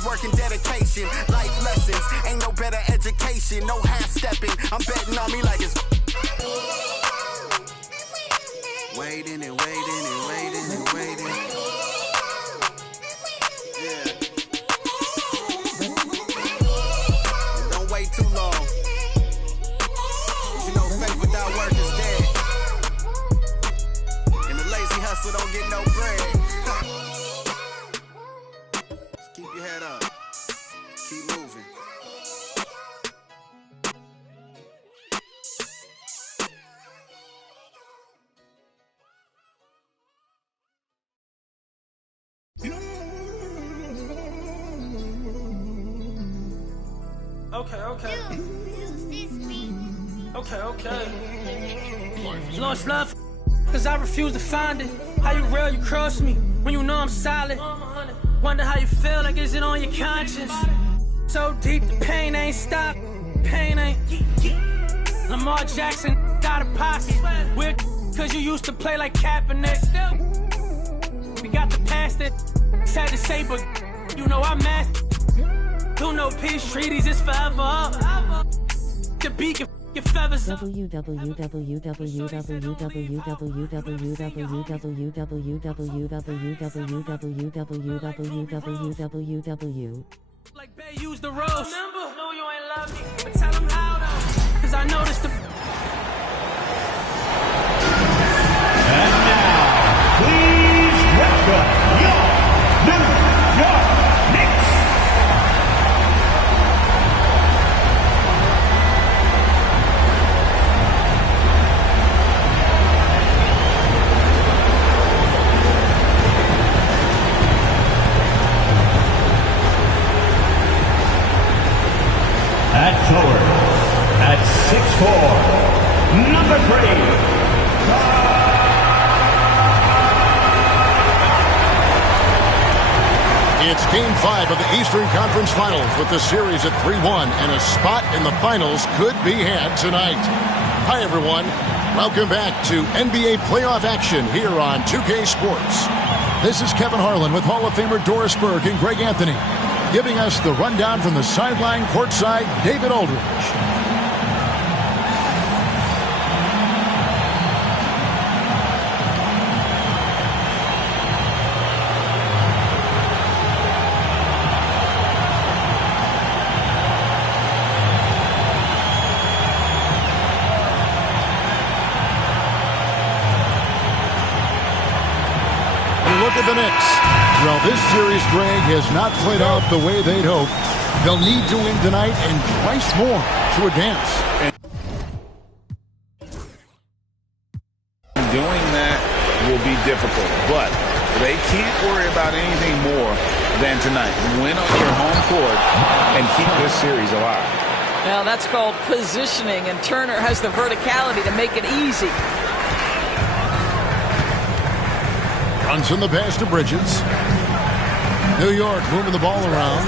hard work and dedication. Life lessons, ain't no better education. No half-stepping, I'm betting on me like it's waiting and waiting and waiting and waiting. Yeah. Don't wait too long. You know, faith without work is dead. And the lazy hustler don't get no bread. Just keep your head up. Keep moving. Okay. Lost love, cause I refuse to find it. How you real, you cross me, when you know I'm solid. Wonder how you feel, like is it on your conscience? So deep, the pain ain't stopped. Pain ain't. Lamar Jackson, out of pocket. Weird, cause you used to play like Kaepernick. We got the past that sad to say, but you know I'm master. Do no peace treaties, it's forever up. The beacon, your feathers up. Like Bay used the rose. Remember? No, you ain't love me, but tell them how though. Cause I noticed the. And now, please welcome your New York Knicks. At forward, at 6'4", number 3. It's Game 5 of the Eastern Conference Finals with the series at 3-1, and a spot in the finals could be had tonight. Hi, everyone. Welcome back to NBA playoff action here on 2K Sports. This is Kevin Harlan with Hall of Famer Doris Burke and Greg Anthony, giving us the rundown from the sideline courtside, David Aldridge. Look at the Knicks. Well, this series, Greg, has not played out the way they'd hoped. They'll need to win tonight and twice more to advance. Doing that will be difficult, but they can't worry about anything more than tonight. Win on your home court and keep this series alive. Now, that's called positioning, and Turner has the verticality to make it easy. Brunson the pass to Bridges. New York moving the ball around.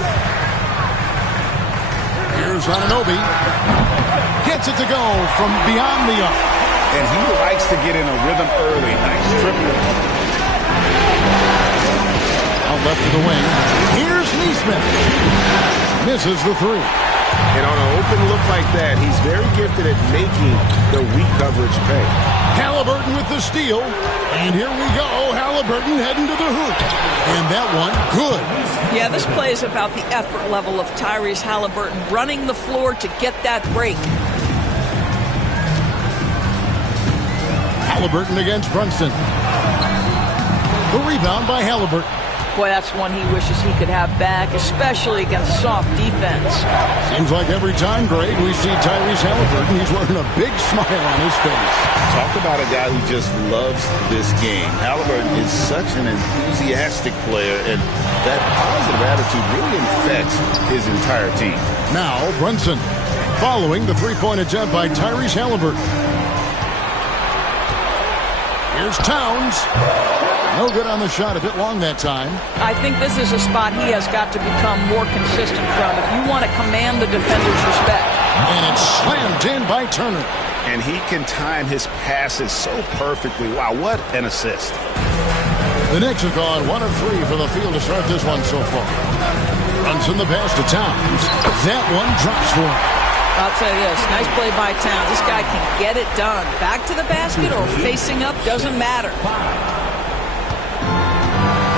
Here's Anunoby. Gets it to go from beyond the arc. And he likes to get in a rhythm early. Nice triple. Out left to the wing. Here's Neesmith. Misses the three. And on an open look like that, he's very gifted at making the weak coverage pay. Halliburton with the steal. And here we go. Halliburton heading to the hoop. And that one, good. Yeah, this play is about the effort level of Tyrese Halliburton running the floor to get that break. Halliburton against Brunson. The rebound by Halliburton. Boy, that's one he wishes he could have back, especially against soft defense. Seems like every time, Greg, we see Tyrese Halliburton, he's wearing a big smile on his face. Talk about a guy who just loves this game. Halliburton is such an enthusiastic player, and that positive attitude really infects his entire team. Now, Brunson, following the three-point attempt by Tyrese Halliburton. Here's Towns. No good on the shot, a bit long that time. I think this is a spot he has got to become more consistent from if you want to command the defender's respect. And it's slammed in by Turner. And he can time his passes so perfectly. Wow, what an assist. The Knicks have gone 1 of 3 for the field to start this one so far. Brunson the pass to Towns. That one drops for him. I'll tell you this, nice play by Towns. This guy can get it done. Back to the basket or facing up, doesn't matter.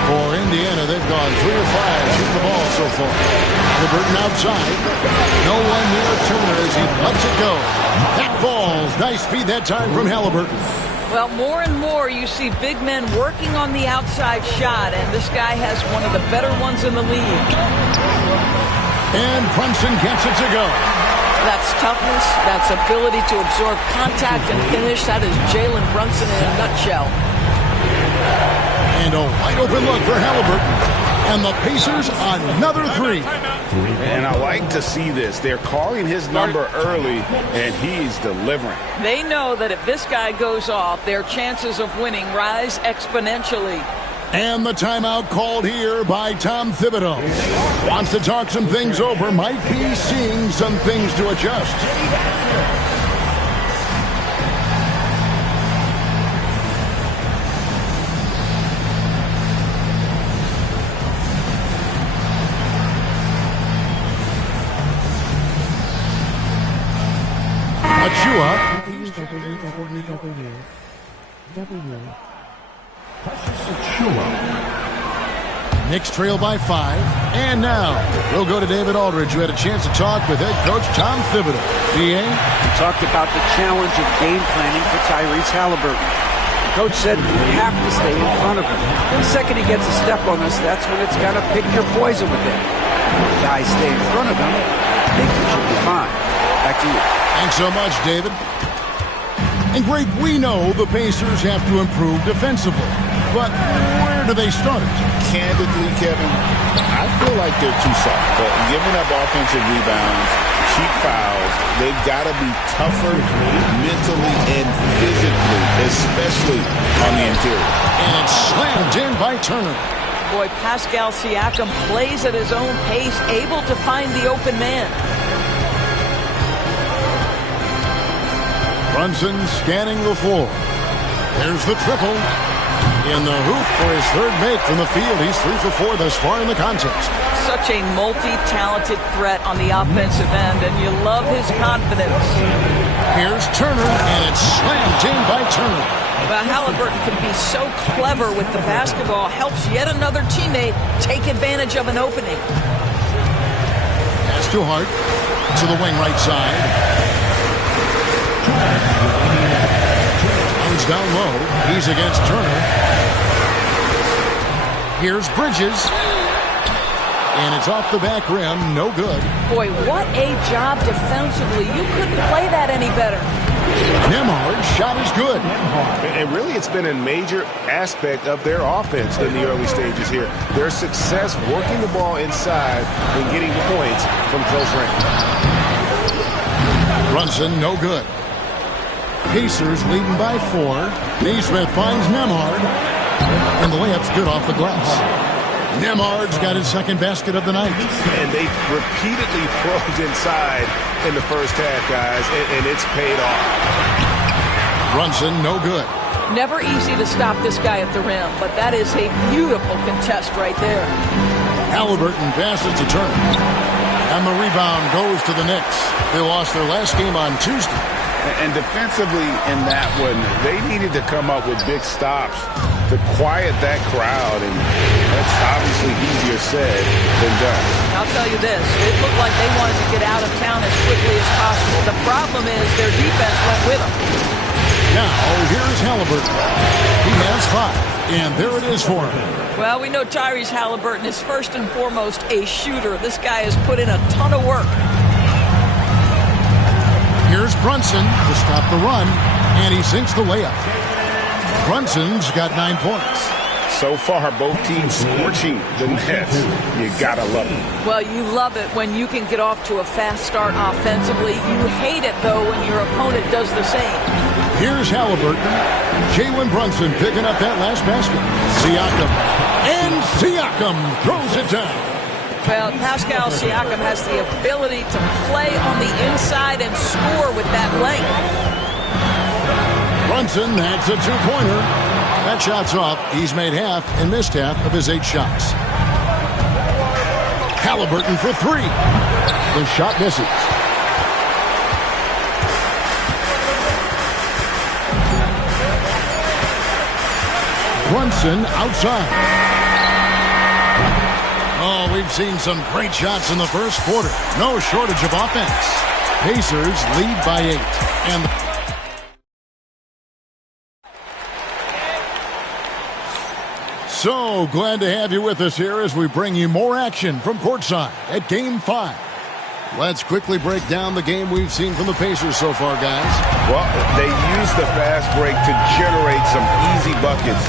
For Indiana, they've gone 3 of 5 shooting the ball so far. Halliburton outside. No one near Turner as he lets it go. That falls. Nice feed that time from Halliburton. Well, more and more you see big men working on the outside shot, and this guy has one of the better ones in the league. And Brunson gets it to go. That's toughness, that's ability to absorb contact and finish. That is Jalen Brunson in a nutshell. And a wide open look for Halliburton. And the Pacers another 3. And I like to see this. They're calling his number early, and he's delivering. They know that if this guy goes off, their chances of winning rise exponentially. And the timeout called here by Tom Thibodeau. Wants to talk some things over. Might be seeing some things to adjust. Knicks trail by 5. And now we'll go to David Aldridge, who had a chance to talk with head coach Tom Thibodeau. D.A.? He talked about the challenge of game planning for Tyrese Halliburton. The coach said we have to stay in front of him. The second he gets a step on us, that's when it's got to pick your poison with him. Guys stay in front of him, I think we should be fine. Back to you. Thanks so much, David. And Greg, we know the Pacers have to improve defensively. But where do they start? Candidly, Kevin, I feel like they're too soft. But giving up offensive rebounds, cheap fouls, they've got to be tougher mentally and physically, especially on the interior. And it's slammed in by Turner. Boy, Pascal Siakam plays at his own pace, able to find the open man. Brunson scanning the floor. There's the triple. In the hoop for his third make from the field. He's 3 for 4 thus far in the contest. Such a multi-talented threat on the offensive end, and you love his confidence. Here's Turner, and it's slammed in by Turner. But Halliburton can be so clever with the basketball, helps yet another teammate take advantage of an opening. Pass to Hart, to the wing right side. Jones down low. He's against Turner. Here's Bridges. And it's off the back rim. No good. Boy, what a job defensively. You couldn't play that any better. Nembhard's shot is good. And really, it's been a major aspect of their offense in the early stages here. Their success working the ball inside and getting points from close range. Brunson, no good. Pacers leading by 4. Naismith finds Nembhard. And the layup's good off the glass. Nembhard's got his second basket of the night. And they've repeatedly probed inside in the first half, guys, and it's paid off. Brunson, no good. Never easy to stop this guy at the rim, but that is a beautiful contest right there. Halliburton passes to Turner. And the rebound goes to the Knicks. They lost their last game on Tuesday. And defensively in that one, they needed to come up with big stops to quiet that crowd, and that's obviously easier said than done. I'll tell you this, it looked like they wanted to get out of town as quickly as possible. The problem is their defense went with them. Now, here's Halliburton. He has 5, and there it is for him. Well, we know Tyrese Halliburton is first and foremost a shooter. This guy has put in a ton of work. Here's Brunson to stop the run, and he sinks the layup. Brunson's got 9 points. So far, both teams scorching the Nets. You gotta love it. Well, you love it when you can get off to a fast start offensively. You hate it, though, when your opponent does the same. Here's Halliburton. Jalen Brunson picking up that last basket. Siakam. And Siakam throws it down. Well, Pascal Siakam has the ability to play on the inside and score with that length. Brunson, that's a 2-pointer. That shot's off. He's made half and missed half of his 8 shots. Halliburton for three. The shot misses. Brunson outside. Oh, we've seen some great shots in the first quarter. No shortage of offense. Pacers lead by 8. And so glad to have you with us here as we bring you more action from courtside at Game 5. Let's quickly break down the game we've seen from the Pacers so far, guys. Well, they used the fast break to generate some easy buckets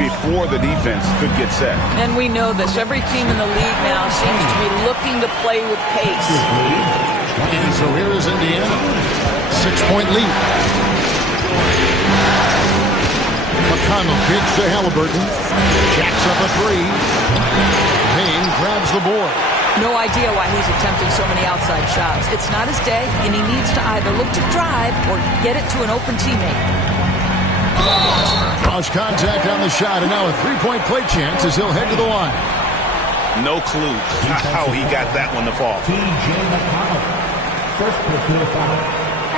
before the defense could get set. And we know this. Every team in the league now seems to be looking to play with pace. And so here is Indiana. 6-point lead. McConnell gives to Halliburton. Jacks up a three. Payne grabs the board. No idea why he's attempting so many outside shots. It's not his day, and he needs to either look to drive or get it to an open teammate. Cross contact on the shot, and now a three-point play chance as he'll head to the line. No clue how he got that one to fall.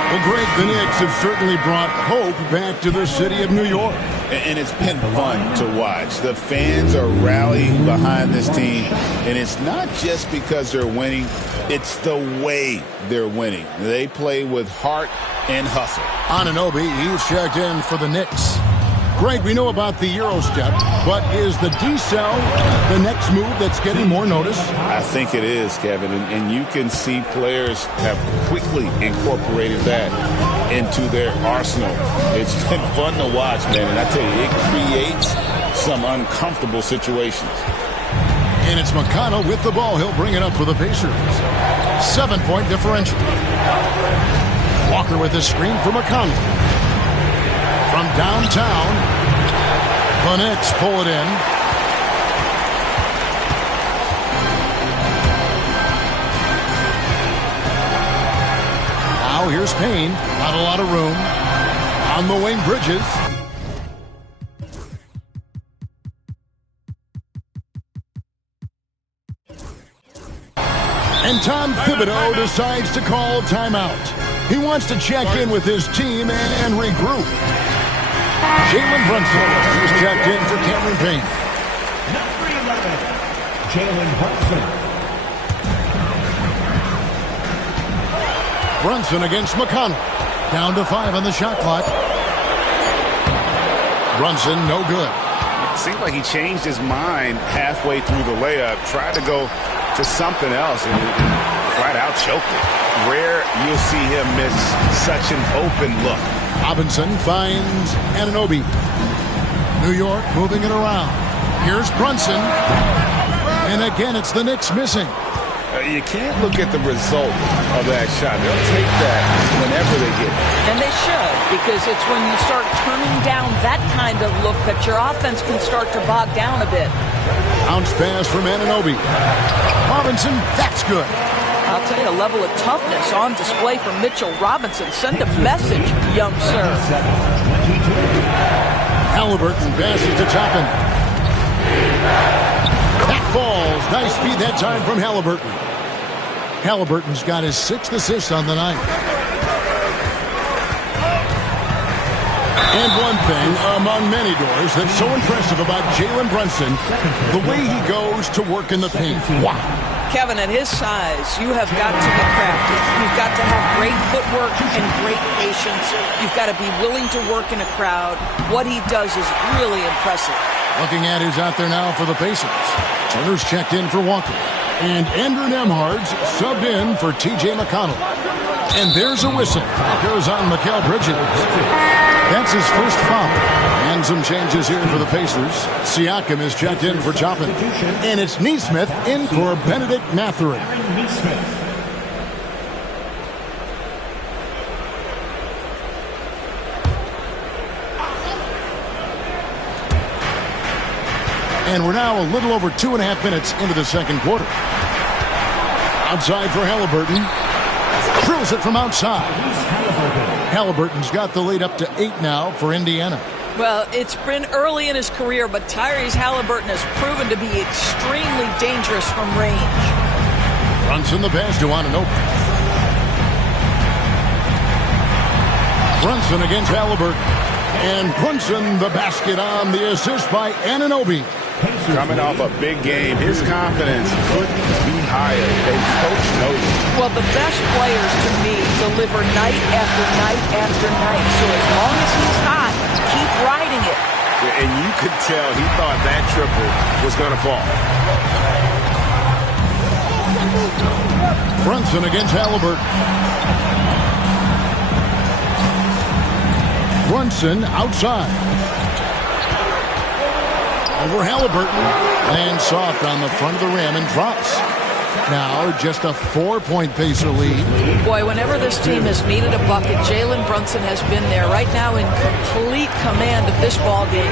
Well, Greg, the Knicks have certainly brought hope back to the city of New York. And it's been fun to watch. The fans are rallying behind this team. And it's not just because they're winning. It's the way they're winning. They play with heart and hustle. Anunoby, he's checked in for the Knicks. Greg, we know about the Euro step, but is the D-cell the next move that's getting more notice? I think it is, Kevin. And you can see players have quickly incorporated that into their arsenal. It's been fun to watch, man. And I tell you, it creates some uncomfortable situations. And it's McConnell with the ball. He'll bring it up for the Pacers. 7-point differential. Walker with the screen for McConnell. From downtown, the Knicks pull it in. Now here's Payne. Not a lot of room. On the wing, Bridges. And Tom Thibodeau decides to call timeout. He wants to check in with his team and regroup. Jalen Brunson is checked in for Cameron Payne. Number 11, Jalen Brunson. Brunson against McConnell. Down to 5 on the shot clock. Brunson, no good. It seemed like he changed his mind halfway through the layup, tried to go to something else, and flat out choked it. Rare you'll see him miss such an open look. Robinson finds Anunoby. New York moving it around. Here's Brunson. And again, it's the Knicks missing. You can't look at the result of that shot. They'll take that whenever they get it. And they should, because it's when you start turning down that kind of look that your offense can start to bog down a bit. Bounce pass from Anunoby. Robinson, that's good. I'll tell you, a level of toughness on display from Mitchell Robinson. Send a message, young sir. Halliburton passes to Toppin. That falls. Nice feed that time from Halliburton. Halliburton's got his 6th assist on the night. And one thing among many doors that's so impressive about Jalen Brunson, the way he goes to work in the paint. Wow. Kevin, at his size, you have got to be crafty. You've got to have great footwork and great patience. You've got to be willing to work in a crowd. What he does is really impressive. Looking at who's out there now for the Pacers. Turner's checked in for Walker. And Andrew Nembhard's subbed in for T.J. McConnell. And there's a whistle. That goes on Mikal Bridges. That's his first foul. And some changes here for the Pacers. Siakam is checked in for Toppin. And it's Nesmith in for Benedict Mathurin. And we're now a little over 2.5 minutes into the second quarter. Outside for Halliburton. Drills it from outside. Halliburton's got the lead up to 8 now for Indiana. Well, it's been early in his career, but Tyrese Halliburton has proven to be extremely dangerous from range. Brunson the pass to Anunoby. Brunson against Halliburton. And Brunson the basket on the assist by Anunoby. Coming off a big game, his confidence couldn't be higher. And coach knows it. Well, the best players to me deliver night after night after night. So as long as he's hot, keep riding it. And you could tell he thought that triple was going to fall. Brunson against Halliburton. Brunson outside. Over Halliburton. Lands soft on the front of the rim and drops. Now just a 4-point Pacer lead. Boy, whenever this team has needed a bucket, Jalen Brunson has been there right now in complete command of this ball game.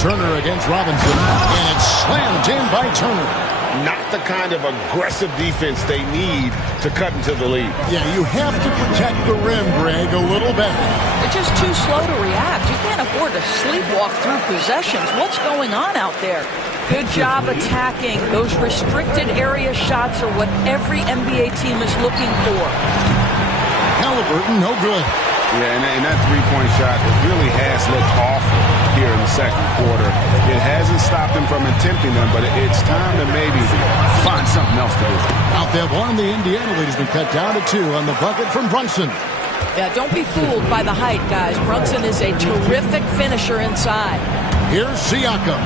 Turner against Robinson, and it's slammed in by Turner. Not the kind of aggressive defense they need to cut into the lead. Yeah, you have to protect the rim, Greg, a little better. They're just too slow to react. You can't afford to sleepwalk through possessions. What's going on out there? Good job attacking. Those restricted area shots are what every NBA team is looking for. Halliburton, no good. Yeah, and that three-point shot, it really has looked awful here in the second quarter. It hasn't stopped him from attempting them, but it's time to maybe find something else to do. Out there, one, the Indiana lead has been cut down to 2 on the bucket from Brunson. Yeah, don't be fooled by the height, guys. Brunson is a terrific finisher inside. Here's Siakam.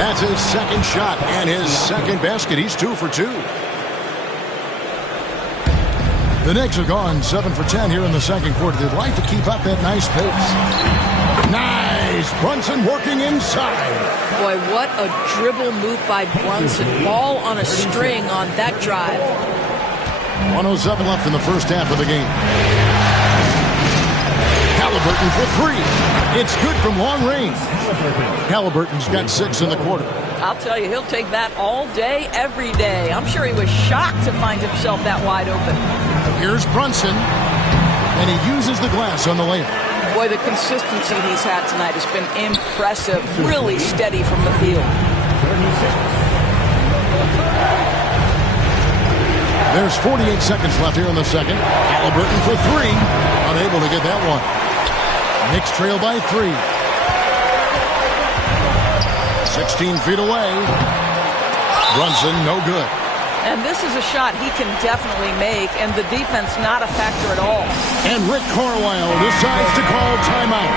That's his second shot and his second basket. He's 2 for 2. The Knicks are gone 7 for 10 here in the second quarter. They'd like to keep up that nice pace. Nice! Brunson working inside. Boy, what a dribble move by Brunson. Ball on a string on that drive. 1:07 left in the first half of the game. Halliburton for 3. It's good from long range. Halliburton's got 6 in the quarter. I'll tell you, he'll take that all day, every day. I'm sure he was shocked to find himself that wide open. Here's Brunson, and he uses the glass on the layup. Boy, the consistency he's had tonight has been impressive. Really steady from the field. There's 48 seconds left here in the second. Halliburton for 3. Unable to get that one. Knicks trail by 3. 16 feet away. Brunson, no good. And this is a shot he can definitely make, and the defense not a factor at all. And Rick Carlisle decides to call timeout.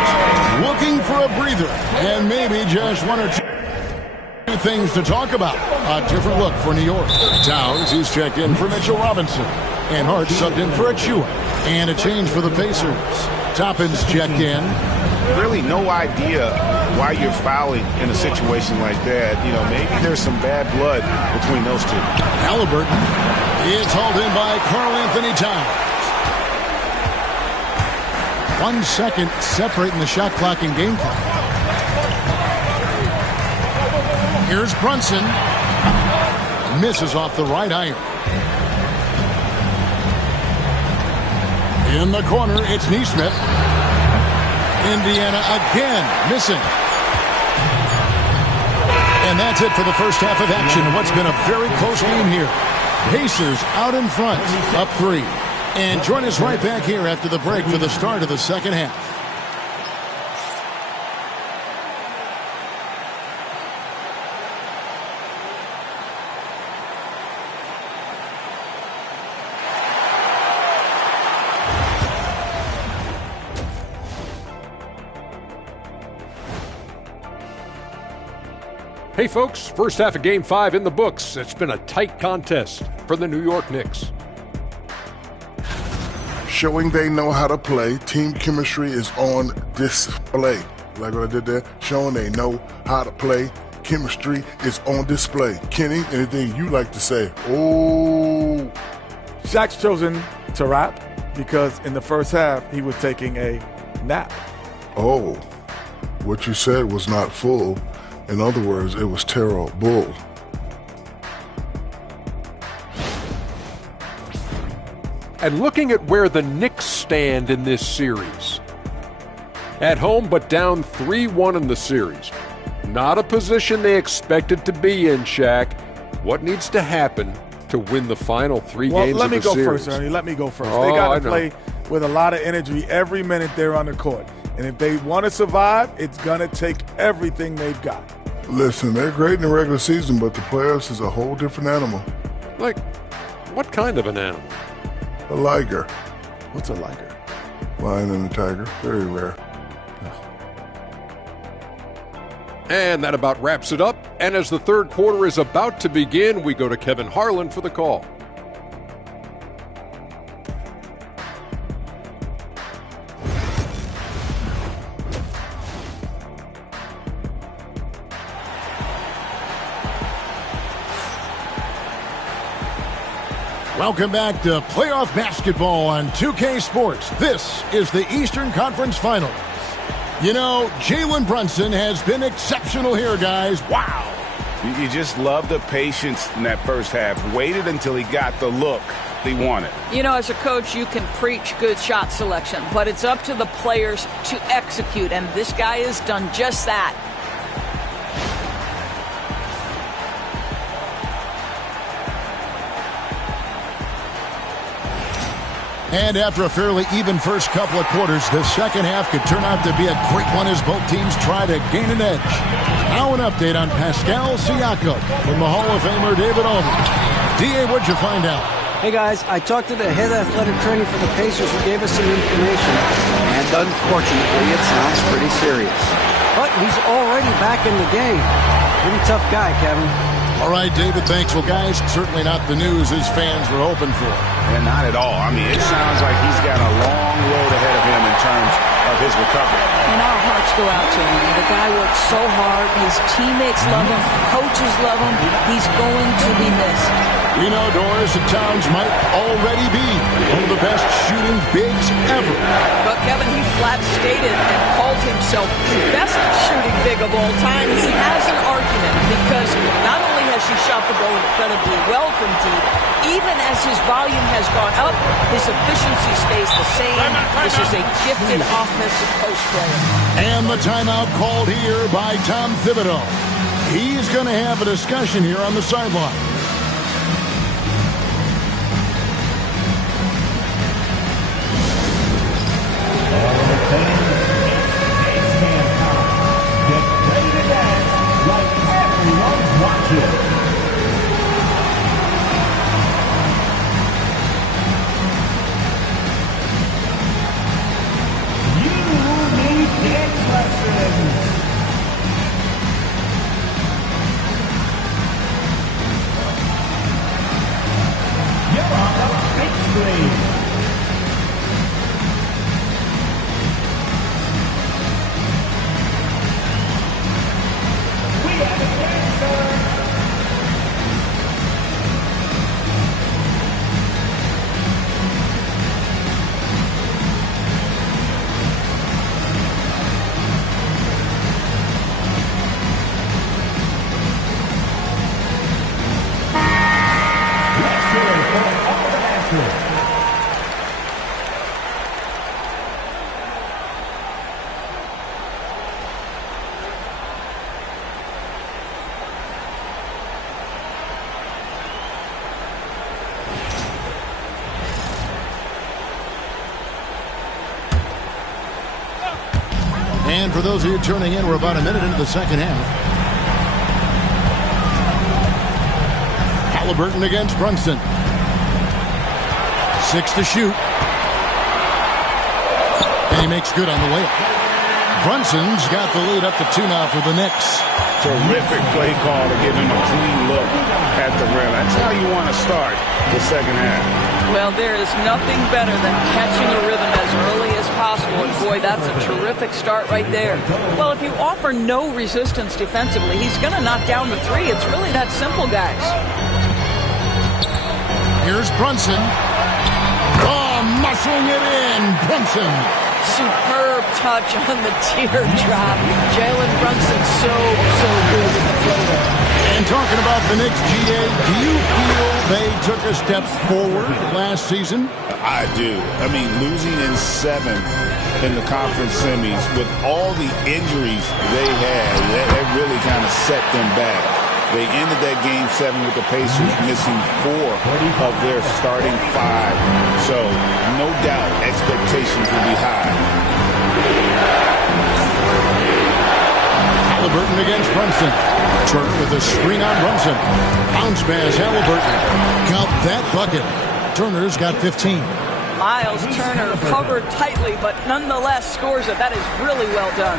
Looking for a breather, and maybe just 1 or 2 things to talk about. A different look for New York. Towns, he's checked in for Mitchell Robinson. And Hart subbed in for Achua. And a change for the Pacers. Toppin's checked in. Really no idea why you're fouling in a situation like that. You know, maybe there's some bad blood between those two. Halliburton is hauled in by Karl Anthony Towns. 1 second separating the shot clock and game clock. Here's Brunson. Misses off the right iron. In the corner, it's Nesmith. Indiana again missing. And that's it for the first half of action. What's been a very close game here. Pacers out in front, up 3. And join us right back here after the break for the start of the second half. Hey folks, first half of Game 5 in the books. It's been a tight contest for the New York Knicks. Showing they know how to play, team chemistry is on display. Like what I did there, showing they know how to play, chemistry is on display. Kenny, anything you like to say? Oh. Shaq's chosen to rap because in the first half, he was taking a nap. Oh, what you said was not full. In other words, it was terrible. And looking at where the Knicks stand in this series. At home, but down 3-1 in the series. Not a position they expected to be in, Shaq. What needs to happen to win the final 3 games of the series? Let me go first, Ernie. Let me go first. They got to play with a lot of energy every minute they're on the court. And if they want to survive, it's going to take everything they've got. Listen, they're great in the regular season, but the playoffs is a whole different animal. Like, what kind of an animal? A liger. What's a liger? Lion and a tiger. Very rare. And that about wraps it up. And as the third quarter is about to begin, we go to Kevin Harlan for the call. Welcome back to playoff basketball on 2K Sports. This is the Eastern Conference Finals. You know, Jalen Brunson has been exceptional here, guys. Wow. You just love the patience in that first half. Waited until he got the look he wanted. You know, as a coach, you can preach good shot selection, but it's up to the players to execute, and this guy has done just that. And after a fairly even first couple of quarters, the second half could turn out to be a great one as both teams try to gain an edge. Now an update on Pascal Siakam from the Hall of Famer David Aldridge. D.A., what'd you find out? Hey, guys, I talked to the head athletic trainer for the Pacers who gave us some information, and unfortunately, it sounds pretty serious. But he's already back in the game. Pretty tough guy, Kevin. All right, David, thanks. Well, guys, certainly not the news his fans were hoping for. And not at all. I mean, it sounds like he's got a long road ahead of him in terms of his recovery. And our hearts go out to him. The guy works so hard. His teammates love him. Coaches love him. He's going to be missed. We know Doris at times might already be one of the best shooting bigs ever. But Kevin, he flat stated and called himself the best shooting big of all time. He has an argument because not only has he shot the ball incredibly well from deep, even as his volume has gone up, his efficiency stays the same. This is a gifted offensive post player. And the timeout called here by Tom Thibodeau. He's going to have a discussion here on the sideline. And for those of you tuning in, we're about a minute into the second half. Halliburton against Brunson. 6 to shoot. And he makes good on the layup. Brunson's got the lead up to 2 now for the Knicks. Terrific play call to give him a clean look at the rim. That's how you want to start the second half. Well, there is nothing better than catching a rhythm as early as possible. And boy, that's a terrific start right there. Well, if you offer no resistance defensively, he's going to knock down the 3. It's really that simple, guys. Here's Brunson. Oh, muscling it in. Brunson. Superb touch on the teardrop. Jalen Brunson so good with the floater. And talking about the Knicks, GA, do you feel they took a step forward last season? I do. I mean, losing in 7 in the conference semis with all the injuries they had, that really kind of set them back. They ended that game 7 with the Pacers missing 4 of their starting 5. So, no doubt, expectations will be high. Halliburton against Brunson. Turner with a screen on Brunson. Bounce pass, Halliburton. Count that bucket. Turner's got 15. Miles Turner covered tightly, but nonetheless scores it. That is really well done.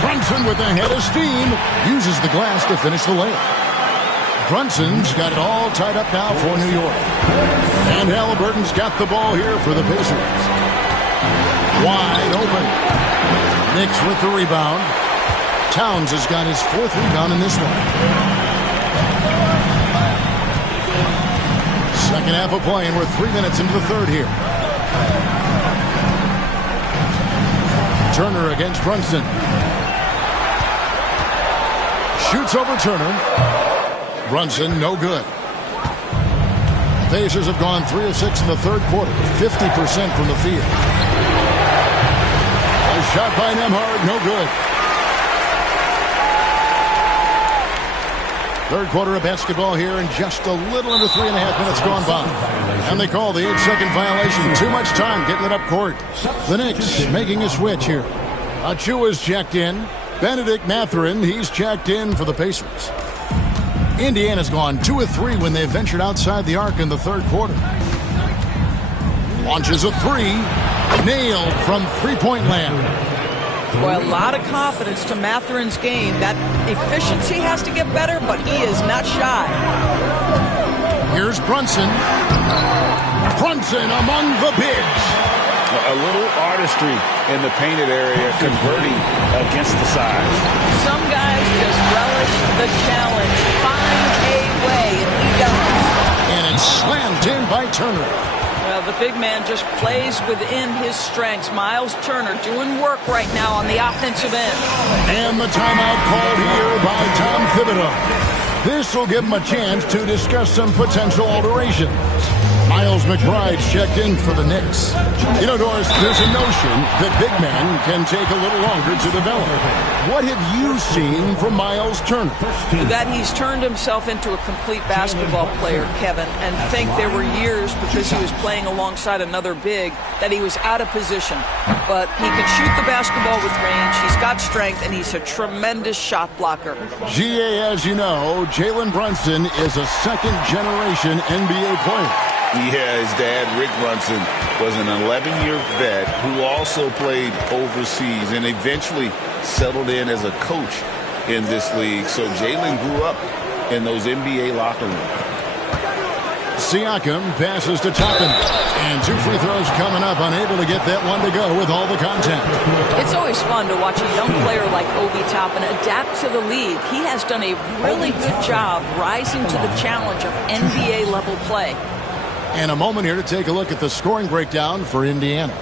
Brunson with a head of steam. Uses the glass to finish the layup. Brunson's got it all tied up now for New York. And Halliburton's got the ball here for the Pacers. Wide open. Knicks with the rebound. Towns has got his 4th rebound in this one. Second half of play, and we're 3 minutes into the third here. Turner against Brunson. Shoots over Turner. Brunson, no good. The Pacers have gone 3 of 6 in the third quarter, 50% from the field. A shot by Nembhard, no good. Third quarter of basketball here, and just a little under 3.5 minutes gone by. And they call the 8-second violation. Too much time getting it up court. The Knicks making a switch here. Achua's checked in. Benedict Mathurin, he's checked in for the Pacers. Indiana's gone 2 of 3 when they ventured outside the arc in the third quarter. Launches a 3. Nailed from three-point land. Boy, a lot of confidence to Mathurin's game. That efficiency has to get better, but he is not shy. Here's Brunson. Brunson among the bigs. A little artistry in the painted area, converting against the size. Some guys just relish the challenge. Find a way, and he does. And it's slammed in by Turner. Well, the big man just plays within his strengths. Miles Turner doing work right now on the offensive end. And the timeout called here by Tom Thibodeau. This will give him a chance to discuss some potential alterations. Miles McBride's checked in for the Knicks. You know, Doris, there's a notion that big men can take a little longer to develop. What have you seen from Miles Turner? That he's turned himself into a complete basketball player, Kevin, and think there were years because he was playing alongside another big that he was out of position. But he can shoot the basketball with range, he's got strength, and he's a tremendous shot blocker. GA, as you know, Jalen Brunson is a second-generation NBA player. Yeah, his dad, Rick Brunson, was an 11-year vet who also played overseas and eventually settled in as a coach in this league. So Jalen grew up in those NBA locker rooms. Siakam passes to Toppin. And 2 free throws coming up, unable to get that one to go with all the contact. It's always fun to watch a young player like Obi Toppin adapt to the league. He has done a really good job rising to the challenge of NBA-level play. And a moment here to take a look at the scoring breakdown for Indiana.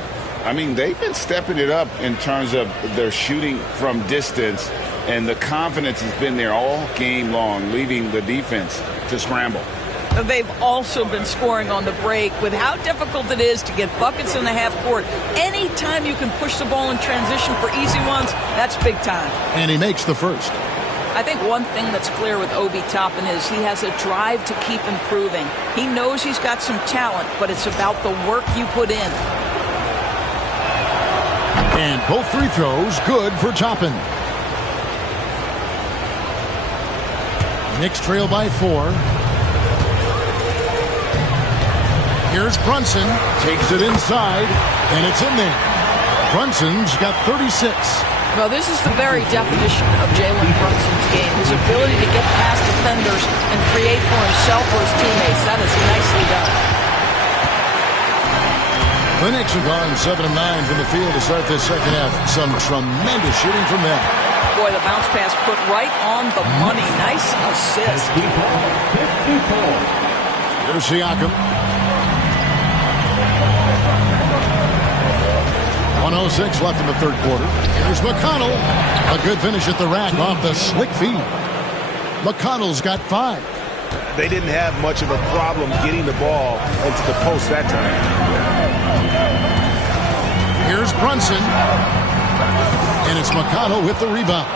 I mean, they've been stepping it up in terms of their shooting from distance, and the confidence has been there all game long, leaving the defense to scramble. They've also been scoring on the break. With how difficult it is to get buckets in the half court, anytime you can push the ball in transition for easy ones, that's big time. And he makes the first. I think one thing that's clear with Obi Toppin is he has a drive to keep improving. He knows he's got some talent, but it's about the work you put in. And both free throws good for Toppin. Knicks trail by 4. Here's Brunson. Takes it inside, and it's in there. Brunson's got 36. Well, this is the very definition of Jalen Brunson's game. His ability to get past defenders and create for himself or his teammates. That is nicely done. The Knicks have gone 7 of 9 from the field to start this second half. Some tremendous shooting from them. Boy, the bounce pass put right on the money. Nice assist. Here's Siakam. 1:06 left in the third quarter. Here's McConnell. A good finish at the rack off the slick feed. McConnell's got 5. They didn't have much of a problem getting the ball into the post that time. Here's Brunson. And it's McConnell with the rebound.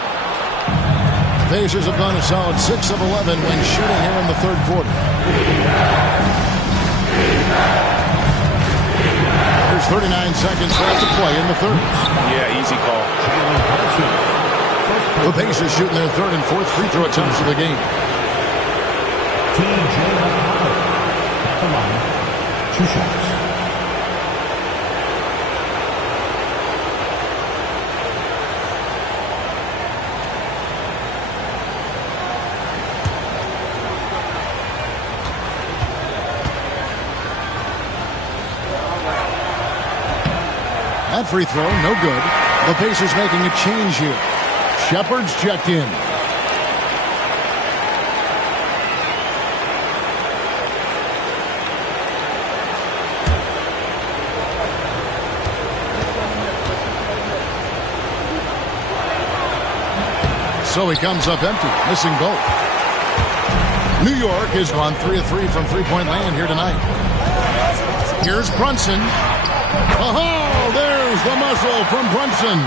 The Pacers have gone a solid 6 of 11 when shooting here in the third quarter. There's 39 seconds left to play in the third. Yeah, easy call. The Pacers shooting their third and fourth free throw attempts of the game. Two shots. That free throw, no good. The Pacers making a change here. Shepard's checked in. So he comes up empty, missing both. New York has gone 3 of 3 from three-point land here tonight. Here's Brunson. Oh, there's the muscle from Brunson.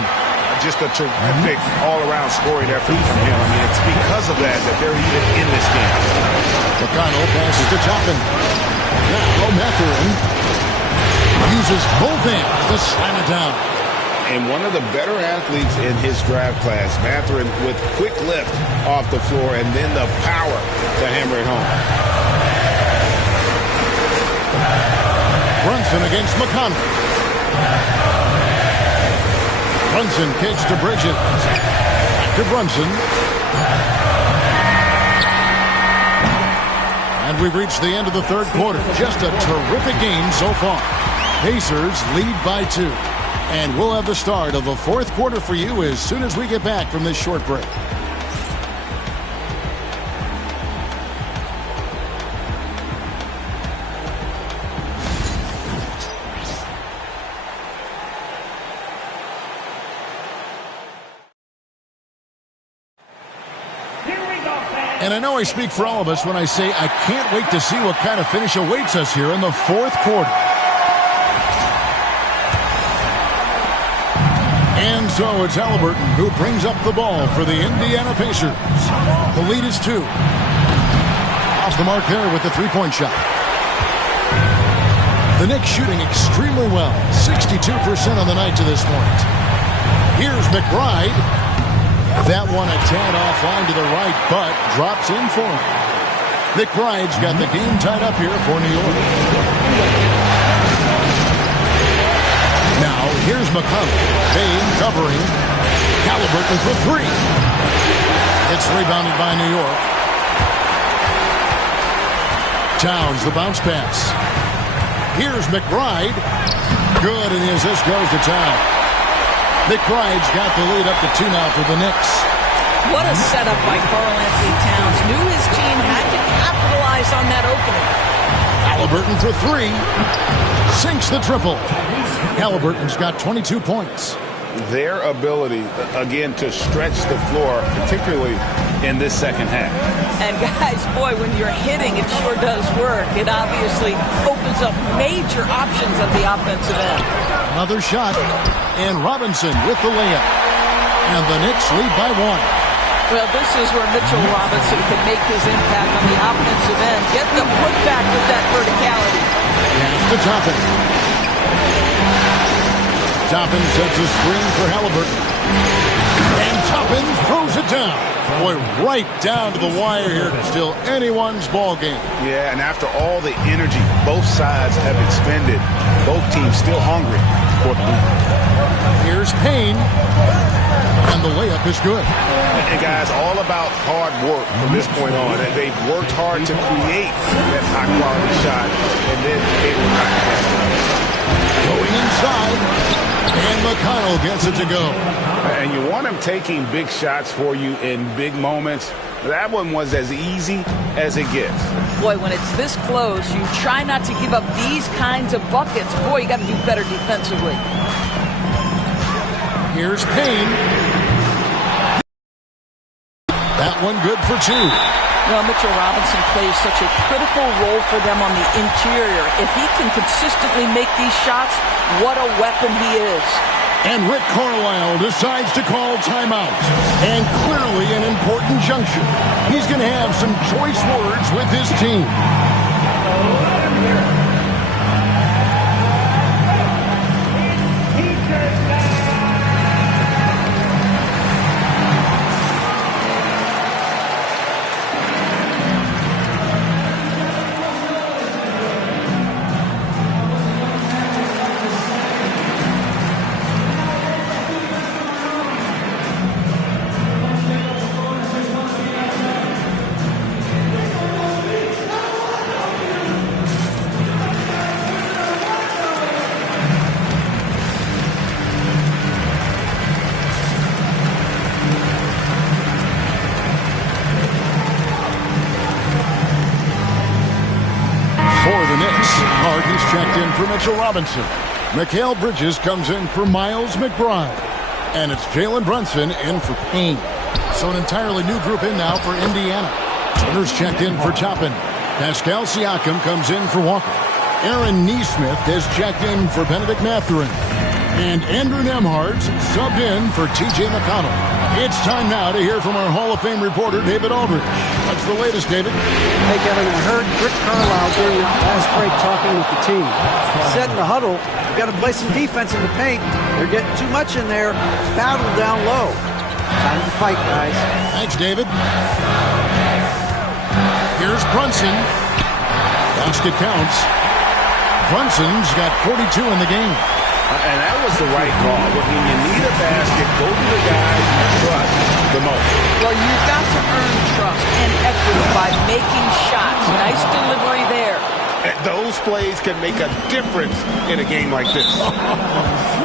Just a terrific all-around scoring effort from him. I mean, it's because of that they're even in this game. McConnell passes to Toppin. Now Mathurin uses both hands to slam it down. And one of the better athletes in his draft class, Mathurin, with quick lift off the floor and then the power to hammer it home. Brunson against McConnell. Brunson kicks to Bridges. Back to Brunson. And we've reached the end of the third quarter. Just a terrific game so far. Pacers lead by 2. And we'll have the start of the fourth quarter for you as soon as we get back from this short break. And I know I speak for all of us when I say I can't wait to see what kind of finish awaits us here in the fourth quarter. And so it's Halliburton who brings up the ball for the Indiana Pacers. The lead is 2. Off the mark there with the three-point shot. The Knicks shooting extremely well. 62% on the night to this point. Here's McBride. That one a tad offline to the right, but drops in for him. McBride's got the game tied up here for New York. Now, here's McConnell. Bain covering. Halliburton for 3. It's rebounded by New York. Towns, the bounce pass. Here's McBride. Good, and the assist goes to Towns. McBride's got the lead up to 2 now for the Knicks. What a setup by Karl-Anthony Towns. Knew his team had to capitalize on that opening. Halliburton for 3. Sinks the triple. Halliburton's got 22 points. Their ability, again, to stretch the floor, particularly in this second half. And guys, boy, when you're hitting, it sure does work. It obviously opens up major options at the offensive end. Another shot, and Robinson with the layup. And the Knicks lead by 1. Well, this is where Mitchell Robinson can make his impact on the offensive end. Get the putback with that verticality. Pass to Toppin. Toppin sets a screen for Halliburton. And Toppin throws it down. Boy, right down to the wire here. Still anyone's ball game. Yeah, and after all the energy both sides have expended, both teams still hungry for the lead. Here's Payne. And the layup is good. And guys, all about hard work from this point on. And they've worked hard to create that high-quality shot, and then able to knock it down. Going inside, and McConnell gets it to go. And you want him taking big shots for you in big moments. That one was as easy as it gets. Boy, when it's this close, you try not to give up these kinds of buckets. Boy, you got to do better defensively. Here's Payne. That one good for 2. Well, Mitchell Robinson plays such a critical role for them on the interior. If he can consistently make these shots, what a weapon he is. And Rick Carlisle decides to call timeout. And clearly an important junction. He's going to have some choice words with his team. Harden's checked in for Mitchell Robinson. Mikal Bridges comes in for Miles McBride. And it's Jalen Brunson in for Payne. So an entirely new group in now for Indiana. Turner's checked in for Toppin. Pascal Siakam comes in for Walker. Aaron Nesmith has checked in for Benedict Mathurin. And Andrew Nembhard's subbed in for T.J. McConnell. It's time now to hear from our Hall of Fame reporter, David Aldridge. What's the latest, David? Hey, Kevin, I heard Rick Carlisle during the last break talking with the team. Said in the huddle, we've got to play some defense in the paint. They're getting too much in there. Battle down low. Time to fight, guys. Thanks, David. Here's Brunson. Basket counts. Brunson's got 42 in the game. And that was the right call. When you need a basket, go to the guy you trust the most. Well, you've got to earn trust and equity by making shots. Nice delivery there. Those plays can make a difference in a game like this.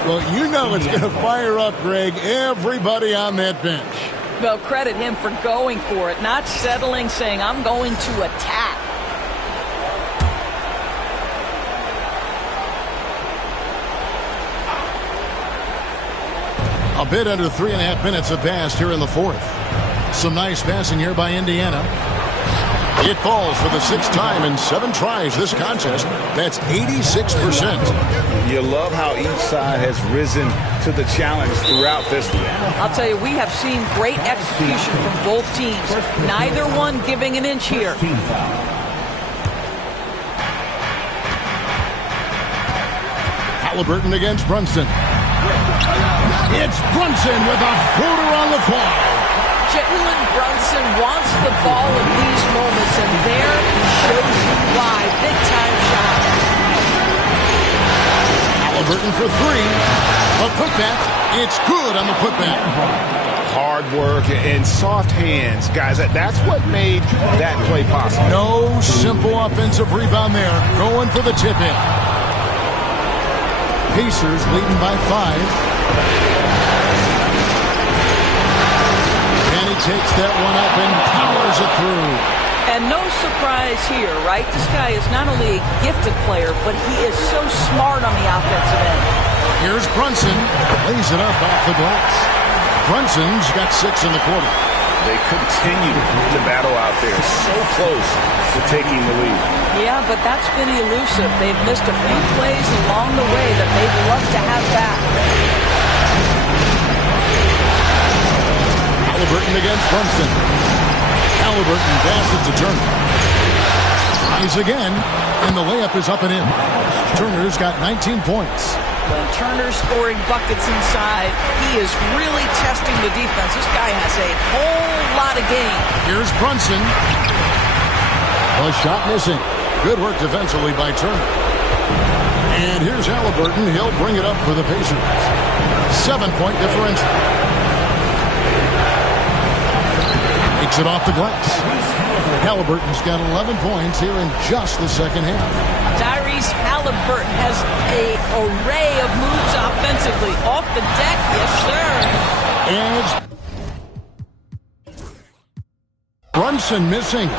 Well, you know it's going to fire up, Greg, everybody on that bench. Well, credit him for going for it, not settling, saying, I'm going to attack. A bit under 3.5 minutes have passed here in the fourth. Some nice passing here by Indiana. It falls for the 6th time in 7 tries this contest. That's 86%. You love how each side has risen to the challenge throughout this one. I'll tell you, we have seen great execution from both teams. Neither one giving an inch here. Halliburton against Brunson. It's Brunson with a floater on the fly. Jalen Brunson wants the ball in these moments, and there he shows you why. Big-time shot. Halliburton for 3. A putback. It's good on the putback. Hard work and soft hands, guys. That's what made that play possible. No simple offensive rebound there. Going for the tip-in. Pacers leading by 5. Takes that one up and powers it through. And no surprise here, right? This guy is not only a gifted player, but he is so smart on the offensive end. Here's Brunson. Lays it up off the glass. Brunson's got 6 in the quarter. They continue to battle out there. So close to taking the lead. Yeah, but that's been elusive. They've missed a few plays along the way that they'd love to have back. Halliburton against Brunson. Halliburton passes to Turner. Tries again, and the layup is up and in. Turner's got 19 points. When Turner's scoring buckets inside, he is really testing the defense. This guy has a whole lot of game. Here's Brunson. A shot missing. Good work defensively by Turner. And here's Halliburton. He'll bring it up for the Pacers. 7-point differential. Takes it off the glass. Halliburton's got 11 points here in just the second half. Tyrese Halliburton has an array of moves offensively. Off the deck, yes, sir. And Brunson missing.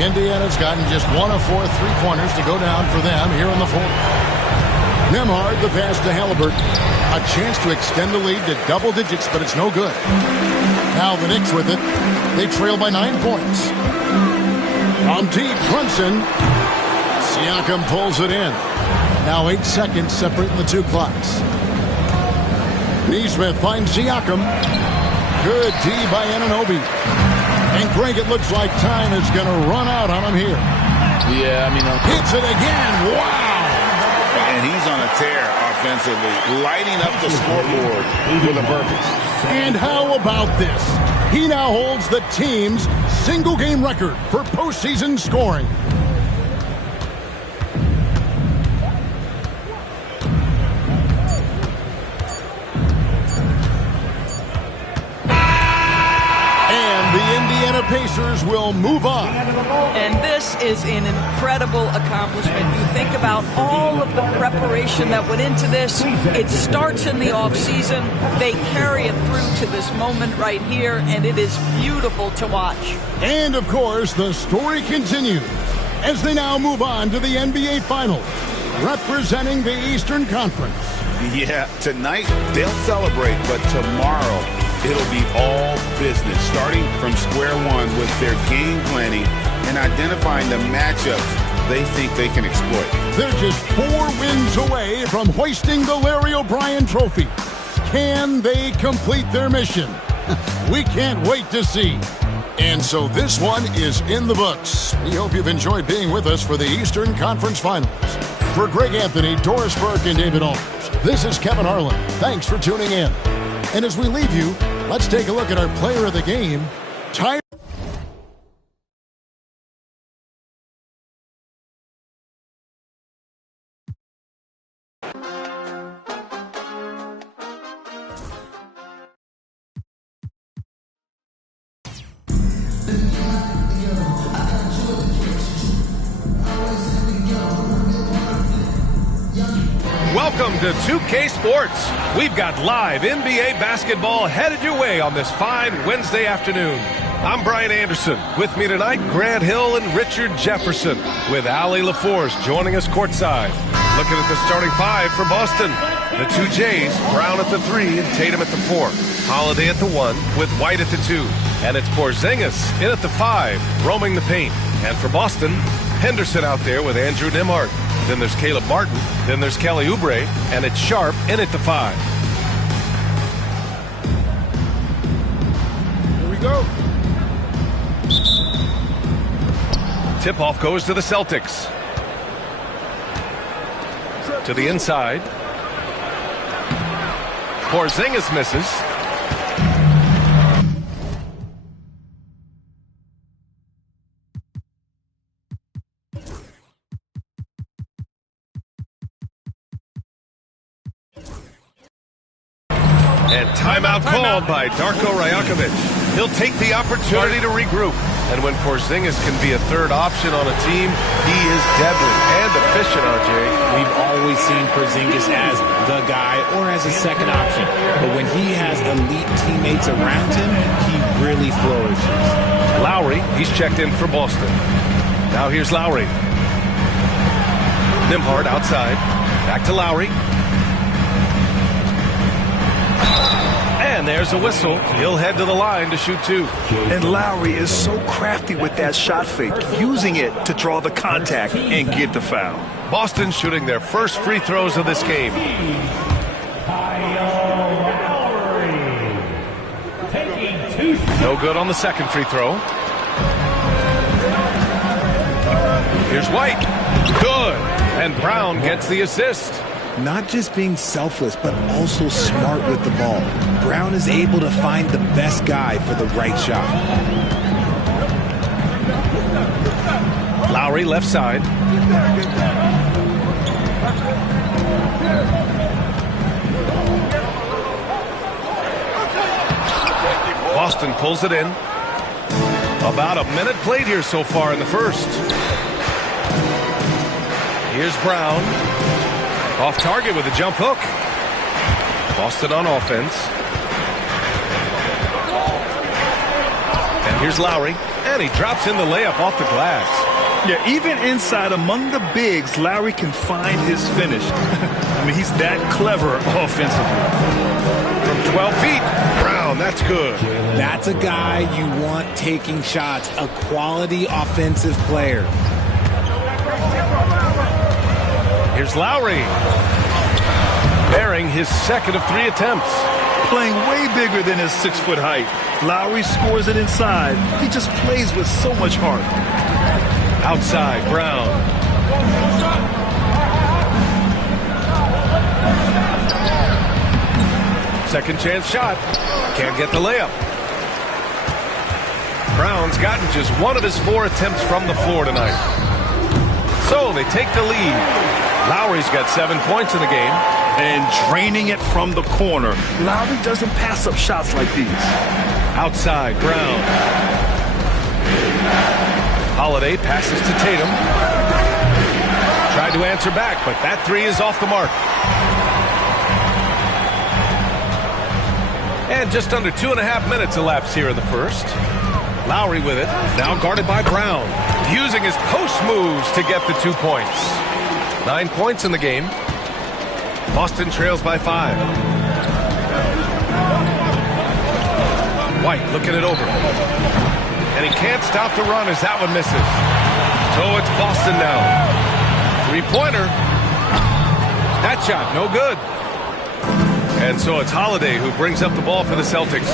Indiana's gotten just 1 of 4 3-pointers to go down for them here in the fourth. Nembhard, the pass to Halliburton. A chance to extend the lead to double digits, but it's no good. Now the Knicks with it. They trail by 9 points. From deep, Brunson. Siakam pulls it in. Now 8 seconds separating the two clocks. Nesmith finds Siakam. Good D by Anunoby. And Greg, it looks like time is going to run out on him here. Yeah, I mean, hits it again. Wow. And he's on a tear offensively, lighting up the scoreboard with a purpose. And how about this? He now holds the team's single-game record for postseason scoring. Pacers will move on. And this is an incredible accomplishment. You think about all of the preparation that went into this. It starts in the offseason. They carry it through to this moment right here, and it is beautiful to watch. And, of course, the story continues as they now move on to the NBA Finals, representing the Eastern Conference. Yeah, tonight they'll celebrate, but tomorrow it'll be all business, starting from square one with their game planning and identifying the matchups they think they can exploit. They're just 4 wins away from hoisting the Larry O'Brien Trophy. Can they complete their mission? We can't wait to see. And so this one is in the books. We hope you've enjoyed being with us for the Eastern Conference Finals. For Greg Anthony, Doris Burke, and David Aldridge, this is Kevin Harlan. Thanks for tuning in. And as we leave you, let's take a look at our player of the game, Ty. Welcome to 2K Sports. We've got live NBA basketball headed your way on this fine Wednesday afternoon. I'm Brian Anderson. With me tonight, Grant Hill and Richard Jefferson, with Allie LaForce joining us courtside. Looking at the starting 5 for Boston. The 2 J's, Brown at the 3 and Tatum at the 4. Holiday at the 1 with White at the 2. And it's Porzingis in at the 5, roaming the paint. And for Boston, Henderson out there with Andrew Nembhard. Then there's Caleb Martin. Then there's Kelly Oubre. And it's Sharp in at the 5. Here we go. Tip-off goes to the Celtics. To the inside. Porzingis misses. And timeout called by Darko Rajakovic. He'll take the opportunity to regroup. And when Porzingis can be a third option on a team, he is deadly and efficient, RJ. We've always seen Porzingis as the guy or as a second option. But when he has elite teammates around him, he really flourishes. Lowry, he's checked in for Boston. Now here's Lowry. Nembhard outside. Back to Lowry. And there's a whistle. He'll head to the line to shoot 2. And Lowry is so crafty with that shot fake, using it to draw the contact and get the foul. Boston shooting their first free throws of this game. No good on the second free throw. Here's White. Good. And Brown gets the assist. Not just being selfless, but also smart with the ball. Brown is able to find the best guy for the right shot. Lowry left side. Boston pulls it in. About a minute played here so far in the first. Here's Brown. Off target with a jump hook. Boston on offense. And here's Lowry. And he drops in the layup off the glass. Yeah, even inside among the bigs, Lowry can find his finish. I mean, he's that clever offensively. From 12 feet, Brown, that's good. That's a guy you want taking shots, a quality offensive player. Here's Lowry. Bearing his second of 3 attempts. Playing way bigger than his 6-foot height. Lowry scores it inside. He just plays with so much heart. Outside, Brown. Second chance shot. Can't get the layup. Brown's gotten just 1 of his 4 attempts from the floor tonight. So they take the lead. Lowry's got 7 points in the game. And draining it from the corner. Lowry doesn't pass up shots like these. Outside, Brown. Holiday passes to Tatum. Tried to answer back, but that 3 is off the mark. And just under 2.5 minutes elapsed here in the first. Lowry with it, now guarded by Brown. Using his post moves to get the 2 points. 9 points in the game. Boston trails by 5. White looking it over. And he can't stop the run as that one misses. So it's Boston now. 3-pointer. That shot, no good. And so it's Holiday who brings up the ball for the Celtics.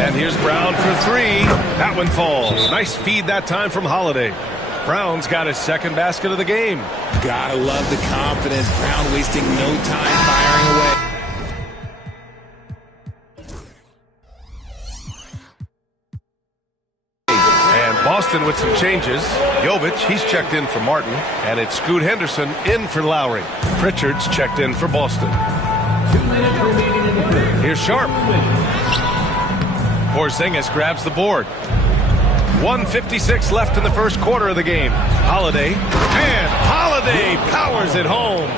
And here's Brown for 3. That one falls. Nice feed that time from Holiday. Brown's got his second basket of the game. Gotta love the confidence. Brown wasting no time firing away. And Boston with some changes. Jovic, he's checked in for Martin. And it's Scoot Henderson in for Lowry. Pritchard's checked in for Boston. Here's Sharp. Porzingis grabs the board. 1:56 left in the first quarter of the game. Holiday. And Holiday powers it home.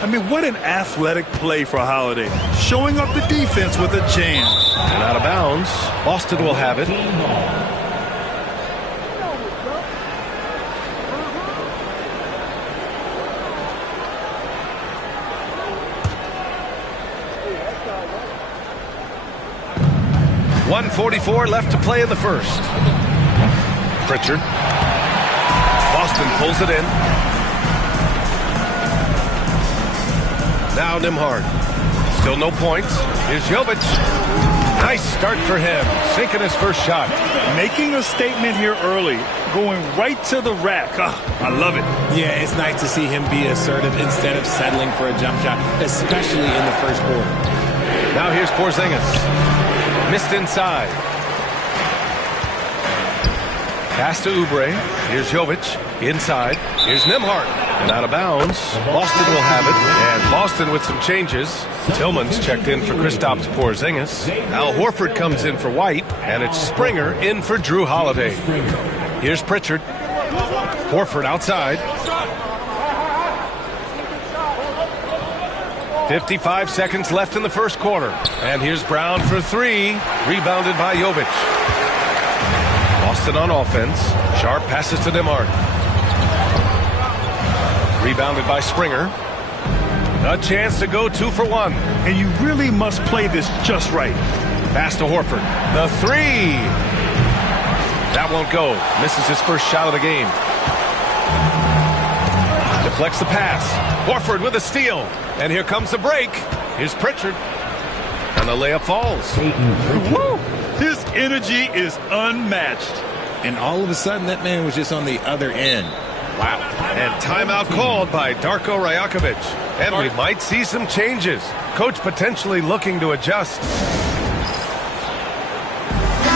I mean, what an athletic play for Holiday. Showing up the defense with a jam. And out of bounds. Boston will have it. .144 left to play in the first. Pritchard. Boston pulls it in. Now Nembhard. Still no points. Here's Jovic. Nice start for him. Sinking his first shot. Making a statement here early. Going right to the rack. I love it. Yeah, it's nice to see him be assertive instead of settling for a jump shot, especially in the first quarter. Now here's Porzingis. Missed inside. Pass to Oubre. Here's Jovic. Inside. Here's Nembhard. And out of bounds. Boston will have it. And Boston with some changes. Tillman's checked in for Kristaps Porzingis. Al Horford comes in for White. And it's Springer in for Drew Holiday. Here's Pritchard. Horford outside. 55 seconds left in the first quarter. And here's Brown for 3. Rebounded by Jovic. Boston on offense. Sharp passes to Nembhard. Rebounded by Springer. A chance to go 2 for 1. And you really must play this just right. Pass to Horford. The 3. That won't go. Misses his first shot of the game. Deflects the pass. Horford with a steal. And here comes the break. Here's Pritchard. And the layup falls. Woo! His energy is unmatched. And all of a sudden, that man was just on the other end. Wow. And timeout called by Darko Rajakovic. And we might see some changes. Coach potentially looking to adjust.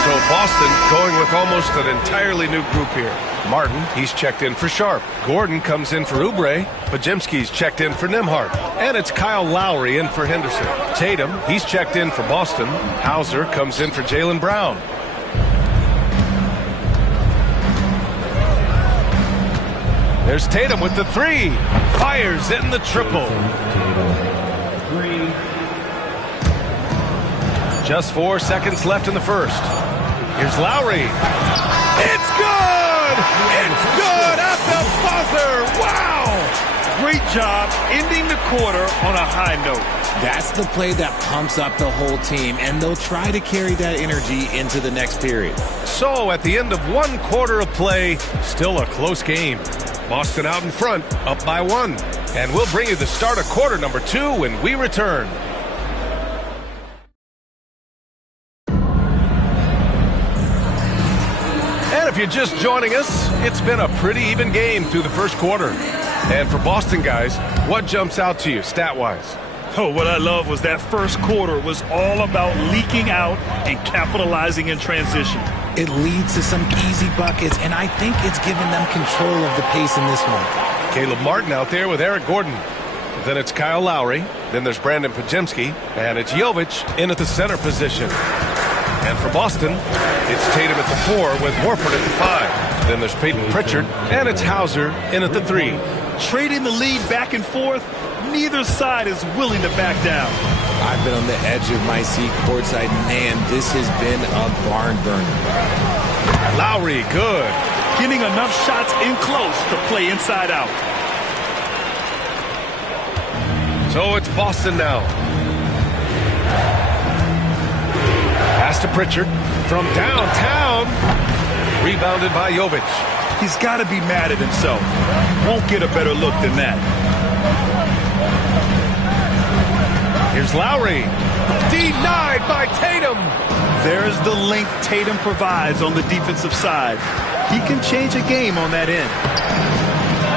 So Boston going with almost an entirely new group here. Martin, he's checked in for Sharp. Gordon comes in for Oubre. Podziemski's checked in for Nembhard. And it's Kyle Lowry in for Henderson. Tatum, he's checked in for Boston. Hauser comes in for Jaylen Brown. There's Tatum with the 3. Fires in the triple. Just 4 seconds left in the first. Here's Lowry. It's good! good. It's good at the buzzer. Wow. Great job ending the quarter on a high note. That's the play that pumps up the whole team, and they'll try to carry that energy into the next period. So at the end of 1 quarter of play, still a close game. Boston out in front, up by 1. And we'll bring you the start of quarter number 2 when we return. And if you're just joining us, it's been a pretty even game through the first quarter. And for Boston guys, what jumps out to you stat-wise? Oh, what I love was that first quarter was all about leaking out and capitalizing in transition. It leads to some easy buckets, and I think it's given them control of the pace in this one. Caleb Martin out there with Eric Gordon. Then it's Kyle Lowry. Then there's Brandon Podziemski. And it's Jovic in at the center position. And for Boston, it's Tatum at the 4 with Horford at the 5. Then there's Peyton Pritchard. And it's Hauser in at the 3. Trading the lead back and forth, neither side is willing to back down. I've been on the edge of my seat courtside. Man, this has been a barn burner. Lowry, good. Getting enough shots in close to play inside out. So it's Boston now. Pass to Pritchard from downtown. Rebounded by Jovic. He's got to be mad at himself. Won't get a better look than that. Here's Lowry. Denied by Tatum. There's the length Tatum provides on the defensive side. He can change a game on that end.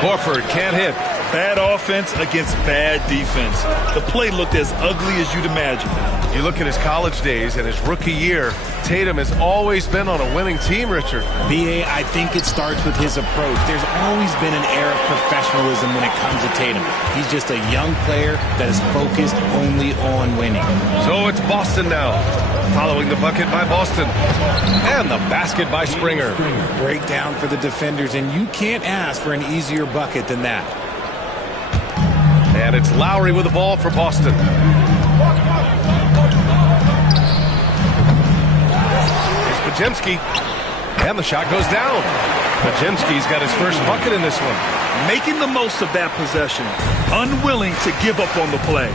Horford can't hit. Bad offense against bad defense. The play looked as ugly as you'd imagine. You look at his college days and his rookie year, Tatum has always been on a winning team, Richard. B.A., I think it starts with his approach. There's always been an air of professionalism when it comes to Tatum. He's just a young player that is focused only on winning. So it's Boston now, following the bucket by Boston. And the basket by Springer. Breakdown for the defenders, and you can't ask for an easier bucket than that. And it's Lowry with the ball for Boston. Here's Podziemski. And the shot goes down. Podziemski's got his first bucket in this one. Making the most of that possession. Unwilling to give up on the play.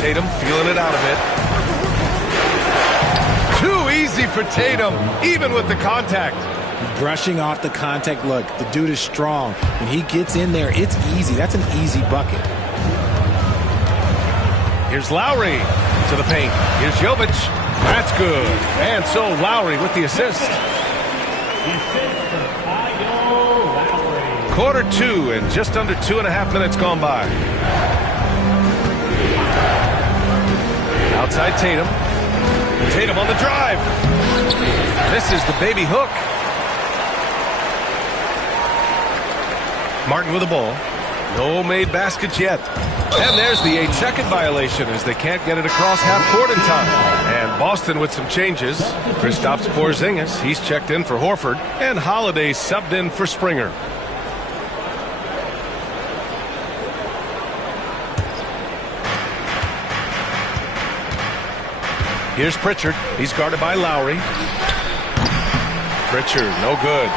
Tatum feeling it out a bit. Too easy for Tatum, even with the contact. Brushing off the contact. Look, the dude is strong. When he gets in there, it's easy. That's an easy bucket. Here's Lowry to the paint. Here's Jovic. That's good. And so Lowry with the assist. Quarter 2 and just under 2.5 minutes gone by. Outside Tatum. Tatum on the drive. This is the baby hook. Martin with the ball. No made baskets yet. And there's the 8-second violation as they can't get it across half court in time. And Boston with some changes. Kristaps Porzingis, he's checked in for Horford. And Holiday subbed in for Springer. Here's Pritchard. He's guarded by Lowry. Pritchard, no good.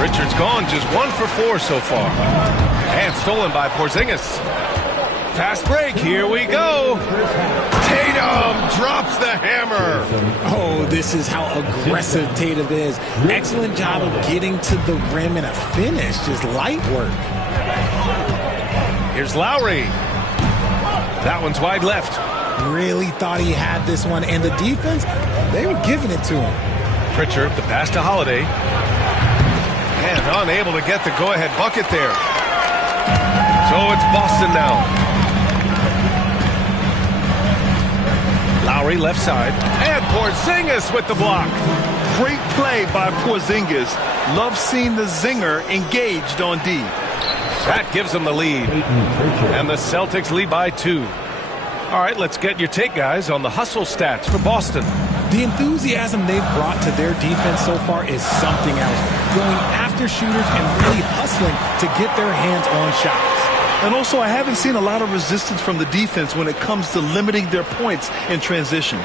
Richard's gone just 1 for 4 so far. And stolen by Porzingis. Fast break, here we go. Tatum drops the hammer. Oh, this is how aggressive Tatum is. Excellent job of getting to the rim and a finish. Just light work. Here's Lowry. That one's wide left. Really thought he had this one. And the defense, they were giving it to him. Pritchard, the pass to Holiday. And unable to get the go-ahead bucket there. So it's Boston now. Lowry left side. And Porzingis with the block. Great play by Porzingis. Love seeing the zinger engaged on D. That gives them the lead. And the Celtics lead by 2. All right, let's get your take, guys, on the hustle stats for Boston. The enthusiasm they've brought to their defense so far is something else. Going after shooters and really hustling to get their hands on shots. And also, I haven't seen a lot of resistance from the defense when it comes to limiting their points in transition.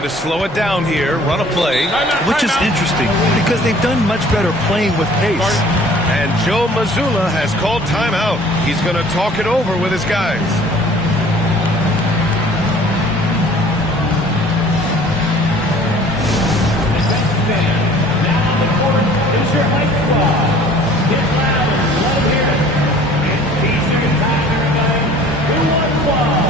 looking to slow it down here, run a play. Which is interesting because they've done much better playing with pace. And Joe Mazzulla has called timeout. He's going to talk it over with his guys. Now on the court, is your high squad. Get louder, let them hear it. It's T-shirt time, everybody. Who won the ball?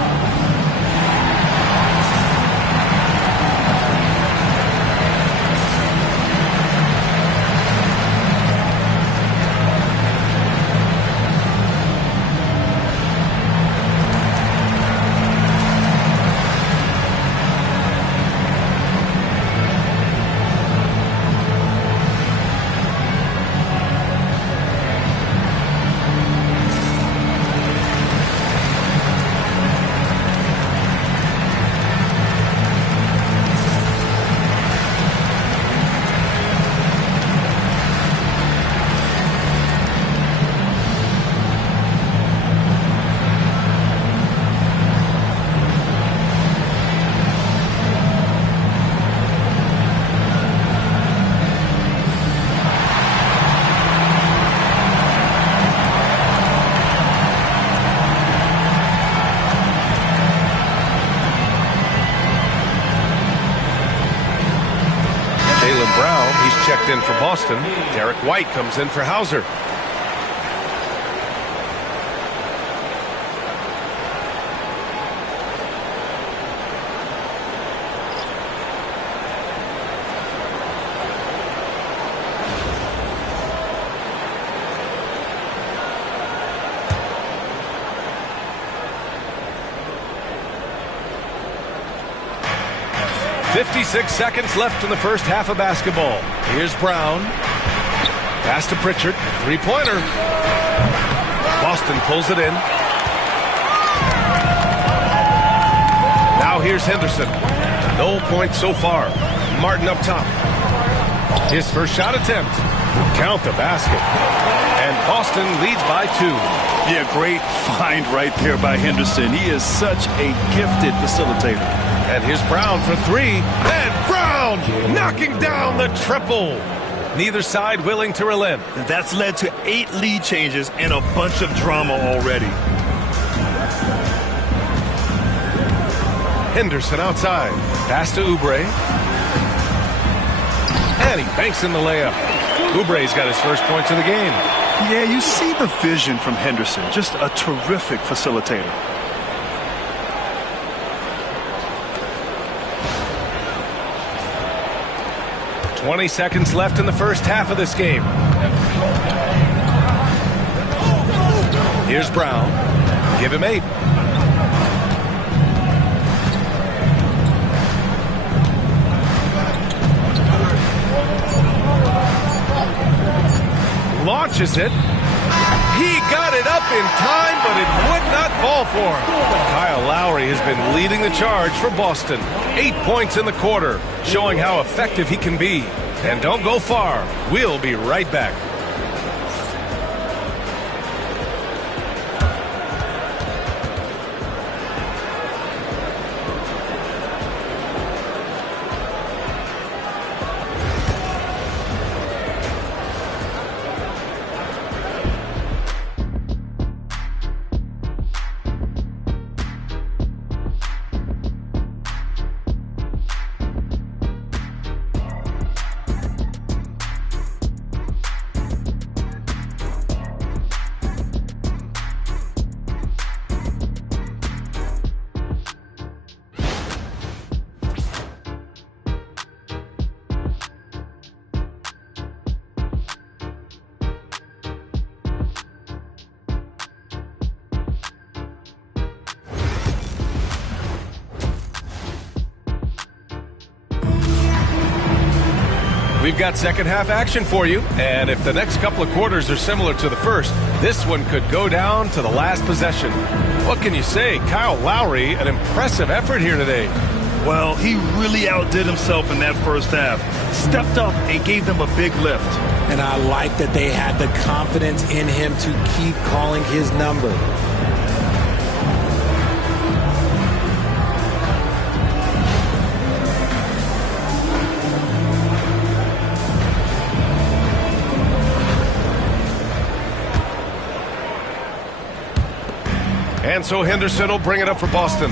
Checked in for Boston. Derek White comes in for Hauser. .56 seconds left in the first half of basketball. Here's Brown. Pass to Pritchard. Three-pointer. Boston pulls it in. Now here's Henderson. No points so far. Martin up top. His first shot attempt. Count the basket. And Boston leads by 2. Yeah, great find right there by Henderson. He is such a gifted facilitator. And here's Brown for 3. And Brown knocking down the triple. Neither side willing to relent. And that's led to 8 lead changes and a bunch of drama already. Henderson outside. Pass to Oubre. And he banks in the layup. Oubre's got his first points of the game. Yeah, you see the vision from Henderson. Just a terrific facilitator. 20 seconds left in the first half of this game. Here's Brown. Give him 8. Launches it. He got it up in time, but it would not fall for him. Kyle Lowry has been leading the charge for Boston. 8 points in the quarter, showing how effective he can be. And don't go far. We'll be right back. We've got second half action for you, and if the next couple of quarters are similar to the first, this one could go down to the last possession. What can you say? Kyle Lowry, an impressive effort here today. Well, he really outdid himself in that first half. Stepped up and gave them a big lift. And I like that they had the confidence in him to keep calling his number. And so Henderson will bring it up for Boston.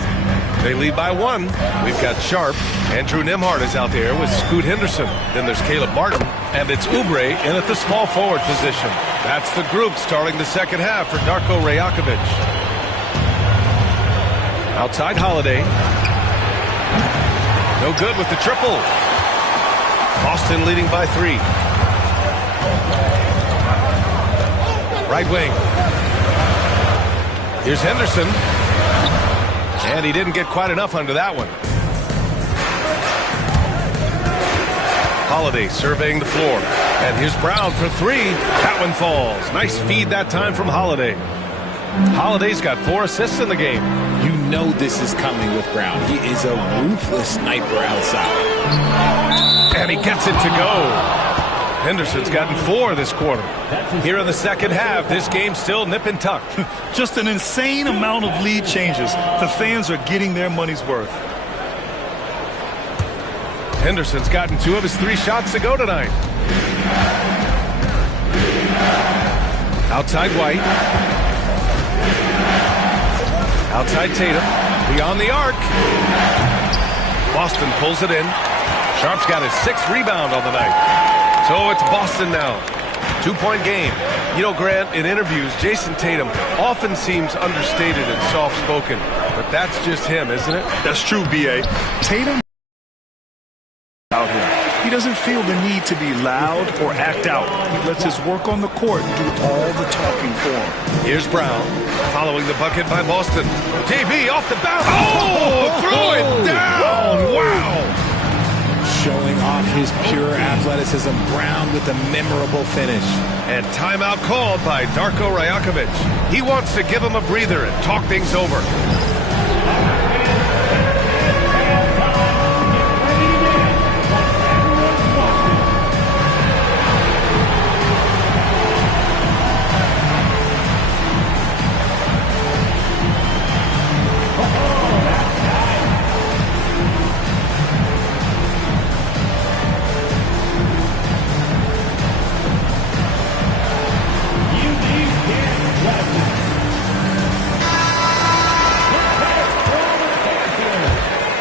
They lead by 1. We've got Sharp. Andrew Nimhart is out there with Scoot Henderson. Then there's Caleb Martin. And it's Oubre in at the small forward position. That's the group starting the second half for Darko Rajakovic. Outside Holiday. No good with the triple. Boston leading by 3. Right wing. Here's Henderson. And he didn't get quite enough under that one. Holiday surveying the floor. And here's Brown for 3. That one falls. Nice feed that time from Holiday. Holiday's got 4 assists in the game. You know this is coming with Brown. He is a ruthless sniper outside. And he gets it to go. Henderson's gotten 4 this quarter. Here in the second half, this game's still nip and tuck. Just an insane amount of lead changes. The fans are getting their money's worth. Henderson's gotten 2 of his 3 shots to go tonight. Outside White. Outside Tatum. Beyond the arc. Boston pulls it in. Sharp's got his 6th rebound on the night. So it's Boston now. 2-point game. You know, Grant, in interviews, Jason Tatum often seems understated and soft-spoken. But that's just him, isn't it? That's true, B.A. Tatum out here. He doesn't feel the need to be loud or act out. He lets his work on the court do all the talking for him. Here's Brown, following the bucket by Boston. JB off the bounce. Oh, throw it down. Wow. Showing off his pure athleticism. Brown with a memorable finish. And timeout called by Darko Rajakovic. He wants to give him a breather and talk things over.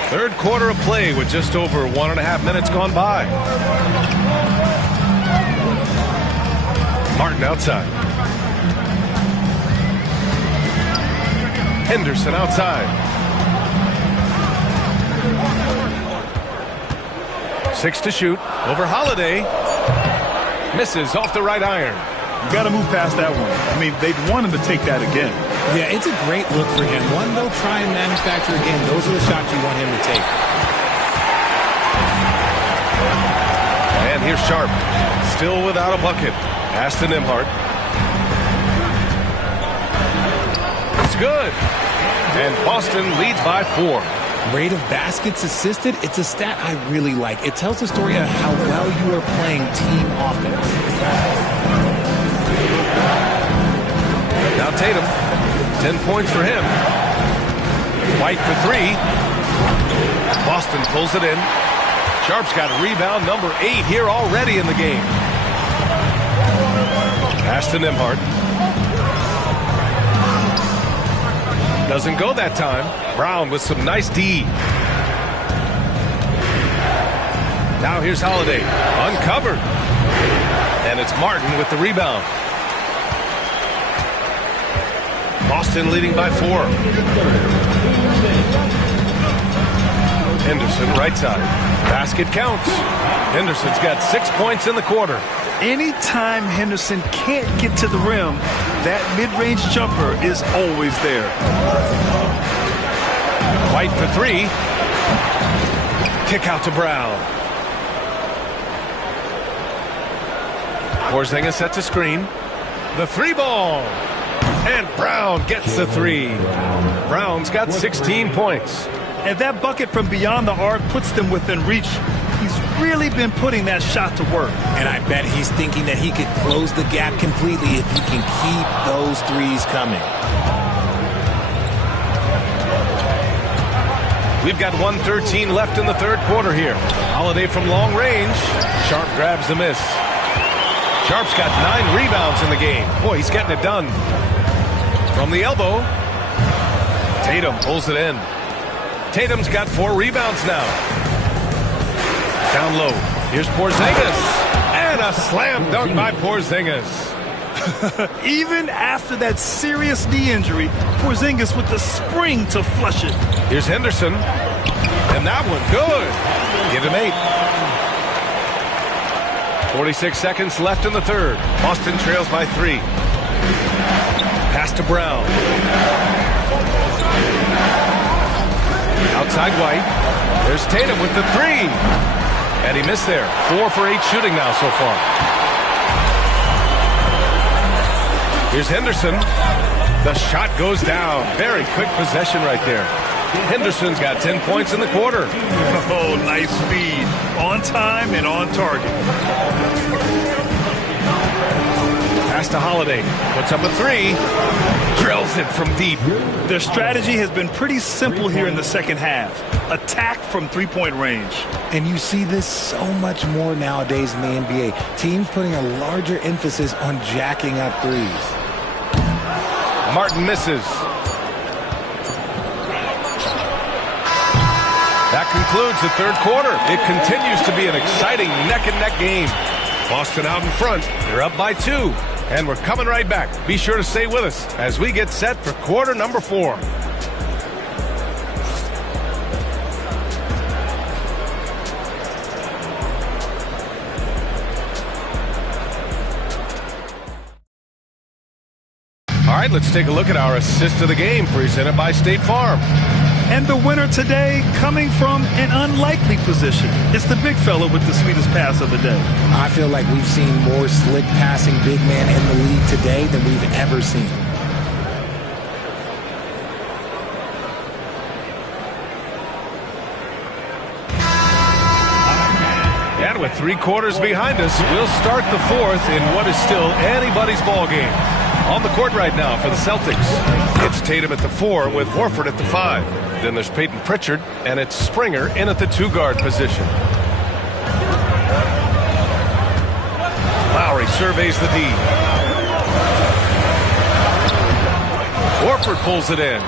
Third quarter of play with just over 1.5 minutes gone by. Martin outside. Henderson outside. 6 to shoot. Over Holiday. Misses off the right iron. You got to move past that one. I mean, they'd want him to take that again. Yeah, it's a great look for him. One they'll try and manufacture again. Those are the shots you want him to take. And here's Sharp. Still without a bucket. Pass to Nimhart. It's good. And Boston leads by 4. Rate of baskets assisted, it's a stat I really like. It tells the story of how well you are playing team offense. Now Tatum. 10 points for him. White for 3. Boston pulls it in. Sharp's got rebound number 8 here already in the game. Pass to Nimhart. Doesn't go that time. Brown with some nice D. Now here's Holiday. Uncovered. And it's Martin with the rebound. Boston leading by 4. Henderson right side. Basket counts. Henderson's got 6 points in the quarter. Anytime Henderson can't get to the rim, that mid-range jumper is always there. White for 3. Kick out to Brown. Porzingis sets a screen. The 3 ball. And Brown gets the 3. Brown's got 16 points. And that bucket from beyond the arc puts them within reach. He's really been putting that shot to work. And I bet he's thinking that he could close the gap completely if he can keep those 3s coming. We've got 1:13 left in the third quarter here. Holiday from long range. Sharp grabs the miss. Sharp's got 9 rebounds in the game. Boy, he's getting it done. From the elbow. Tatum pulls it in. Tatum's got 4 rebounds now. Down low. Here's Porzingis. And a slam dunk by Porzingis. Even after that serious knee injury, Porzingis with the spring to flush it. Here's Henderson. And that one good. Give him 8. 46 seconds left in the third. Boston trails by 3. Pass to Brown. Outside White. There's Tatum with the 3. And he missed there. 4 for 8 shooting now so far. Here's Henderson. The shot goes down. Very quick possession right there. Henderson's got 10 points in the quarter. Oh, nice feed. On time and on target. Pass to Holiday. Puts up a 3. Drills it from deep. Their strategy has been pretty simple here in the second half. Attack from three-point range. And you see this so much more nowadays in the NBA. Teams putting a larger emphasis on jacking up threes. Martin misses. That concludes the third quarter. It continues to be an exciting neck-and-neck game. Boston out in front. They're up by 2. And we're coming right back. Be sure to stay with us as we get set for quarter number 4. All right, let's take a look at our assist of the game presented by State Farm. And the winner today coming from an unlikely position. It's the big fella with the sweetest pass of the day. I feel like we've seen more slick passing big man in the league today than we've ever seen. And with 3 quarters behind us, we'll start the 4th in what is still anybody's ball game. On the court right now for the Celtics, it's Tatum at the 4 with Horford at the 5. Then there's Peyton Pritchard, and it's Springer in at the 2-guard position. Lowry surveys the D. Horford pulls it in.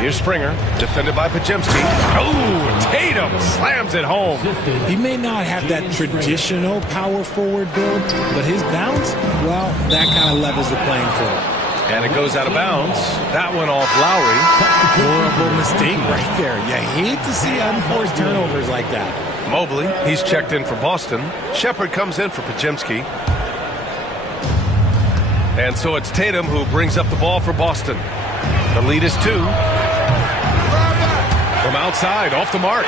Here's Springer, defended by Pajemski. Oh, Tatum slams it home. He may not have that traditional power forward build, but his bounce, well, that kind of levels the playing field. And it goes out of bounds. That one off Lowry. Horrible mistake right there. You hate to see unforced turnovers like that. Mobley, he's checked in for Boston. Shepard comes in for Pajemski. And so it's Tatum who brings up the ball for Boston. The lead is 2. From outside, off the mark.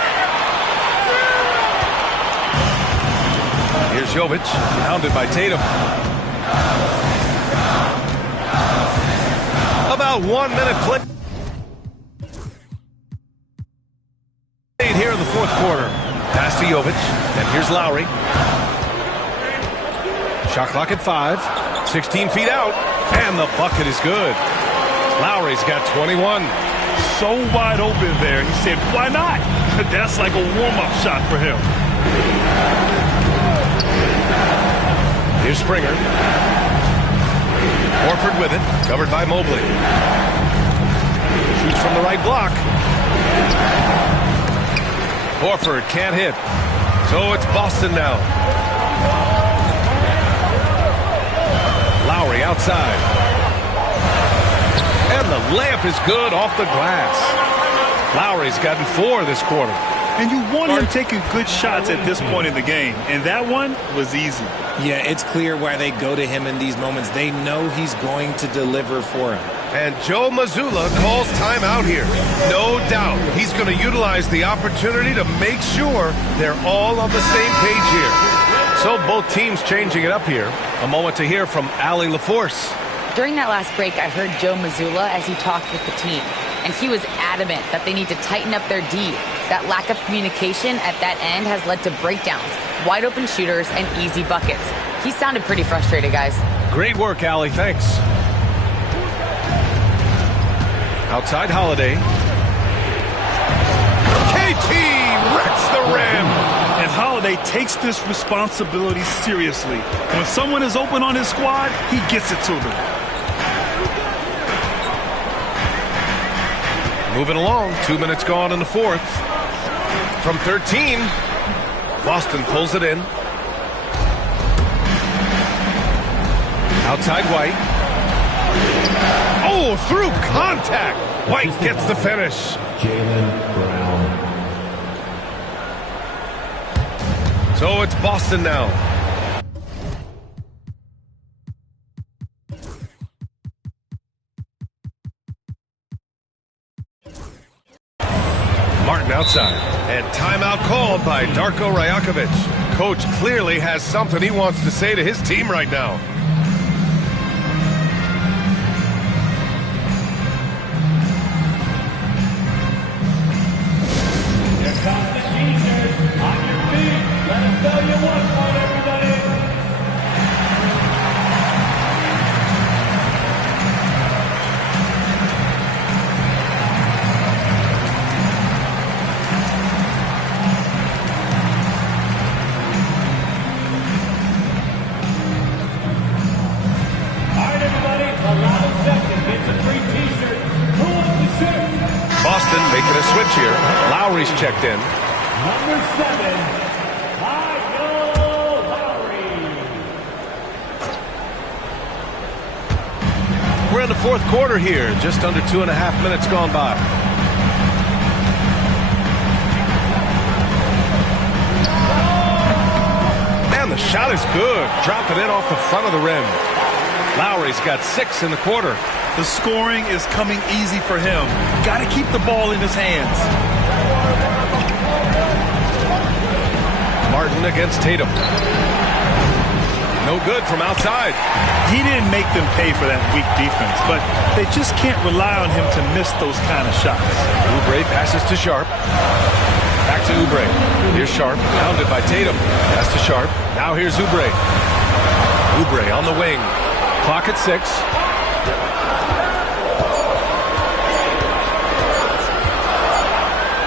Here's Jovic, pounded by Tatum. About 1 minute play here in the 4th quarter. Pass to Jovic, and here's Lowry. Shot clock at 5. 16 feet out, and the bucket is good. Lowry's got 21. So wide open there. He said, why not? That's like a warm-up shot for him. Here's Springer. Horford with it, covered by Mobley. Shoots from the right block. Horford can't hit. So it's Boston now. Lowry outside. And the layup is good off the glass. Lowry's gotten 4 this quarter. And you want him taking good shots at this point in the game. And that one was easy. Yeah, it's clear why they go to him in these moments. They know he's going to deliver for him. And Joe Mazzulla calls timeout here. No doubt he's going to utilize the opportunity to make sure they're all on the same page here. So both teams changing it up here. A moment to hear from Allie LaForce. During that last break, I heard Joe Mazzulla as he talked with the team. And he was adamant that they need to tighten up their D. That lack of communication at that end has led to breakdowns, wide open shooters, and easy buckets. He sounded pretty frustrated, guys. Great work, Allie. Thanks. Outside Holiday. KT wrecks the rim. And Holiday takes this responsibility seriously. When someone is open on his squad, he gets it to them. Moving along, 2 minutes gone in the fourth. From 13, Boston pulls it in. Outside White. Oh, through contact. White gets the finish. Jaylen Brown. So it's Boston now. Martin outside. And timeout called by Darko Rajakovic. Coach clearly has something he wants to say to his team right now. Here comes the teasers. On your feet. Let us know you want one, everybody. Boston making a switch here. Lowry's checked in. Number 7, Kyle Lowry. We're in the fourth quarter here. Just under 2.5 minutes gone by. And the shot is good. Dropping it off the front of the rim. Lowry's got 6 in the quarter. The scoring is coming easy for him. Got to keep the ball in his hands. Martin against Tatum. No good from outside. He didn't make them pay for that weak defense, but they just can't rely on him to miss those kind of shots. Oubre passes to Sharp. Back to Oubre. Here's Sharp, pounded by Tatum. Pass to Sharp. Now here's Oubre. Oubre on the wing. Clock at 6.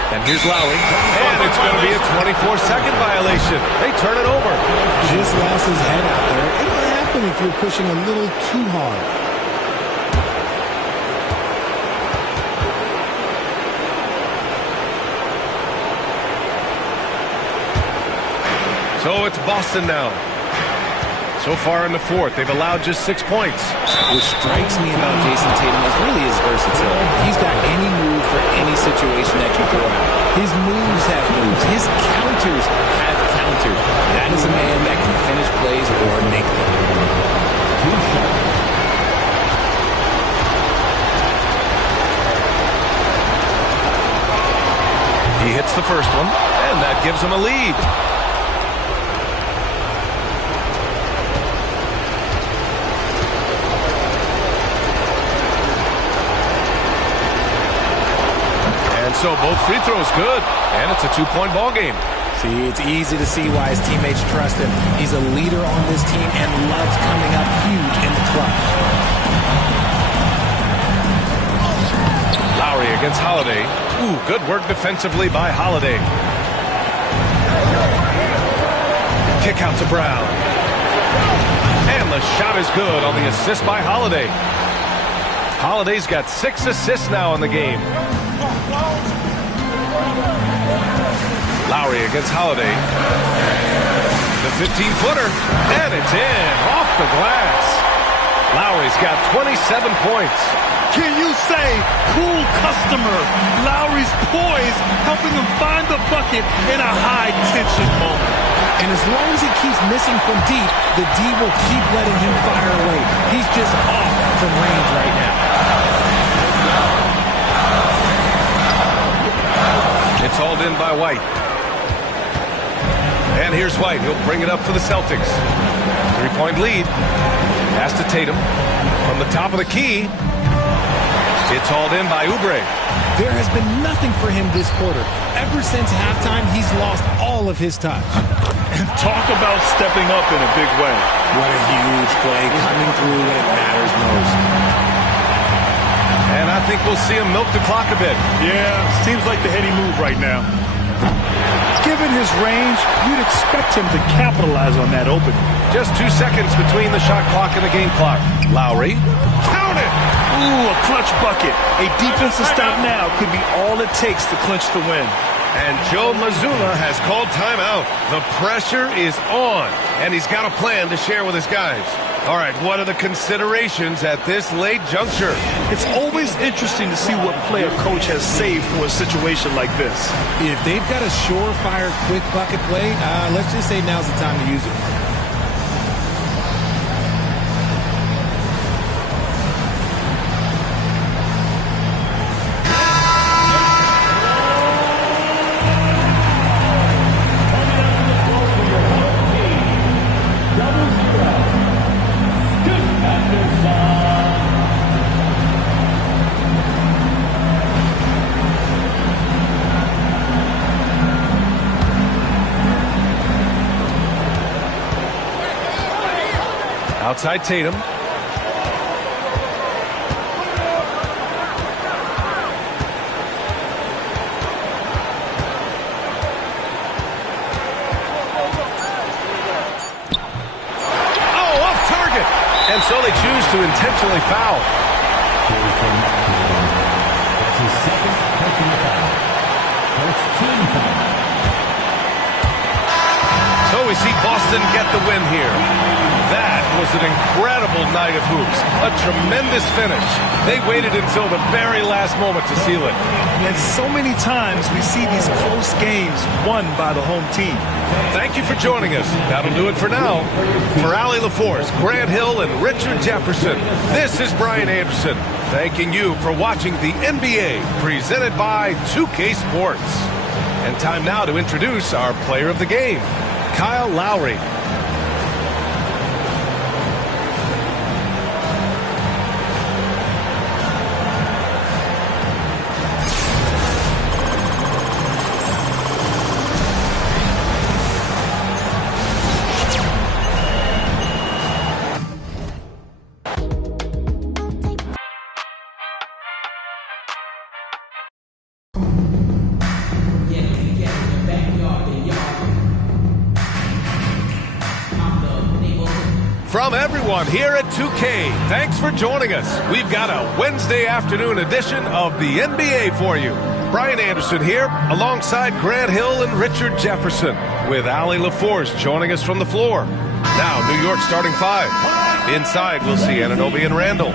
And here's Lowry. And it's going to be a 24-second violation. They turn it over. Just lost his head out there. It'll happen if you're pushing a little too hard. So it's Boston now. So far in the fourth, they've allowed just 6 points. What strikes me about Jason Tatum is really his versatility. He's got any move for any situation that you throw out. His moves have moves. His counters have counters. That is a man that can finish plays or make them. He hits the first one, and that gives him a lead. So both free throws good, and it's a 2-point ball game. See, it's easy to see why his teammates trust him. He's a leader on this team and loves coming up huge in the clutch. Lowry against Holiday. Ooh, good work defensively by Holiday. Kick out to Brown. And the shot is good on the assist by Holiday. Holiday's got 6 assists now in the game. Lowry against Holiday. The 15-footer, and it's in, off the glass. Lowry's got 27 points. Can you say, cool customer? Lowry's poise, helping him find the bucket in a high-tension moment. And as long as he keeps missing from deep, the D will keep letting him fire away. He's just off from range right now. It's hauled in by White. And here's White. He'll bring it up for the Celtics. 3-point lead. Pass to Tatum. From the top of the key. It's hauled in by Oubre. There has been nothing for him this quarter. Ever since halftime, he's lost all of his touch. And talk about stepping up in a big way. What a huge play, coming through when it matters most. And I think we'll see him milk the clock a bit. Yeah, seems like the heady move right now. Given his range, you'd expect him to capitalize on that opening. Just 2 seconds between the shot clock and the game clock. Lowry, count it! Ooh, a clutch bucket. A defensive stop now could be all it takes to clinch the win. And Joe Mazzulla has called timeout. The pressure is on, and he's got a plan to share with his guys. All right, what are the considerations at this late juncture? It's always interesting to see what play a coach has saved for a situation like this. If they've got a surefire quick bucket play, let's just say now's the time to use it. Outside Tatum. Off target. And so they choose to intentionally foul. That's his second personal foul. First team foul. So we see Boston get the win here. That was an incredible night of hoops. A tremendous finish. They waited until the very last moment to seal it. And so many times we see these close games won by the home team. Thank you for joining us. That'll do it for now. For Allie LaForce, Grant Hill, and Richard Jefferson, this is Brian Anderson, thanking you for watching the NBA presented by 2K Sports. And time now to introduce our player of the game, Kyle Lowry. From everyone here at 2K, thanks for joining us. We've got a Wednesday afternoon edition of the NBA for you. Brian Anderson here, alongside Grant Hill and Richard Jefferson, with Allie LaForce joining us from the floor. Now, New York starting five. Inside, we'll see Anunoby and Randall.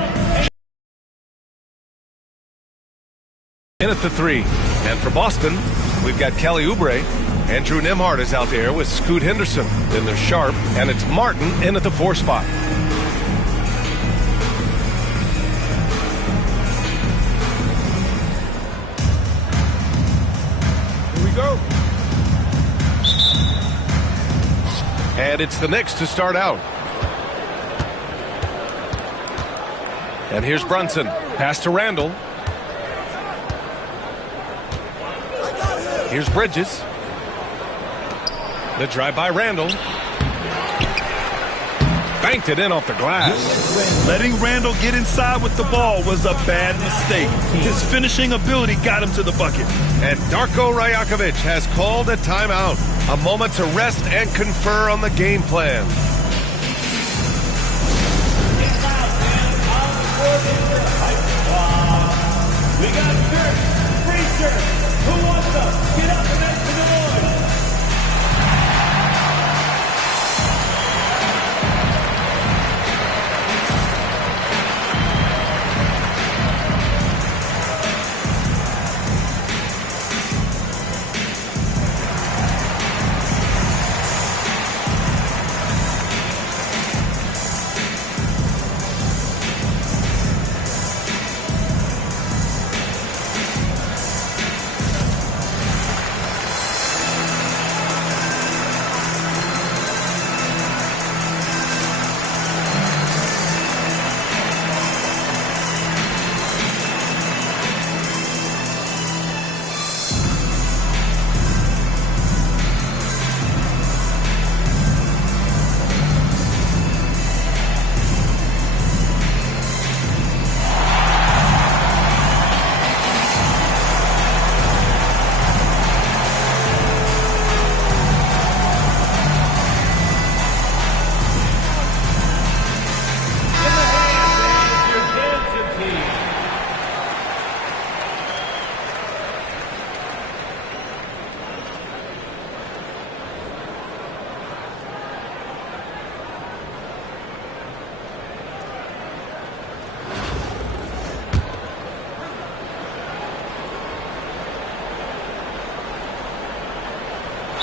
In at the three. And for Boston, we've got Kelly Oubre. Andrew Nembhard is out there with Scoot Henderson. Then there's Sharp, and it's Martin in at the 4 spot. Here we go. And it's the Knicks to start out. And here's Brunson. Pass to Randall. Here's Bridges. The drive by Randall. Banked it in off the glass. Letting Randall get inside with the ball was a bad mistake. His finishing ability got him to the bucket. And Darko Rajakovic has called a timeout. A moment to rest and confer on the game plan. We got shirts, free shirts. Who wants them? Get up and make some noise.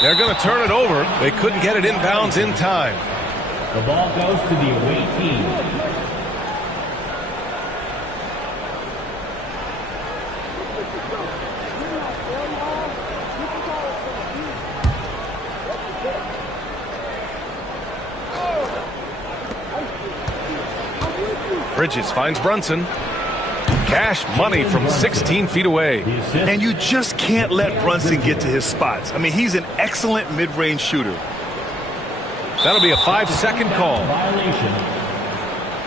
They're going to turn it over. They couldn't get it inbounds in time. The ball goes to the away team. Bridges finds Brunson. Cash money from 16 feet away. And you just can't let Brunson get to his spots. I mean, he's an excellent mid-range shooter. That'll be a 5-second call. Violation.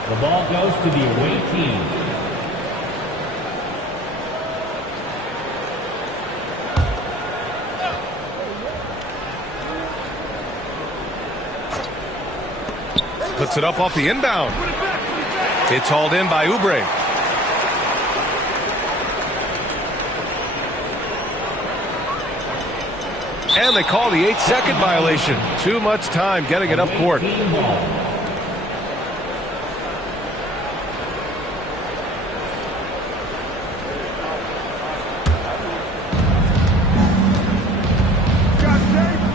The ball goes to the away team. Puts it up off the inbound. It's hauled in by Oubre. And they call the 8-second violation. Too much time getting it up court.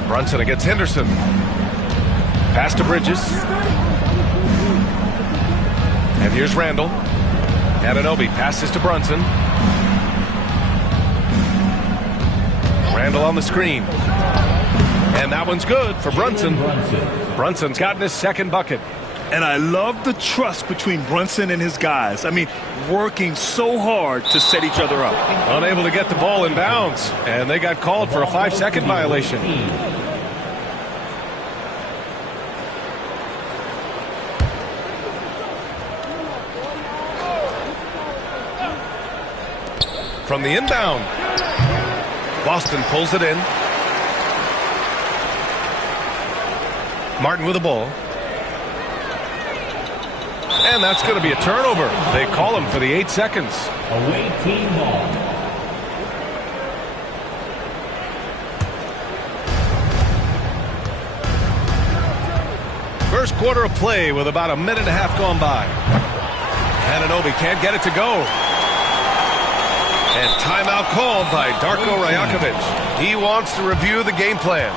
Brunson against Henderson. Pass to Bridges. And here's Randall. Anunoby passes to Brunson. Randall on the screen. And that one's good for Brunson. Brunson's gotten his second bucket. And I love the trust between Brunson and his guys. I mean, working so hard to set each other up. Unable to get the ball in bounds. And they got called for a 5-second violation. From the inbound. Boston pulls it in. Martin with the ball. And that's going to be a turnover. They call him for the 8 seconds. Away team ball. First quarter of play with about a minute and a half gone by. Anunoby can't get it to go. And timeout called by Darko Rajakovic. He wants to review the game plan.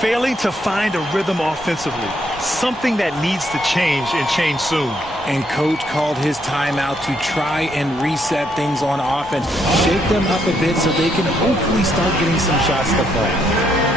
Failing to find a rhythm offensively. Something that needs to change and change soon. And coach called his timeout to try and reset things on offense. Shake them up a bit so they can hopefully start getting some shots to fall.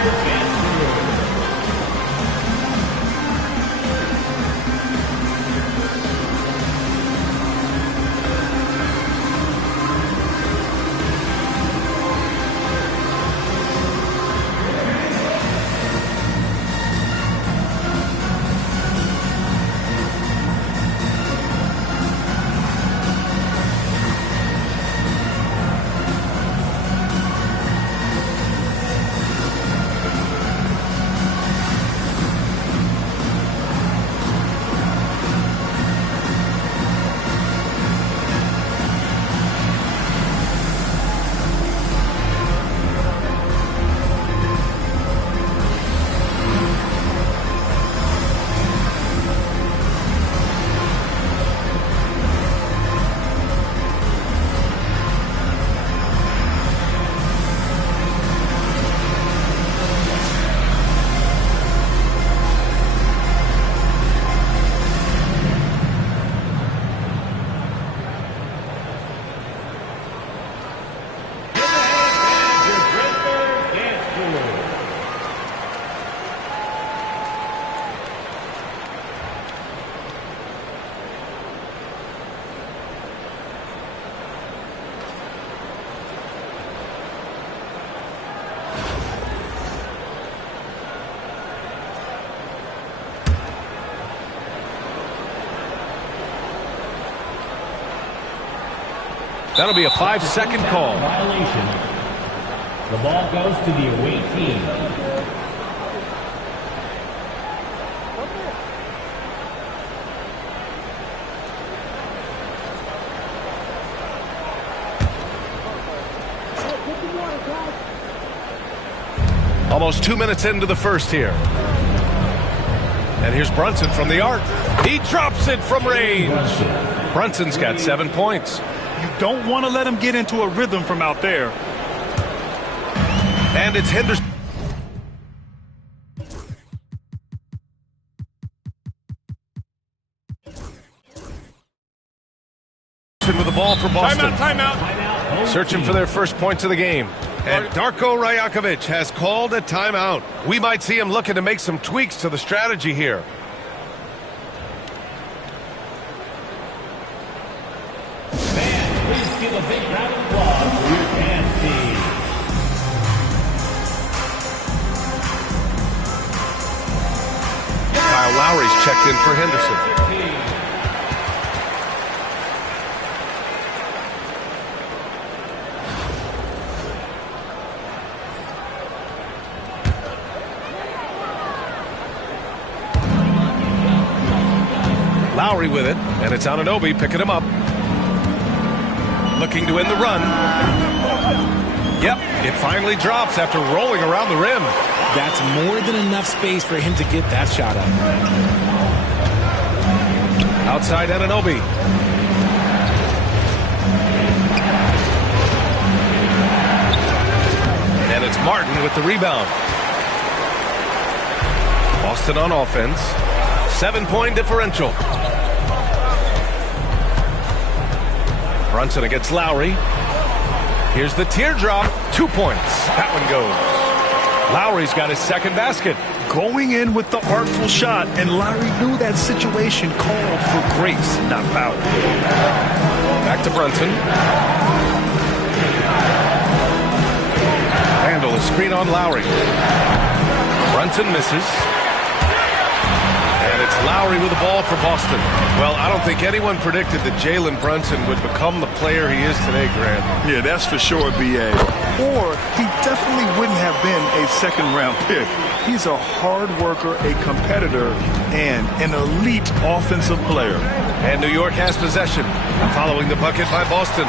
That'll be a 5-second call. Violation. The ball goes to the away team. Almost 2 minutes into the first here. And here's Brunson from the arc. He drops it from range. Brunson's got 7 points. You don't want to let him get into a rhythm from out there. And it's Henderson. possession with the ball for Boston. Timeout. Searching for their first points of the game. And Darko Rajakovic has called a timeout. We might see him looking to make some tweaks to the strategy here. Please give a big round of applause for your dance team. Kyle Lowry's checked in for Henderson. Lowry with it, and it's Anunoby picking him up. Looking to end the run. Yep, it finally drops after rolling around the rim. That's more than enough space for him to get that shot up. Outside Anunoby. And it's Martin with the rebound. Boston on offense. 7-point differential. Brunson against Lowry. Here's the teardrop. 2 points. That one goes. Lowry's got his second basket. Going in with the artful shot, and Lowry knew that situation called for grace, not power. Back to Brunson. Handle a screen on Lowry. Brunson misses. And it's Lowry with the ball for Boston. Well, I don't think anyone predicted that Jalen Brunson would become the player he is today, Grant. Yeah, that's for sure, B.A. Or he definitely wouldn't have been a second-round pick. He's a hard worker, a competitor, and an elite offensive player. And New York has possession, following the bucket by Boston.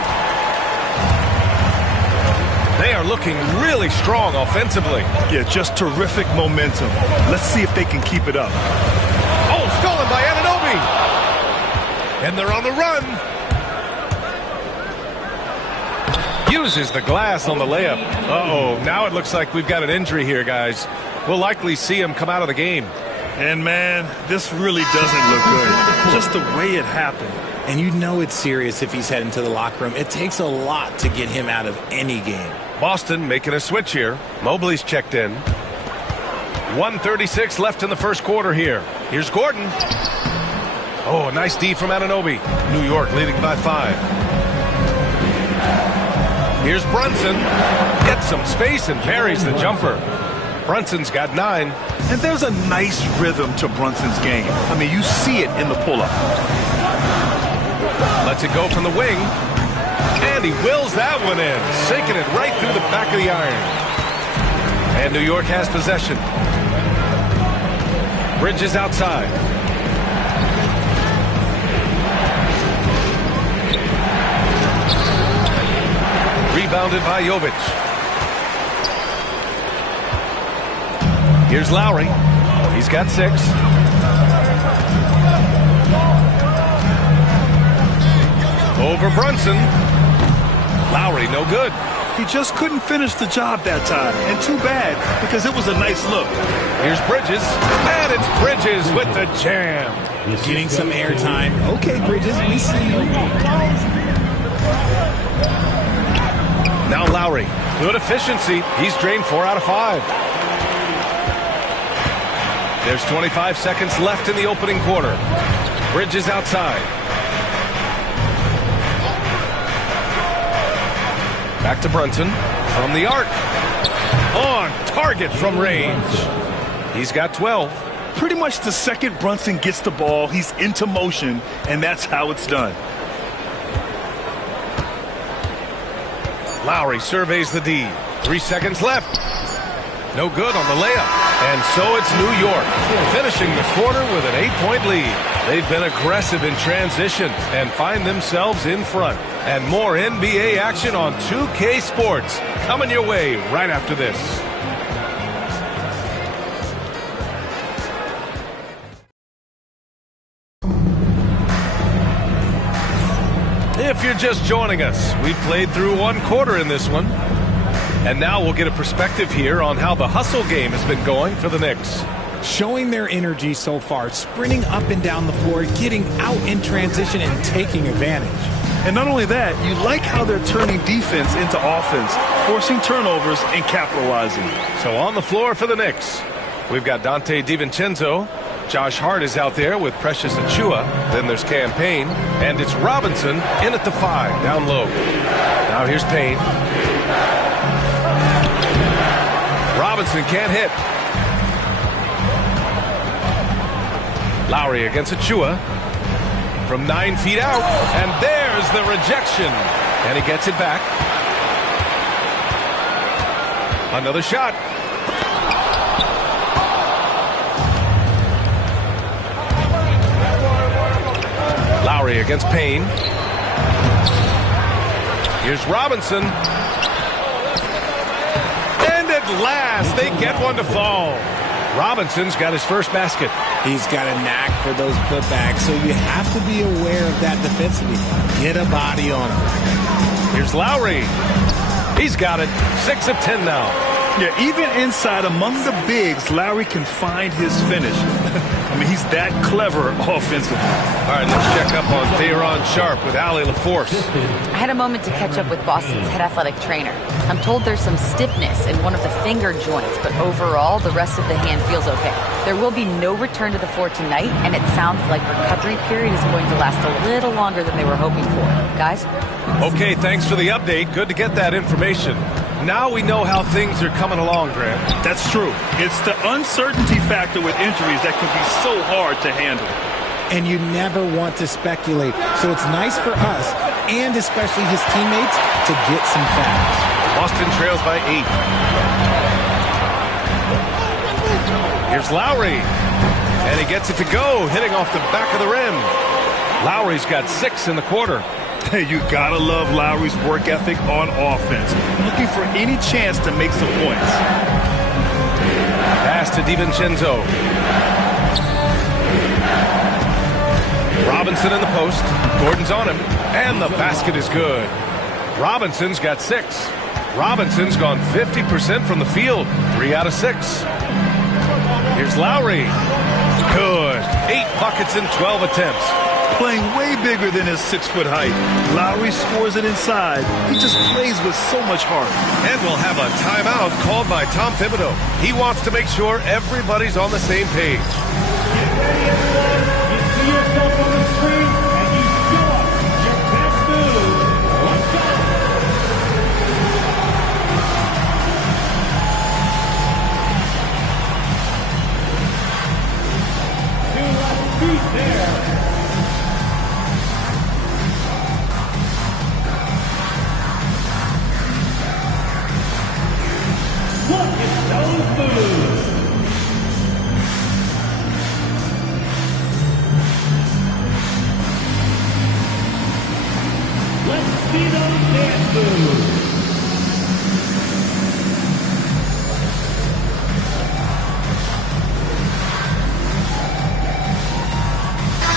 They are looking really strong offensively. Yeah, just terrific momentum. Let's see if they can keep it up. Oh, stolen by Anunoby. And they're on the run. Uses the glass on the layup. Uh-oh, now it looks like we've got an injury here, guys. We'll likely see him come out of the game. And, man, this really doesn't look good. Just the way it happened. And you know it's serious if he's heading to the locker room. It takes a lot to get him out of any game. Boston making a switch here. Mobley's checked in. 1:36 left in the first quarter here. Here's Gordon. Oh, a nice D from Anunoby. New York leading by 5. Here's Brunson. Gets some space and buries the jumper. Brunson's got 9. And there's a nice rhythm to Brunson's game. I mean, you see it in the pull-up. Lets it go from the wing. And he wills that one in, sinking it right through the back of the iron. And New York has possession. Bridges outside. Rebounded by Jovic. Here's Lowry. He's got 6. Over Brunson. Lowry, no good. He just couldn't finish the job that time. And too bad, because it was a nice look. Here's Bridges. And it's Bridges with the jam. Getting some airtime. Okay, Bridges, we see you. Now Lowry. Good efficiency. He's drained 4 out of 5. There's 25 seconds left in the opening quarter. Bridges outside. Back to Brunson from the arc. On target from range. He's got 12. Pretty much the second Brunson gets the ball, he's into motion, and that's how it's done. Lowry surveys the D. 3 seconds left. No good on the layup. And so it's New York, finishing the quarter with an 8-point lead. They've been aggressive in transition and find themselves in front. And more NBA action on 2K Sports coming your way right after this. If you're just joining us, we've played through 1 quarter in this one. And now we'll get a perspective here on how the hustle game has been going for the Knicks. Showing their energy so far, sprinting up and down the floor, getting out in transition and taking advantage. And not only that, you like how they're turning defense into offense, forcing turnovers and capitalizing. So on the floor for the Knicks, we've got Dante DiVincenzo. Josh Hart is out there with Precious Achiuwa. Then there's Cam Payne. And it's Robinson in at the 5, down low. Now here's Payne. Robinson can't hit. Lowry against Achiuwa from 9 feet out, and there's the rejection, and he gets it back. Another shot. Lowry against Payne. Here's Robinson. And at last, they get one to fall. Robinson's got his first basket. He's got a knack for those putbacks, so you have to be aware of that defensively. Get a body on him. Here's Lowry. He's got it. 6 of 10 now. Yeah, even inside among the bigs, Lowry can find his finish. I mean, he's that clever offensively. All right, let's check up on Theron Sharp with Allie LaForce. I had a moment to catch up with Boston's head athletic trainer. I'm told there's some stiffness in one of the finger joints, but overall, the rest of the hand feels okay. There will be no return to the floor tonight, and it sounds like recovery period is going to last a little longer than they were hoping for. Guys? Okay, thanks for the update. Good to get that information. Now we know how things are coming along, Grant. That's true. It's the uncertainty factor with injuries that can be so hard to handle. And you never want to speculate. So it's nice for us, and especially his teammates, to get some facts. Boston trails by 8. Here's Lowry. And he gets it to go, hitting off the back of the rim. Lowry's got 6 in the quarter. Hey, you gotta love Lowry's work ethic on offense. Looking for any chance to make some points. Pass to DiVincenzo. Robinson in the post. Gordon's on him. And the basket is good. Robinson's got 6. Robinson's gone 50% from the field. 3 out of 6. Here's Lowry. Good. 8 buckets in 12 attempts. Playing way bigger than his 6-foot height. Lowry scores it inside. He just plays with so much heart. And we'll have a timeout called by Tom Thibodeau. He wants to make sure everybody's on the same page. Get ready, everyone. You see yourself on the screen, and you show up your best move. Let's go. 2 left feet there. Look at those moves. Let's see those dance moves.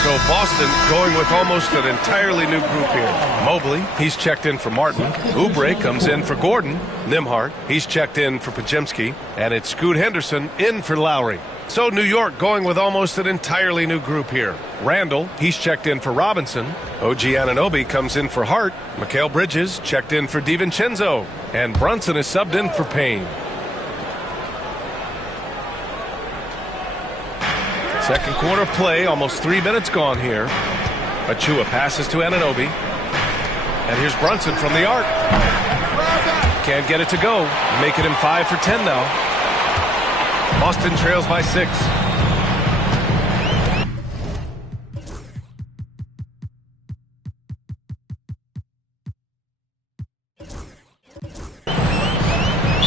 So Boston going with almost an entirely new group here. Mobley, he's checked in for Martin. Oubre comes in for Gordon. Nimhart, he's checked in for Podziemski. And it's Scoot Henderson in for Lowry. So New York going with almost an entirely new group here. Randall, he's checked in for Robinson. OG Anunoby comes in for Hart. Mikal Bridges checked in for DiVincenzo. And Brunson is subbed in for Payne. Second quarter play, almost 3 minutes gone here. Achiuwa passes to Anunoby. And here's Brunson from the arc. Can't get it to go. Making him 5 for 10 now. Boston trails by 6.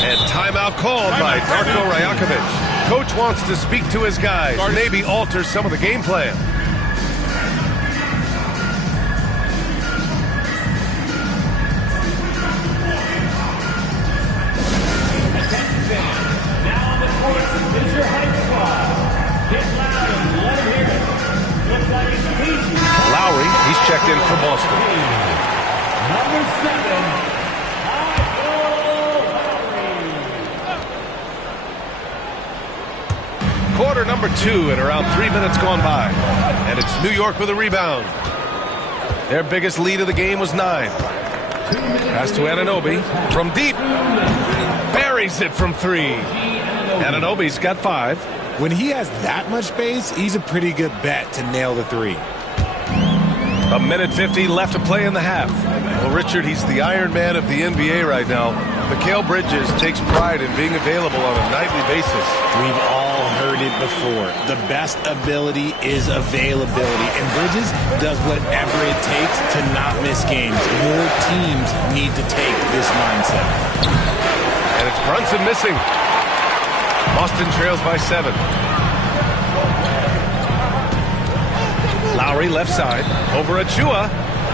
And timeout called by Darko Rajakovic. Coach wants to speak to his guys, maybe alter some of the game plan. Now on the court is your hype squad. Get loud and let him hear it. Looks like it's Casey. Lowry, he's checked in for Boston. Number 7. Quarter number 2 and around 3 minutes gone by. And it's New York with a rebound. Their biggest lead of the game was 9. Pass to Anunoby from deep. Buries it from 3. Anunoby's got 5. When he has that much space, he's a pretty good bet to nail the 3. A minute 50 left to play in the half. Well, Richard, he's the Iron Man of the NBA right now. Mikal Bridges takes pride in being available on a nightly basis. We've all heard it before. The best ability is availability, and Bridges does whatever it takes to not miss games. More teams need to take this mindset. And it's Brunson missing. Boston trails by 7. Lowry left side. Over Achua.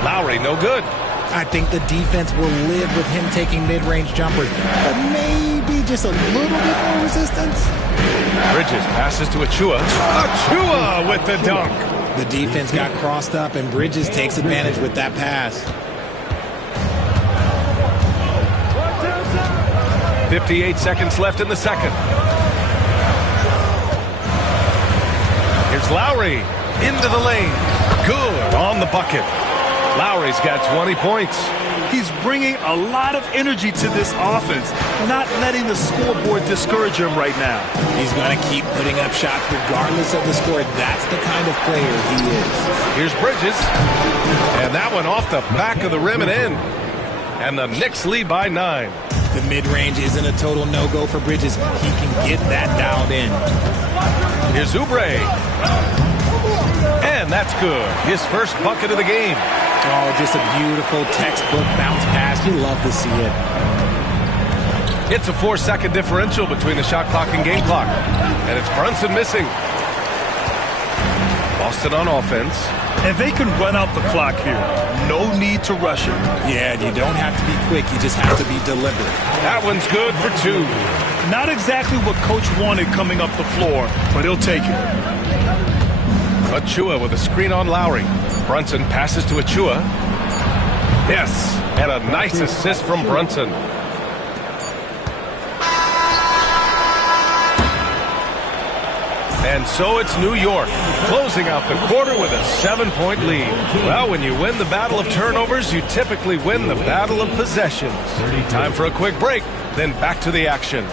Lowry no good. I think the defense will live with him taking mid-range jumpers, but maybe just a little bit more resistance. Bridges passes to Achua. Achua with the dunk. The defense got crossed up, and Bridges takes advantage with that pass. 58 seconds left in the second. Here's Lowry into the lane. Good on the bucket. Lowry's got 20 points. He's bringing a lot of energy to this offense, not letting the scoreboard discourage him right now. He's going to keep putting up shots regardless of the score. That's the kind of player he is. Here's Bridges. And that one off the back of the rim and in. And the Knicks lead by 9. The mid-range isn't a total no-go for Bridges. He can get that dialed in. Here's Oubre. And that's good. His first bucket of the game. Oh, just a beautiful textbook bounce pass. You love to see it. It's a 4-second differential between the shot clock and game clock. And it's Brunson missing. Boston on offense. And they can run out the clock here. No need to rush it. Yeah, you don't have to be quick. You just have to be deliberate. That one's good for 2. Not exactly what Coach wanted coming up the floor, but he'll take it. Achua with a screen on Lowry. Brunson passes to Achua. Yes, and a nice assist from Brunson. And so it's New York, closing out the quarter with a 7-point lead. Well, when you win the battle of turnovers, you typically win the battle of possessions. Time for a quick break, then back to the action.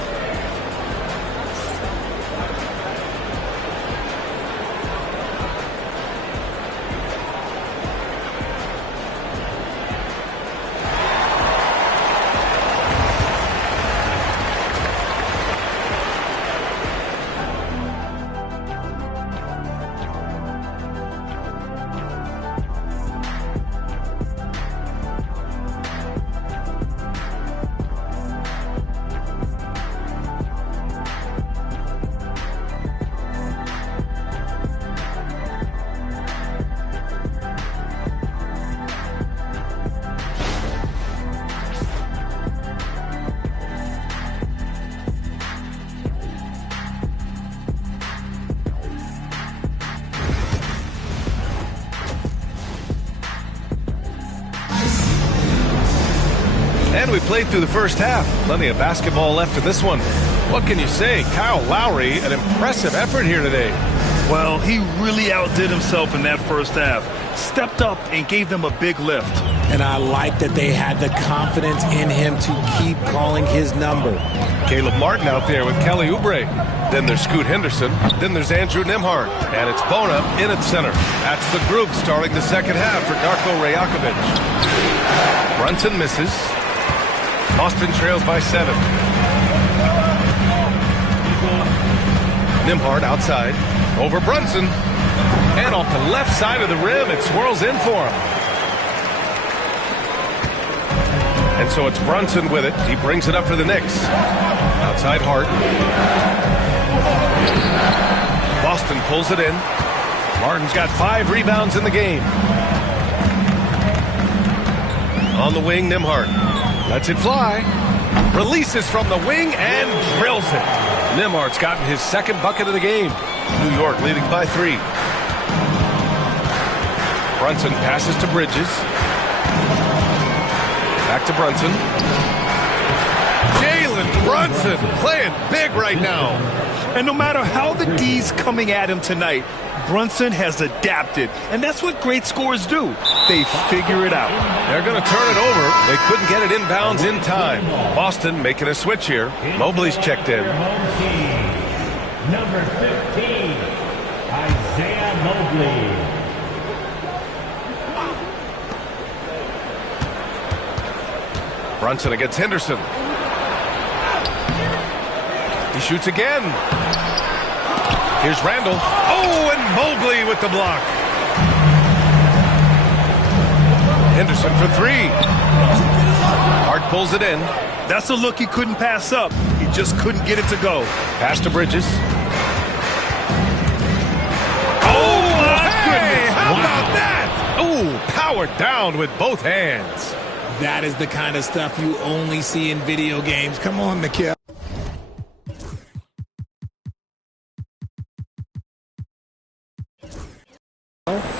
And we played through the first half. Plenty of basketball left in this one. What can you say? Kyle Lowry, an impressive effort here today. Well, he really outdid himself in that first half. Stepped up and gave them a big lift. And I like that they had the confidence in him to keep calling his number. Caleb Martin out there with Kelly Oubre. Then there's Scoot Henderson. Then there's Andrew Nembhard. And it's Bona in at center. That's the group starting the second half for Darko Rajakovic. Brunson misses. Boston trails by 7. Nembhard outside. Over Brunson. And off the left side of the rim, it swirls in for him. And so it's Brunson with it. He brings it up for the Knicks. Outside Hart. Boston pulls it in. Martin's got 5 rebounds in the game. On the wing, Nembhard. Lets it fly. Releases from the wing and drills it. Nembhard's gotten his second bucket of the game. New York leading by 3. Brunson passes to Bridges. Back to Brunson. Jalen Brunson playing big right now. And no matter how the D's coming at him tonight, Brunson has adapted, and that's what great scorers do. They figure it out. They're going to turn it over. They couldn't get it inbounds in time. Boston making a switch here. Mobley's checked in. Number 15, Isaiah Mobley. Brunson against Henderson. He shoots again. Here's Randall. Oh, and Mobley with the block. Henderson for three. Hart pulls it in. That's a look he couldn't pass up. He just couldn't get it to go. Pass to Bridges. Oh, my goodness. How about that? Oh, powered down with both hands. That is the kind of stuff you only see in video games. Come on, Mikhail.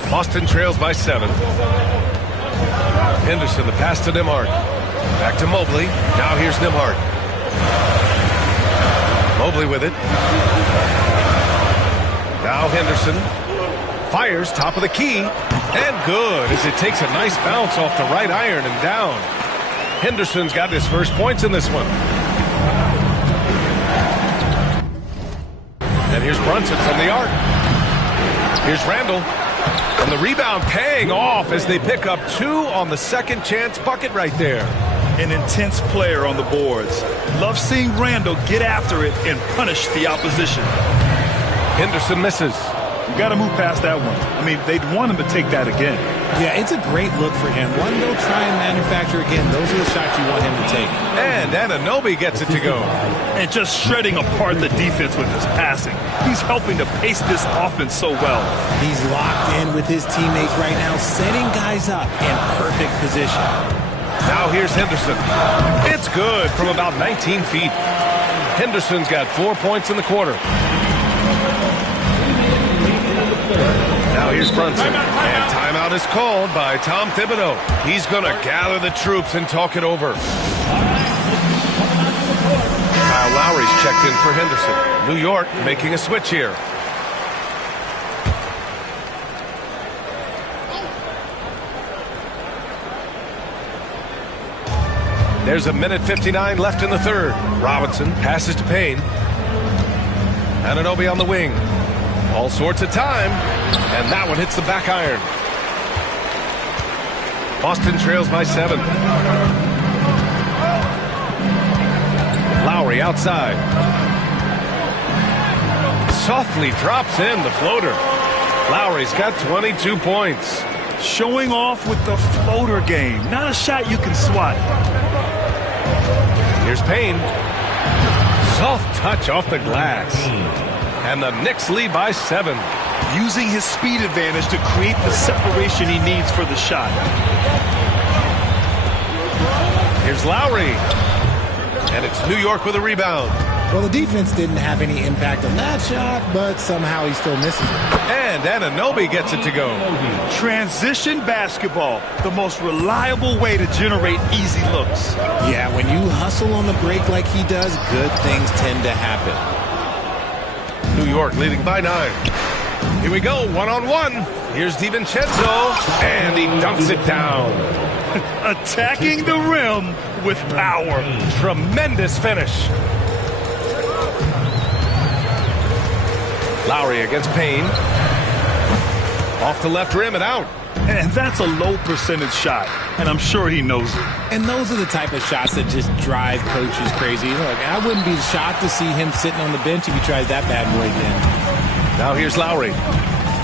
Boston trails by 7. Henderson, the pass to Nembhard. Back to Mobley. Now here's Nembhard. Mobley with it. Now Henderson. Fires top of the key. And good as it takes a nice bounce off the right iron and down. Henderson's got his first points in this one. And here's Brunson from the arc. Here's Randall. And the rebound paying off as they pick up 2 on the second chance bucket right there. An intense player on the boards. Love seeing Randall get after it and punish the opposition. Henderson misses. You got to move past that one. I mean, they'd want him to take that again. Yeah, it's a great look for him. One they'll try and manufacture again. Those are the shots you want him to take. And Anunoby gets it to go. And just shredding apart the defense with his passing. He's helping to pace this offense so well. He's locked in with his teammates right now, setting guys up in perfect position. Now here's Henderson. It's good from about 19 feet. Henderson's got 4 points in the quarter. Now here's Brunson. And timeout is called by Tom Thibodeau. He's going to gather the troops and talk it over. Kyle Lowry's checked in for Henderson. New York making a switch here. There's a minute 59 left in the third. Robinson passes to Payne. Anunoby on the wing. All sorts of time. And that one hits the back iron. Boston trails by 7. Lowry outside. Softly drops in the floater. Lowry's got 22 points. Showing off with the floater game. Not a shot you can swat. Here's Payne. Soft touch off the glass. And the Knicks lead by 7. Using his speed advantage to create the separation he needs for the shot. Here's Lowry. And it's New York with a rebound. Well, the defense didn't have any impact on that shot, but somehow he still misses it. And Anunoby gets it to go. Transition basketball, the most reliable way to generate easy looks. Yeah, when you hustle on the break like he does, good things tend to happen. New York leading by 9. Here we go, one-on-one. Here's DiVincenzo, and he dunks it down. Attacking the rim with power. Tremendous finish. Lowry against Payne. Off the left rim and out. And that's a low percentage shot, and I'm sure he knows it. And those are the type of shots that just drive coaches crazy. Look, I wouldn't be shocked to see him sitting on the bench if he tries that bad boy again. Now here's Lowry.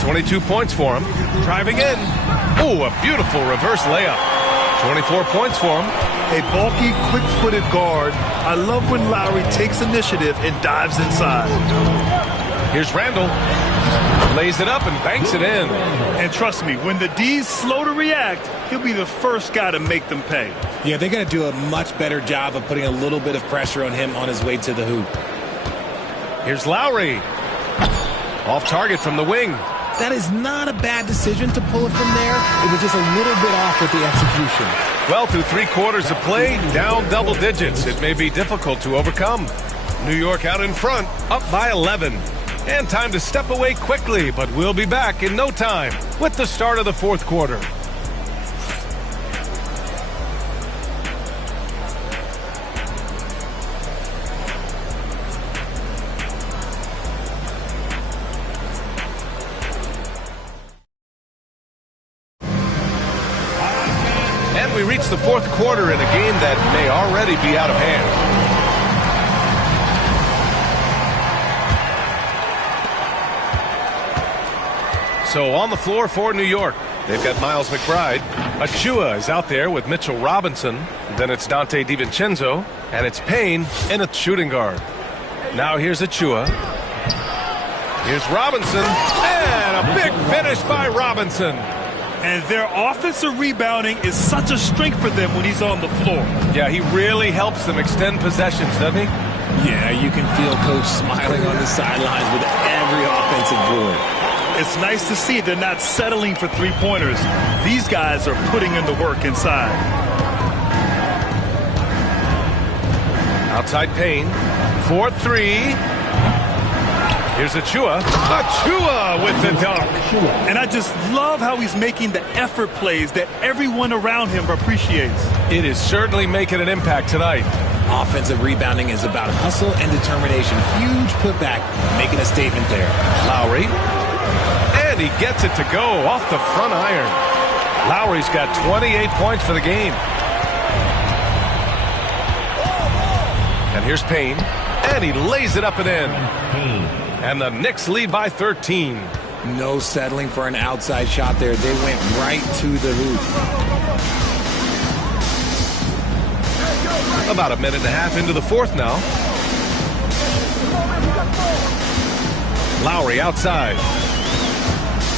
22 points for him. Driving in. Oh, a beautiful reverse layup. 24 points for him. A bulky, quick-footed guard. I love when Lowry takes initiative and dives inside. Here's Randall. Lays it up and banks it in. And trust me, when the D's slow to react, he'll be the first guy to make them pay. Yeah, they're going to do a much better job of putting a little bit of pressure on him on his way to the hoop. Here's Lowry. Off target from the wing. That is not a bad decision to pull it from there. It was just a little bit off with the execution. Well, through 3 quarters of play, down double digits. It may be difficult to overcome. New York out in front, up by 11. And time to step away quickly, but we'll be back in no time with the start of the fourth quarter. We reach the fourth quarter in a game that may already be out of hand. So on the floor for New York, they've got Miles McBride. Achua is out there with Mitchell Robinson. Then it's Dante DiVincenzo, and it's Payne in a shooting guard. Now here's Achua. Here's Robinson, and a big finish by Robinson. And their offensive rebounding is such a strength for them when he's on the floor. Yeah, he really helps them extend possessions, doesn't he? Yeah, you can feel Coach smiling on the sidelines with every offensive board. It's nice to see they're not settling for three-pointers. These guys are putting in the work inside. Outside Payne. 4-3. Here's Achua. Achua with the dunk. And I just love how he's making the effort plays that everyone around him appreciates. It is certainly making an impact tonight. Offensive rebounding is about hustle and determination. Huge putback, making a statement there. Lowry. And he gets it to go off the front iron. Lowry's got 28 points for the game. And here's Payne. And he lays it up and in. And the Knicks lead by 13. No settling for an outside shot there. They went right to the hoop. About a minute and a half into the fourth now. Lowry outside.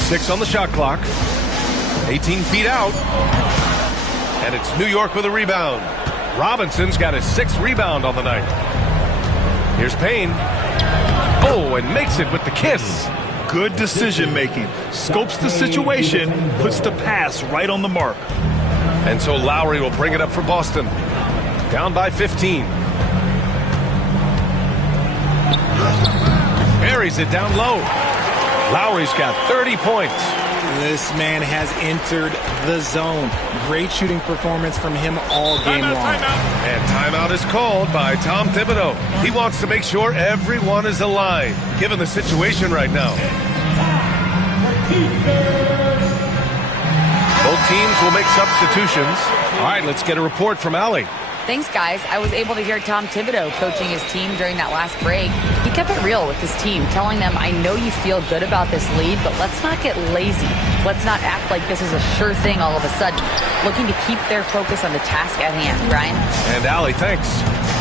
6 on the shot clock. 18 feet out. And it's New York with a rebound. Robinson's got his 6th rebound on the night. Here's Payne. Oh, and makes it with the kiss. Good decision making. Scopes the situation, puts the pass right on the mark. And so Lowry will bring it up for Boston. Down by 15. Buries it down low. Lowry's got 30 points. This man has entered the zone. Great shooting performance from him all game long. And timeout is called by Tom Thibodeau. He wants to make sure everyone is aligned, given the situation right now. Both teams will make substitutions. All right, let's get a report from Allie. Thanks, guys. I was able to hear Tom Thibodeau coaching his team during that last break. He kept it real with his team, telling them, I know you feel good about this lead, but let's not get lazy. Let's not act like this is a sure thing all of a sudden. Looking to keep their focus on the task at hand. Brian? And Allie, thanks.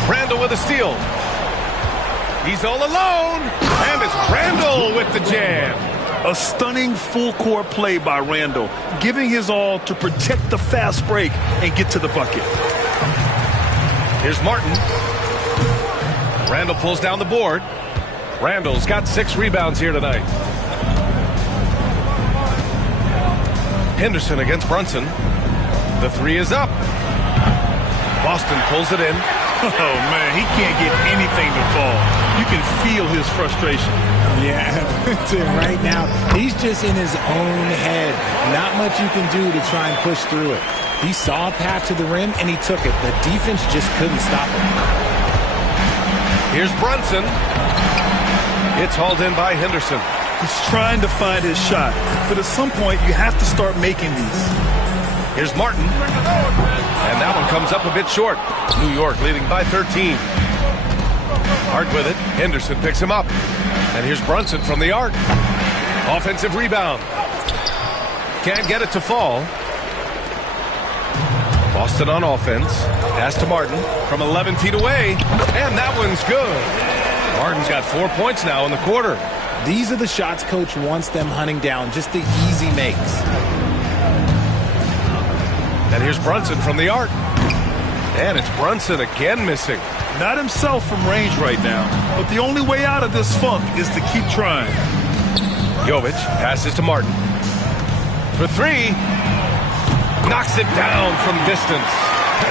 Randall with a steal. He's all alone. And it's Randall with the jam. A stunning full-court play by Randall, giving his all to protect the fast break and get to the bucket. Here's Martin. Randall pulls down the board. Randall's got 6 rebounds here tonight. Henderson against Brunson. The 3 is up. Boston pulls it in. Oh, man, he can't get anything to fall. You can feel his frustration. Yeah, right now, he's just in his own head. Not much you can do to try and push through it. He saw a path to the rim, and he took it. The defense just couldn't stop him. Here's Brunson. It's hauled in by Henderson. He's trying to find his shot, but at some point, you have to start making these. Here's Martin. And that one comes up a bit short. New York leading by 13. Hart with it. Henderson picks him up. And here's Brunson from the arc. Offensive rebound. Can't get it to fall. Boston on offense. Pass to Martin from 11 feet away. And that one's good. Martin's got 4 points now in the quarter. These are the shots Coach wants them hunting down. Just the easy makes. And here's Brunson from the arc. And it's Brunson again missing. Not himself from range right now, but the only way out of this funk is to keep trying. Jovic passes to Martin. For 3. Knocks it down from distance.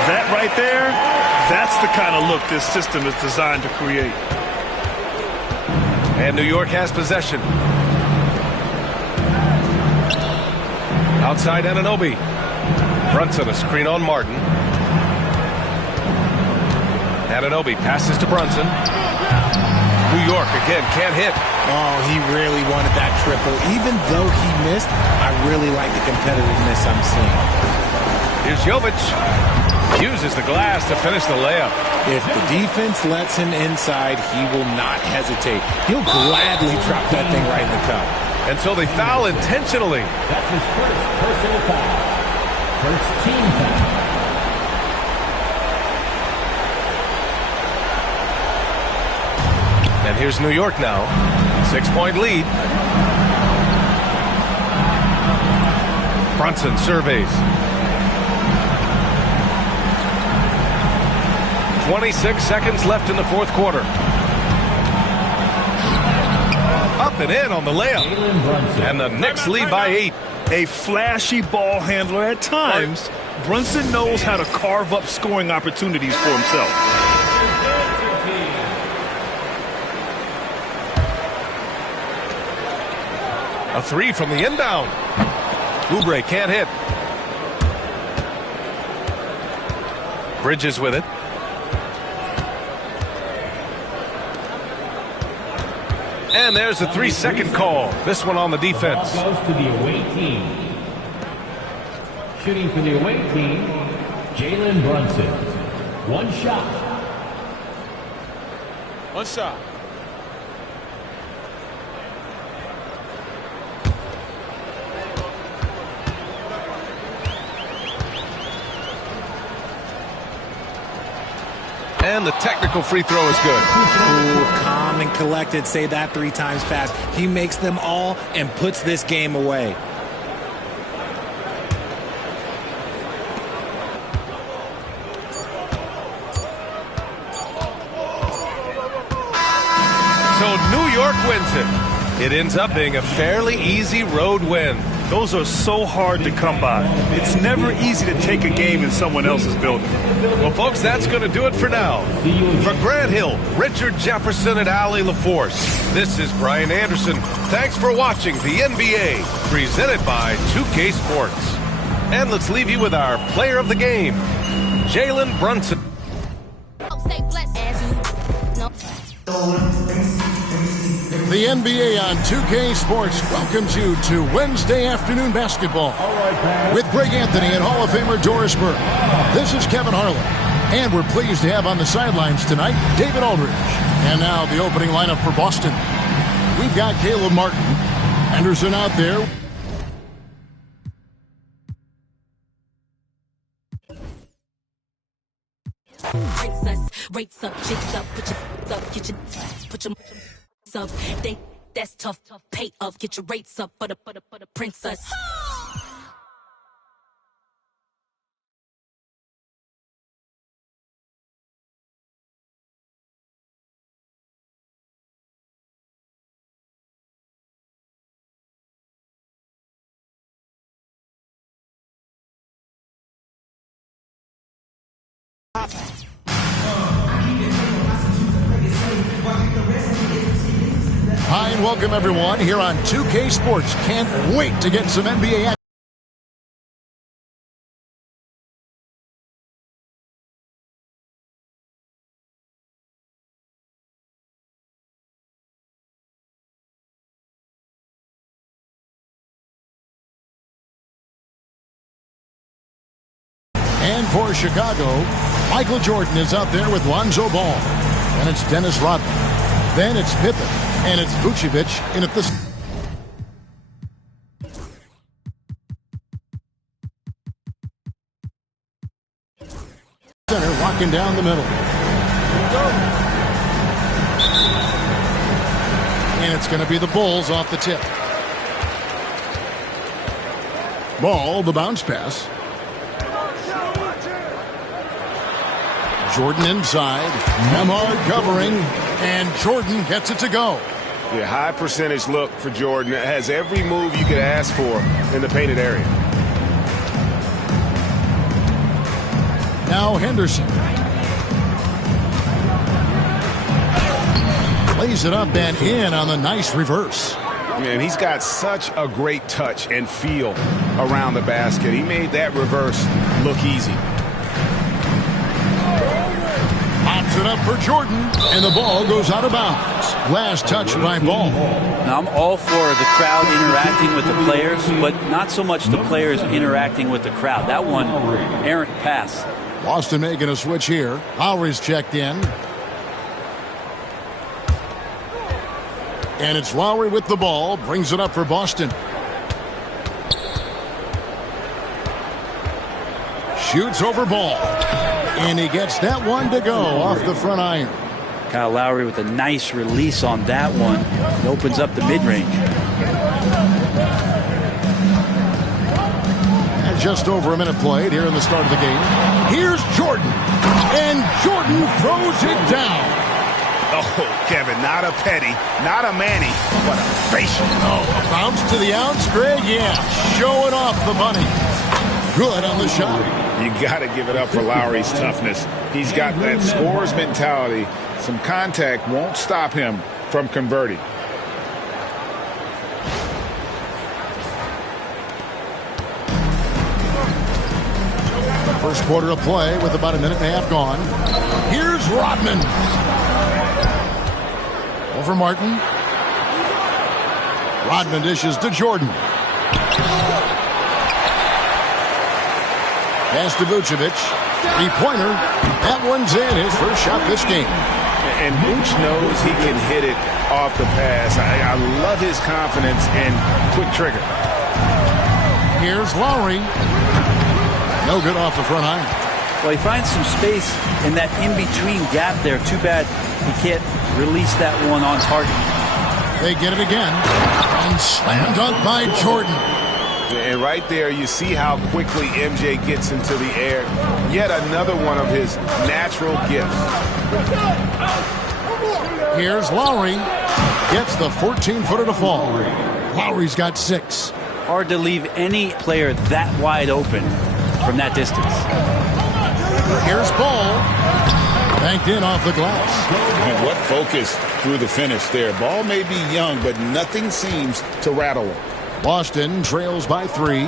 That right there, that's the kind of look this system is designed to create. And New York has possession. Outside Anunoby. Brunson, a screen on Martin. Anunoby passes to Brunson. New York again can't hit. Oh, he really wanted that triple. Even though he missed, I really like the competitiveness I'm seeing. Here's Jovic. Uses the glass to finish the layup. If the defense lets him inside, he will not hesitate. He'll gladly drop that thing right in the cup. And so they foul intentionally. That's his first personal foul. First team foul. And here's New York now. 6-point lead. Brunson surveys. 26 seconds left in the fourth quarter. Up and in on the layup. And the Knicks lead by 8. A flashy ball handler at times. Brunson knows how to carve up scoring opportunities for himself. A three from the inbound. Oubre can't hit. Bridges with it. And there's a 3-second call. This one on the defense. Ball goes to the away team. Shooting for the away team, Jalen Brunson. One shot. One shot. And the technical free throw is good. Ooh, calm and collected. Say that 3 times fast. He makes them all and puts this game away. So New York wins it. It ends up being a fairly easy road win. Those are so hard to come by. It's never easy to take a game in someone else's building. Well, folks, that's going to do it for now. For Grant Hill, Richard Jefferson, and Allie LaForce, this is Brian Anderson. Thanks for watching the NBA, presented by 2K Sports. And let's leave you with our player of the game, Jalen Brunson. The NBA on 2K Sports welcomes you to Wednesday afternoon basketball with Greg Anthony and Hall of Famer Doris Burke. This is Kevin Harlan, and we're pleased to have on the sidelines tonight David Aldridge. And now the opening lineup for Boston. We've got Caleb Martin, Henderson out there. Rates up, jigs up, put your up. They that's tough, pay up, get your rates up for the princess. Hi, and welcome everyone here on 2K Sports. Can't wait to get some NBA action. And for Chicago, Michael Jordan is out there with Lonzo Ball. And it's Dennis Rodman. Then it's Pippen. And it's Vucevic in at the center, walking down the middle. And it's going to be the Bulls off the tip. Ball, the bounce pass. Jordan inside. Nembhard covering. And Jordan gets it to go. Yeah, high percentage look for Jordan. It has every move you could ask for in the painted area. Now Henderson. Lays it up and in on the nice reverse. Man, he's got such a great touch and feel around the basket. He made that reverse look easy. Pops it up for Jordan, and the ball goes out of bounds. Last touch by Ball. Now, I'm all for the crowd interacting with the players, but not so much the players interacting with the crowd. That one, errant pass. Boston making a switch here. Lowry's checked in. And it's Lowry with the ball. Brings it up for Boston. Shoots over Ball. And he gets that one to go off the front iron. Kyle Lowry with a nice release on that one. It opens up the mid-range. And just over a minute played here in the start of the game. Here's Jordan. And Jordan throws it down. Oh, Kevin, not a Petty, not a Manny, but a facial. Oh, bounce to the ounce, Greg. Yeah, showing off the money. Good on the shot. You got to give it up for Lowry's toughness. He's got that scorer's mentality. Some contact won't stop him from converting. First quarter of play with about a minute and a half gone. Here's Rodman. Over Martin. Rodman dishes to Jordan. Pass to Vucevic. Three-pointer. That one's in. His first shot this game. And Vooch knows he can hit it off the pass. I love his confidence and quick trigger. Here's Lowry. No good off the front iron. Well, he finds some space in that in-between gap there. Too bad he can't release that one on target. They get it again. And slam dunk by Jordan. And right there, you see how quickly MJ gets into the air. Yet another one of his natural gifts. Here's Lowry. Gets the 14-footer to fall. Lowry's got 6. Hard to leave any player that wide open from that distance. Here's Ball. Banked in off the glass. And what focus through the finish there. Ball may be young, but nothing seems to rattle him. Boston trails by 3.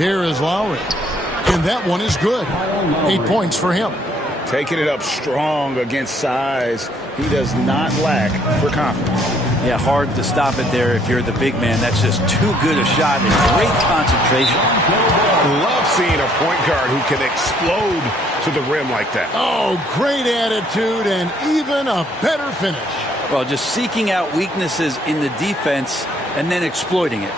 Here is Lowry. And that one is good. 8 points for him. Taking it up strong against size. He does not lack for confidence. Yeah, hard to stop it there if you're the big man. That's just too good a shot and great concentration. Love seeing a point guard who can explode to the rim like that. Oh, great attitude and even a better finish. Well, just seeking out weaknesses in the defense and then exploiting it.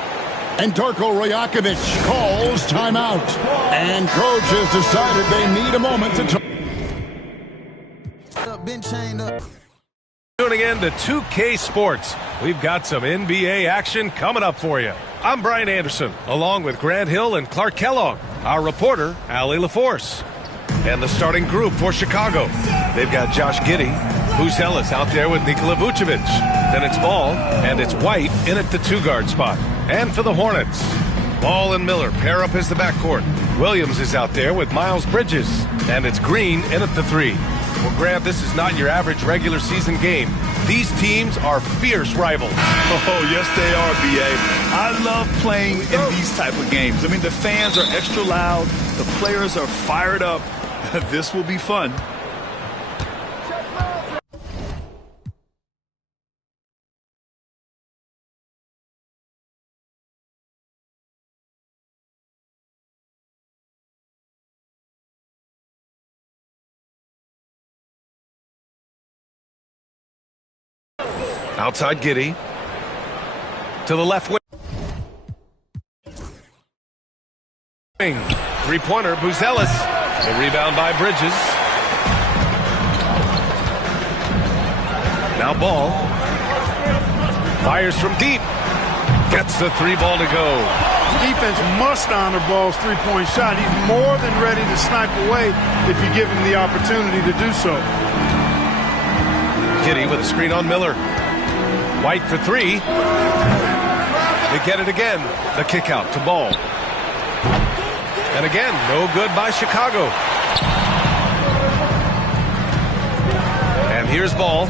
And Darko Rajakovic calls timeout. And coach has decided they need a moment to Been chained up. Tuning in to 2K Sports. We've got some NBA action coming up for you. I'm Brian Anderson, along with Grant Hill and Clark Kellogg. Our reporter, Allie LaForce. And the starting group for Chicago. They've got Josh Giddey, who's Ellis out there with Nikola Vucevic. Then it's Ball, and it's White in at the 2-guard spot. And for the Hornets, Ball and Miller pair up as the backcourt. Williams is out there with Miles Bridges, and it's Green in at the 3. Well, Grant, this is not your average regular season game. These teams are fierce rivals. Oh, yes, they are, B.A. I love playing in these type of games. I mean, the fans are extra loud. The players are fired up. This will be fun. Outside Giddey. To the left wing. Three-pointer, Buzelis. The rebound by Bridges. Now Ball. Fires from deep. Gets the 3-ball to go. Defense must honor Ball's three-point shot. He's more than ready to snipe away if you give him the opportunity to do so. Giddey with a screen on Miller. White for 3. They get it again. The kick out to Ball. And again, no good by Chicago. And here's ball.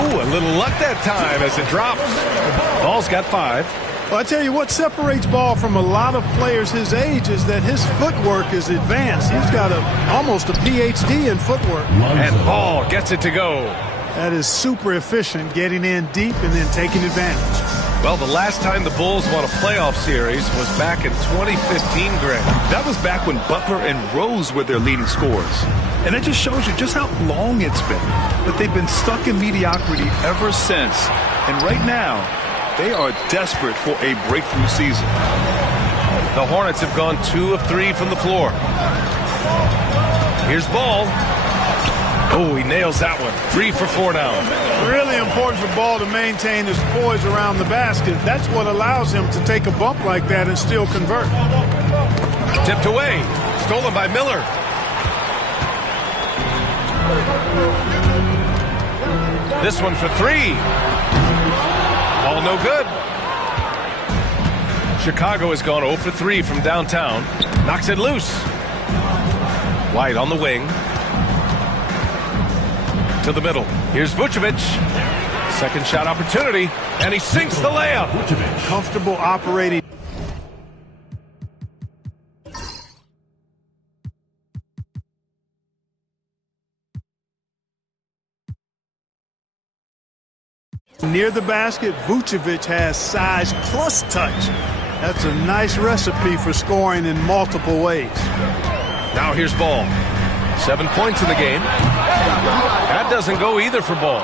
Ooh, a little luck that time as it drops. Ball's got 5. Well, I tell you what separates Ball from a lot of players his age is that his footwork is advanced. He's got almost a PhD in footwork. And Ball gets it to go. That is super efficient, getting in deep and then taking advantage. Well, the last time the Bulls won a playoff series was back in 2015, Greg. That was back when Butler and Rose were their leading scorers. And it just shows you just how long it's been. But they've been stuck in mediocrity ever since. And right now, they are desperate for a breakthrough season. The Hornets have gone 2 of 3 from the floor. Here's Ball. Oh, he nails that one. 3 for 4 now. Really important for Ball to maintain his poise around the basket. That's what allows him to take a bump like that and still convert. Tipped away. Stolen by Miller. This one for 3. Ball no good. Chicago has gone 0 for 3 from downtown. Knocks it loose. White on the wing. To the middle. Here's Vucevic. Second shot opportunity. And he sinks the layup. Comfortable operating. Near the basket, Vucevic has size plus touch. That's a nice recipe for scoring in multiple ways. Now here's Ball. 7 points in the game. That doesn't go either for Ball.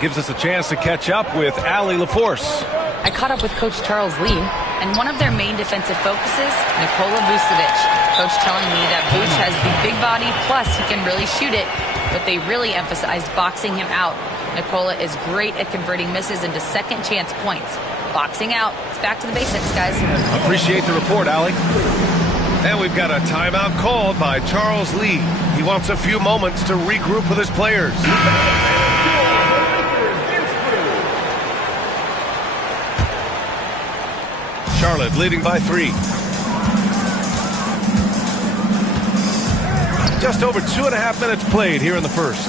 Gives us a chance to catch up with Allie LaForce. I caught up with Coach Charles Lee, and one of their main defensive focuses, Nikola Vucevic. Coach telling me that Vuce has the big body, plus he can really shoot it, but they really emphasized boxing him out. Nikola is great at converting misses into second chance points. Boxing out. It's back to the basics, guys. Appreciate the report, Allie. And we've got a timeout called by Charles Lee. He wants a few moments to regroup with his players. Charlotte leading by 3. Just over 2.5 minutes played here in the first.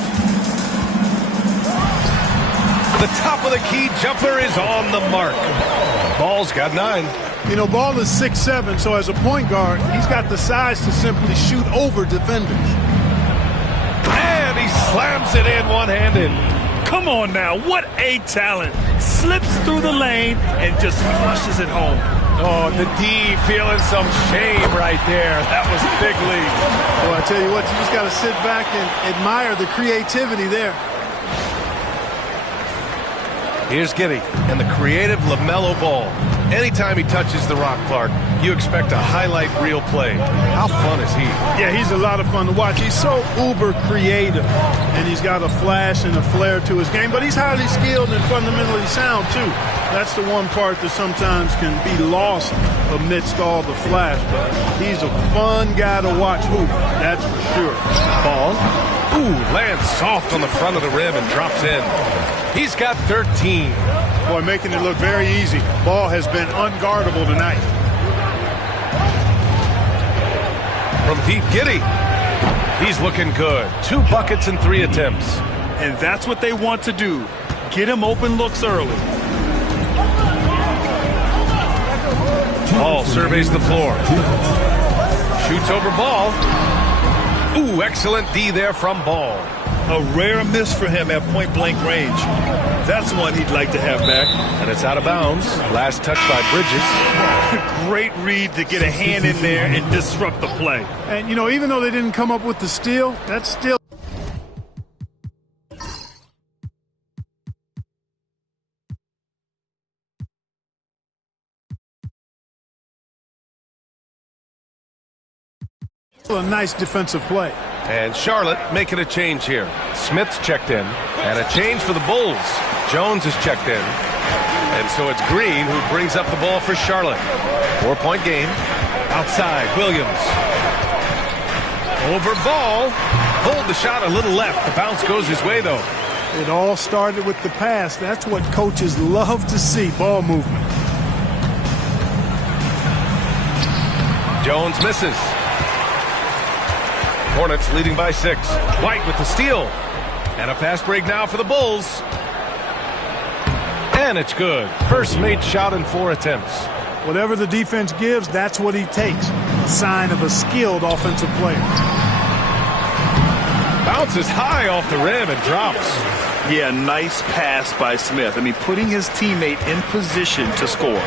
The top of the key jumper is on the mark. Ball's got 9. You know, Ball is 6'7", so as a point guard, he's got the size to simply shoot over defenders. And he slams it in one-handed. Come on now, what a talent. Slips through the lane and just flushes it home. Oh, the D feeling some shame right there. That was big lead. Well, I tell you what, you just got to sit back and admire the creativity there. Here's Giddey and the creative LaMelo Ball. Anytime he touches the rock, Clark, you expect a highlight reel play. How fun is he? Yeah, he's a lot of fun to watch. He's so uber creative, and he's got a flash and a flair to his game, but he's highly skilled and fundamentally sound, too. That's the one part that sometimes can be lost amidst all the flash, but he's a fun guy to watch hoop, that's for sure. Ball. Ooh, lands soft on the front of the rim and drops in. He's got 13. Boy, making it look very easy. Ball has been unguardable tonight. From deep, Giddey. He's looking good. 2 buckets and 3 attempts. And that's what they want to do. Get him open looks early. Ball surveys the floor. Shoots over Ball. Ooh, excellent D there from Ball. A rare miss for him at point-blank range. That's one he'd like to have back. And it's out of bounds. Last touch by Bridges. Great read to get a hand in there and disrupt the play. And, you know, even though they didn't come up with the steal, that's still... a nice defensive play. And Charlotte making a change here. Smith's checked in. And a change for the Bulls. Jones is checked in. And so it's Green who brings up the ball for Charlotte. 4-point game. Outside, Williams. Over Ball. Pulled the shot a little left. The bounce goes his way, though. It all started with the pass. That's what coaches love to see, ball movement. Jones misses. Hornets leading by 6. White with the steal. And a fast break now for the Bulls. And it's good. First made shot in 4 attempts. Whatever the defense gives, that's what he takes. A sign of a skilled offensive player. Bounces high off the rim and drops. Yeah, nice pass by Smith. I mean, putting his teammate in position to score.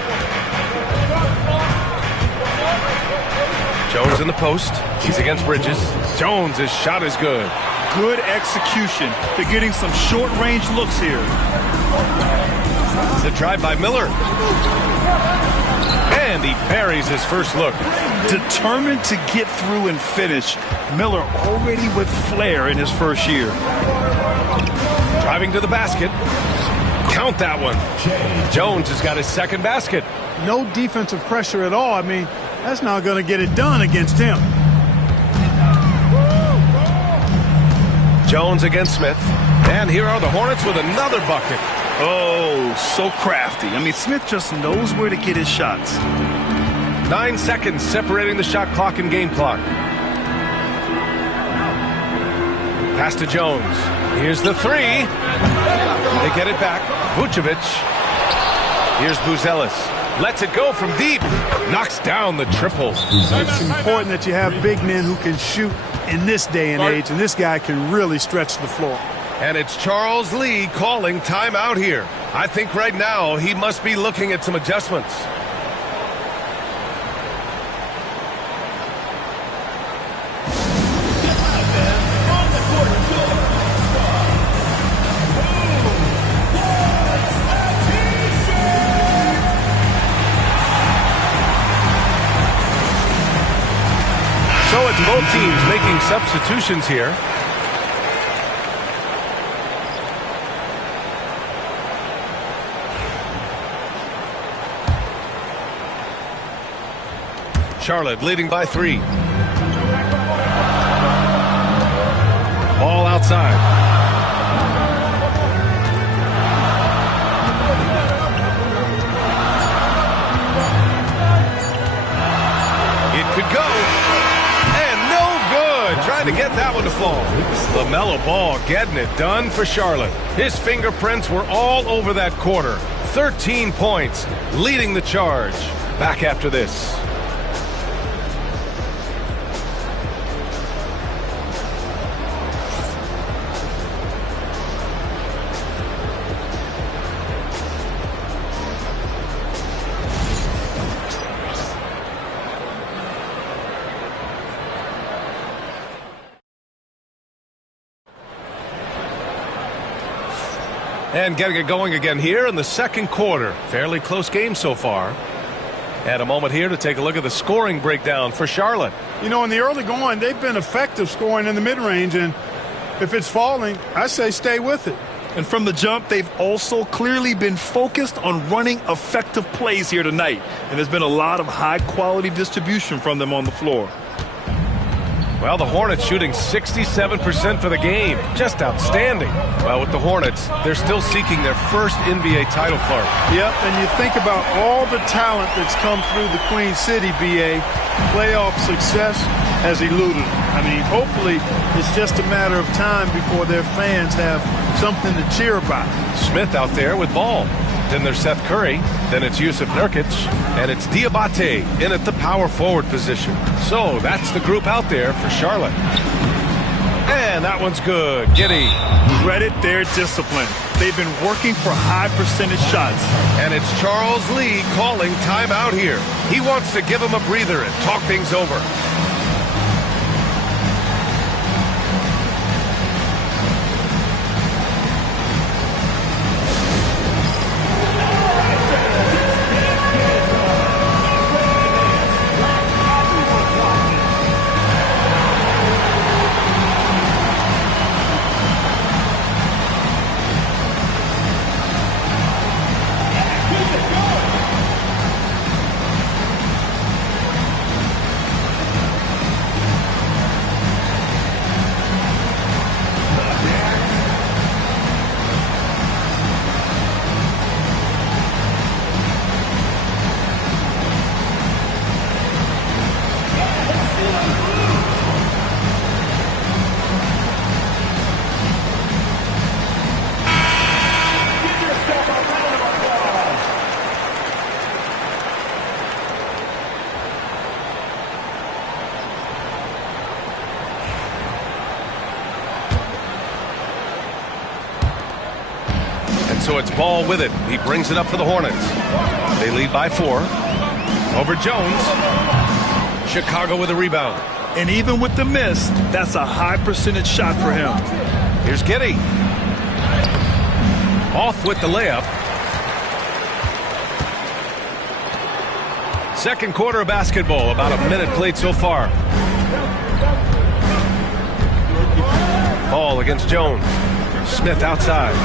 Jones in the post. He's against Bridges. Jones' shot is good. Good execution. They're getting some short-range looks here. The drive by Miller. And he buries his first look. Determined to get through and finish. Miller already with flair in his first year. Driving to the basket. Count that one. Jones has got his second basket. No defensive pressure at all. I mean, that's not going to get it done against him. Jones against Smith. And here are the Hornets with another bucket. Oh, so crafty. I mean, Smith just knows where to get his shots. 9 seconds separating the shot clock and game clock. Pass to Jones. Here's the 3. They get it back. Vucevic. Here's Buzelis. Lets it go from deep. Knocks down the triple. It's important that you have big men who can shoot in this day and age, and this guy can really stretch the floor. And it's Charles Lee calling timeout here. I think right now he must be looking at some adjustments. So it's both teams making substitutions here. Charlotte leading by 3. Ball outside. It could go. And no good. Trying to get that one to fall. LaMelo Ball getting it done for Charlotte. His fingerprints were all over that quarter. 13 points, leading the charge. Back after this. And getting it going again here in the second quarter. Fairly close game so far. And a moment here to take a look at the scoring breakdown for Charlotte. You know, in the early going, they've been effective scoring in the mid-range, and if it's falling, I say stay with it. And from the jump, they've also clearly been focused on running effective plays here tonight. And there's been a lot of high-quality distribution from them on the floor. Well, the Hornets shooting 67% for the game. Just outstanding. Well, with the Hornets, they're still seeking their first NBA title, Clark. Yep, and you think about all the talent that's come through the Queen City, BA. Playoff success has eluded them. I mean, hopefully it's just a matter of time before their fans have something to cheer about. Smith out there with ball. Then there's Seth Curry. Then it's Yusuf Nurkic. And it's Diabate in at the power forward position. So that's the group out there for Charlotte. And that one's good. Giddey. Credit their discipline. They've been working for high percentage shots. And it's Charles Lee calling timeout here. He wants to give him a breather and talk things over. So it's Ball with it. He brings it up for the Hornets. They lead by 4. Over Jones. Chicago with a rebound. And even with the miss, that's a high percentage shot for him. Here's Giddey. Off with the layup. Second quarter of basketball. About a minute played so far. Ball against Jones. Smith outside.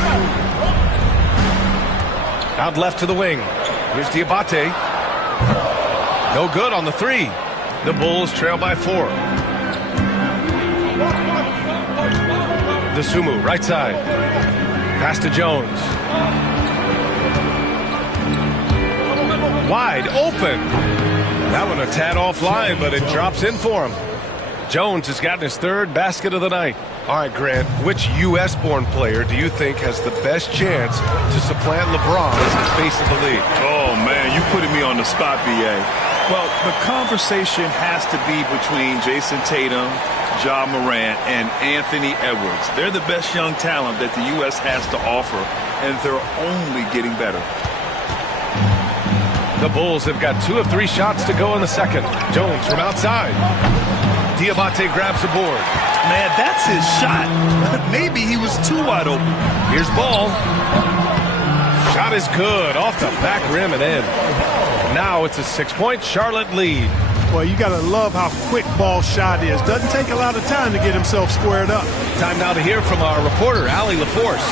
Out left to the wing. Here's Diabate. No good on the 3. The Bulls trail by 4. DeSumo, right side. Pass to Jones. Wide open. That one a tad offline, but it drops in for him. Jones has gotten his 3rd basket of the night. All right, Grant, which U.S.-born player do you think has the best chance to supplant LeBron as the face of the league? Oh, man, you putting me on the spot, B.A. Well, the conversation has to be between Jason Tatum, Ja Morant, and Anthony Edwards. They're the best young talent that the U.S. has to offer, and they're only getting better. The Bulls have got 2 of 3 shots to go in the second. Jones from outside. Diabate grabs the board. Man, that's his shot. Maybe he was too wide open. Here's Ball. Shot is good. Off the back rim and in. Now it's a 6-point Charlotte lead. Well, you got to love how quick Ball's shot is. Doesn't take a lot of time to get himself squared up. Time now to hear from our reporter, Allie LaForce.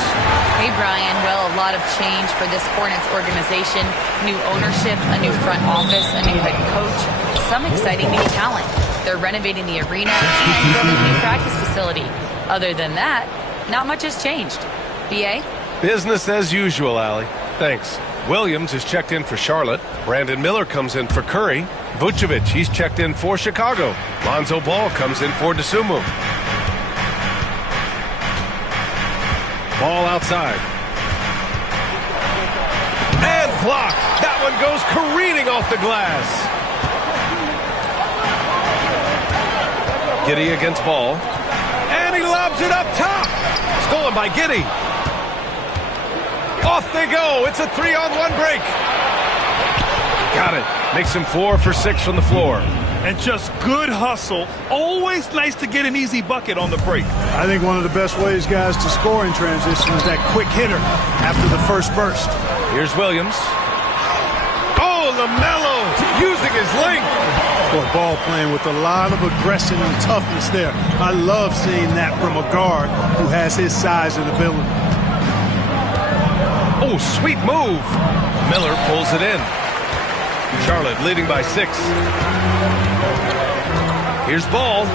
Hey, Brian. Well, a lot of change for this Hornets organization. New ownership, a new front office, a new head coach, some exciting new talent. They're renovating the arena and building a new practice facility. Other than that, not much has changed. B.A.? Business as usual, Allie. Thanks. Williams is checked in for Charlotte. Brandon Miller comes in for Curry. Vucevic, he's checked in for Chicago. Lonzo Ball comes in for DeSumo. Ball outside. And blocked. That one goes careening off the glass. Giddey against Ball. And he lobs it up top. Stolen by Giddey. Off they go. It's a 3-on-1 break. Got it. Makes him 4 for 6 from the floor. And just good hustle. Always nice to get an easy bucket on the break. I think one of the best ways, guys, to score in transition is that quick hitter after the first burst. Here's Williams. Oh, LaMelo using his length. Boy, Ball playing with a lot of aggression and toughness there. I love seeing that from a guard who has his size and ability. Oh, sweet move. Miller pulls it in. Charlotte leading by 6. Here's Ball.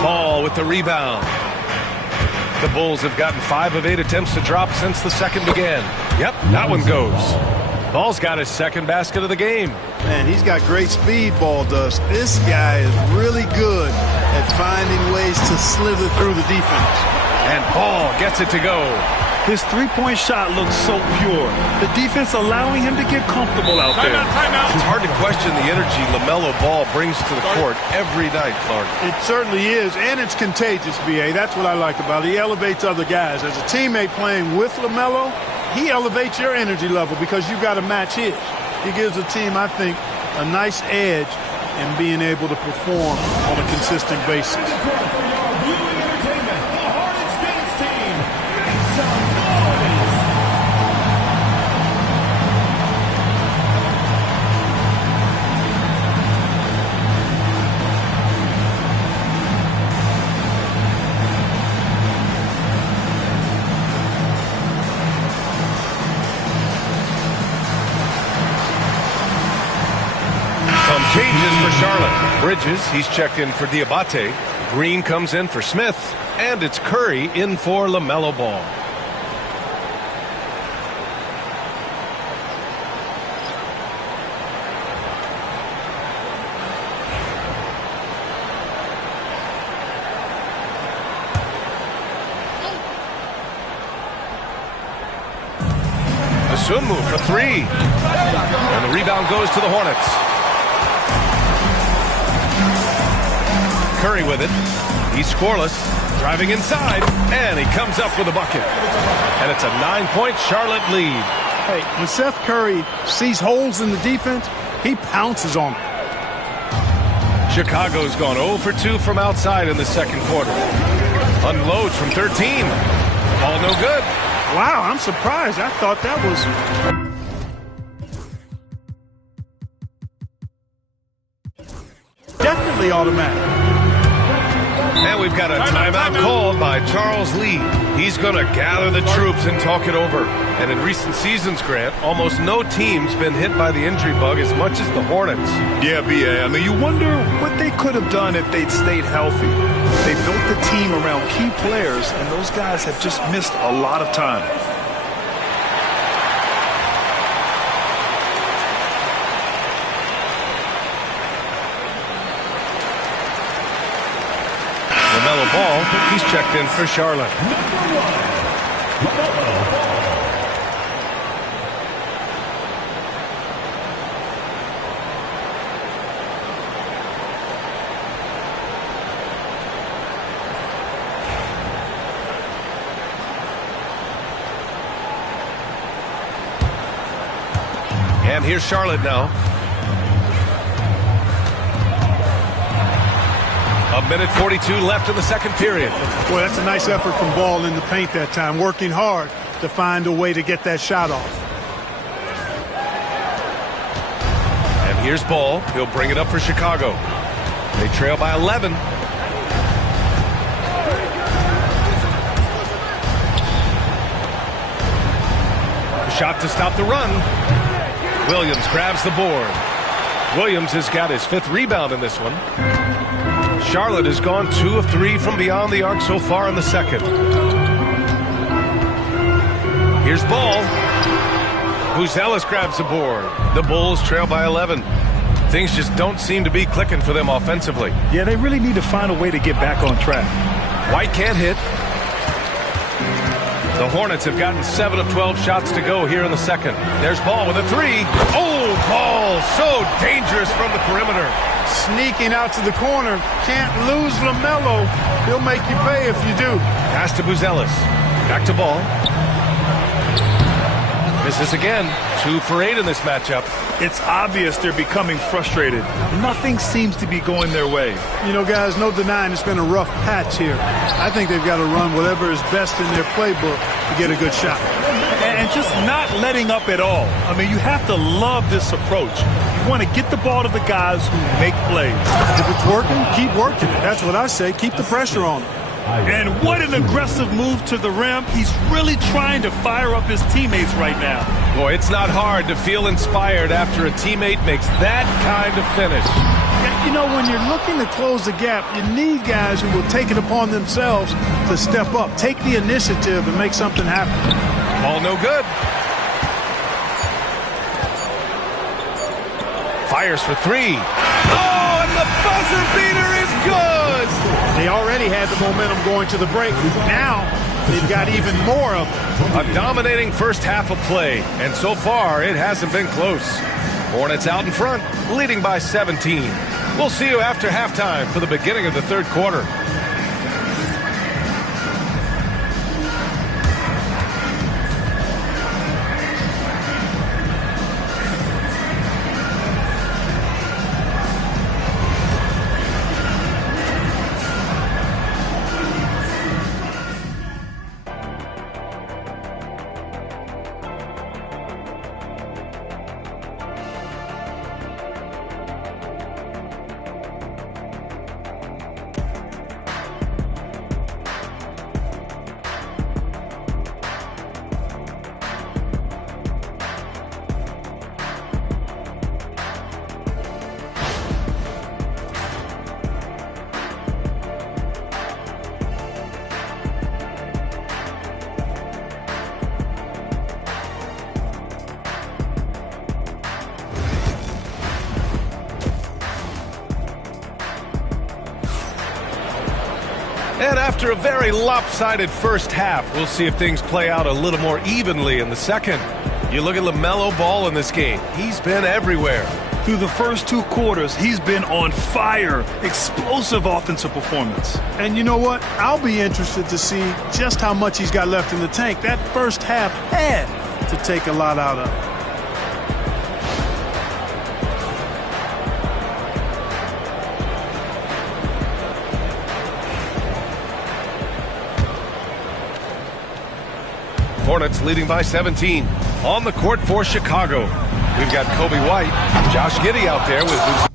Ball with the rebound. The Bulls have gotten 5 of 8 attempts to drop since the second began. Yep, that one goes. Ball's got his 2nd basket of the game. Man, he's got great speed, Ball does. This guy is really good at finding ways to slither through the defense. And Ball gets it to go. His 3-point shot looks so pure. The defense allowing him to get comfortable out there. Timeout. It's hard to question the energy LaMelo Ball brings to the court every night, Clark. It certainly is, and it's contagious, B.A. That's what I like about it. He elevates other guys. As a teammate playing with LaMelo, he elevates your energy level because you've got to match his. He gives the team, I think, a nice edge in being able to perform on a consistent basis. Changes for Charlotte. Bridges, he's checked in for Diabate. Green comes in for Smith. And it's Curry in for LaMelo Ball. DeSumo for 3. And the rebound goes to the Hornets. Curry with it. He's scoreless. Driving inside, and he comes up with a bucket. And it's a 9-point Charlotte lead. Hey, when Seth Curry sees holes in the defense, he pounces on them. Chicago's gone 0 for 2 from outside in the second quarter. Unloads from 13. Ball no good. Wow, I'm surprised. I thought that was... definitely automatic. And we've got a timeout called by Charles Lee. He's going to gather the troops and talk it over. And in recent seasons, Grant, almost no team's been hit by the injury bug as much as the Hornets. Yeah, B.A. I mean, you wonder what they could have done if they'd stayed healthy. They built the team around key players, and those guys have just missed a lot of time. LaMelo Ball, he's checked in for Charlotte. And here's Charlotte now. A minute 42 left in the second period. Boy, that's a nice effort from Ball in the paint that time, working hard to find a way to get that shot off. And here's Ball. He'll bring it up for Chicago. They trail by 11. Shot to stop the run. Williams grabs the board. Williams has got his 5th rebound in this one. Charlotte has gone 2 of 3 from beyond the arc so far in the second. Here's Ball. Buzelis grabs the board. The Bulls trail by 11. Things just don't seem to be clicking for them offensively. Yeah, they really need to find a way to get back on track. White can't hit. The Hornets have gotten 7 of 12 shots to go here in the second. There's Ball with a 3. Oh, Ball so dangerous from the perimeter. Sneaking out to the corner. Can't lose LaMelo. He'll make you pay if you do. Pass to Buzelis. Back to Ball. Misses again. 2 for 8 in this matchup. It's obvious they're becoming frustrated. Nothing seems to be going their way. You know, guys, no denying it's been a rough patch here. I think they've got to run whatever is best in their playbook to get a good shot. And just not letting up at all. I mean, you have to love this approach. You want to get the ball to the guys who make plays. If it's working, keep working it. That's what I say. Keep the pressure on them. And what an aggressive move to the rim. He's really trying to fire up his teammates right now. Boy, it's not hard to feel inspired after a teammate makes that kind of finish. You know, when you're looking to close the gap, you need guys who will take it upon themselves to step up, take the initiative, and make something happen. Ball no good. Fires for 3. Oh, and the buzzer beater is good! They already had the momentum going to the break. Now, they've got even more of it. A dominating first half of play, and so far, it hasn't been close. Hornets out in front, leading by 17. We'll see you after halftime for the beginning of the third quarter. And after a very lopsided first half, we'll see if things play out a little more evenly in the second. You look at LaMelo Ball in this game. He's been everywhere. Through the first 2 quarters, he's been on fire. Explosive offensive performance. And you know what? I'll be interested to see just how much he's got left in the tank. That first half had to take a lot out of him. Hornets leading by 17. On the court for Chicago, we've got Kobe White, Josh Giddey out there with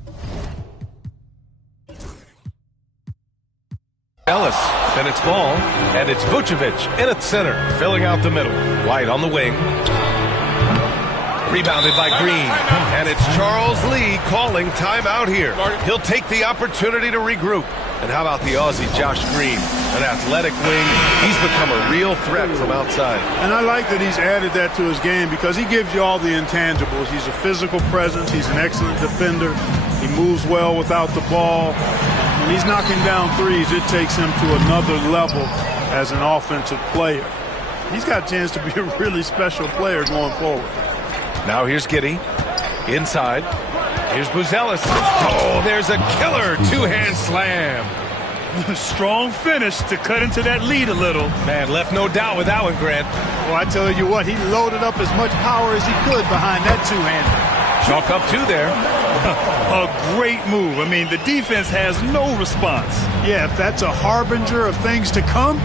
Ellis. Then it's Ball, and it's Vucevic in at center, filling out the middle. White on the wing. Rebounded by Green, and it's Charles Lee calling timeout here. He'll take the opportunity to regroup. And how about the Aussie Josh Green, an athletic wing? He's become a real threat from outside. And I like that he's added that to his game because he gives you all the intangibles. He's a physical presence. He's an excellent defender. He moves well without the ball. When he's knocking down threes, it takes him to another level as an offensive player. He's got a chance to be a really special player going forward. Now here's Giddey. Inside. Here's Buzelis. Oh, there's a killer two-hand slam. Strong finish to cut into that lead a little. Man, left no doubt with that one, Grant. Well, I tell you what, he loaded up as much power as he could behind that two-hander. Chalk up 2 there. A great move. I mean, the defense has no response. Yeah, if that's a harbinger of things to come,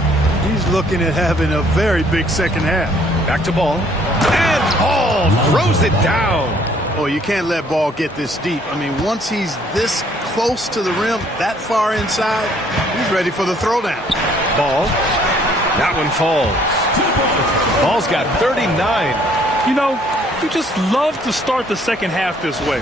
he's looking at having a very big second half. Back to Ball. And Ball throws it down. Oh, you can't let Ball get this deep. I mean, once he's this close to the rim, that far inside, he's ready for the throwdown. Ball. That one falls. Ball's got 39. You know, you just love to start the second half this way.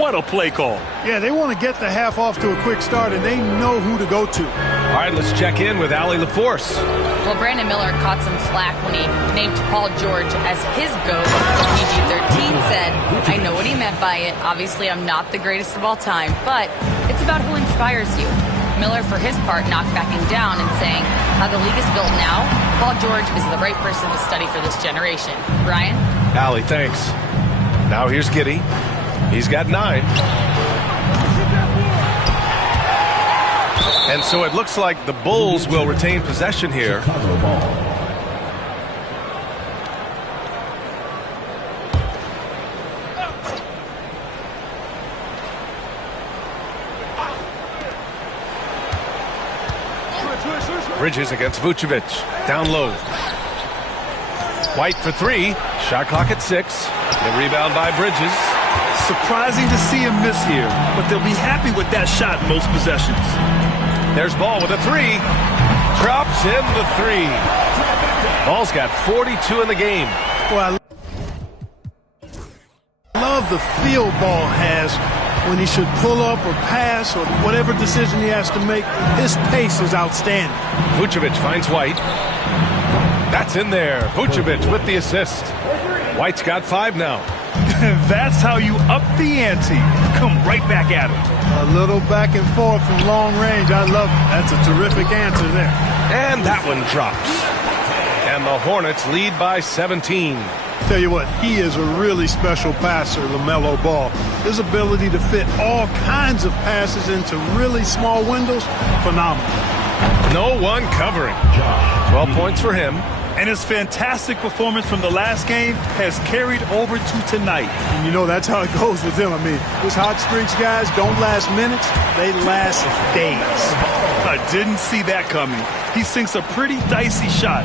What a play call. Yeah, they want to get the half off to a quick start, and they know who to go to. All right, let's check in with Allie LaForce. Well, Brandon Miller caught some flack when he named Paul George as his GOAT. PG-13 said, I know what he meant by it. Obviously, I'm not the greatest of all time, but it's about who inspires you. Miller, for his part, knocked backing down and saying, how the league is built now, Paul George is the right person to study for this generation. Brian? Allie, thanks. Now here's Giddey. He's got 9. And so it looks like the Bulls will retain possession here. Bridges against Vucevic. Down low. White for 3. Shot clock at 6. The rebound by Bridges. Surprising to see him miss here, but they'll be happy with that shot most possessions. There's Ball with a 3. Drops in the 3. Ball's got 42 in the game. Well, I love the feel Ball has when he should pull up or pass or whatever decision he has to make. His pace is outstanding. Vucevic finds White. That's in there. Vucevic with the assist. White's got 5 now. That's how you up the ante. Come right back at him. A little back and forth from long range. I love it. That's a terrific answer there. And that one drops. And the Hornets lead by 17. Tell you what, he is a really special passer, LaMelo Ball. His ability to fit all kinds of passes into really small windows, phenomenal. No one covering. 12 points for him. And his fantastic performance from the last game has carried over to tonight. And you know, that's how it goes with him. I mean, his hot streaks, guys, don't last minutes. They last days. I didn't see that coming. He sinks a pretty dicey shot.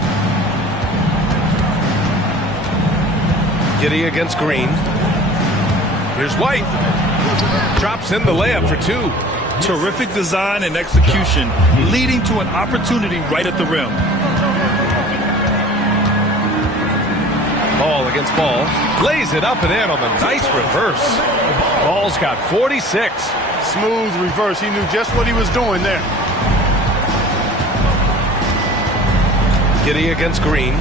Giddey against Green. Here's White. Drops in the layup for 2. Terrific design and execution, leading to an opportunity right at the rim. Ball against Ball. Lays it up and in on the nice reverse. Ball's got 46. Smooth reverse. He knew just what he was doing there. Giddey against Green.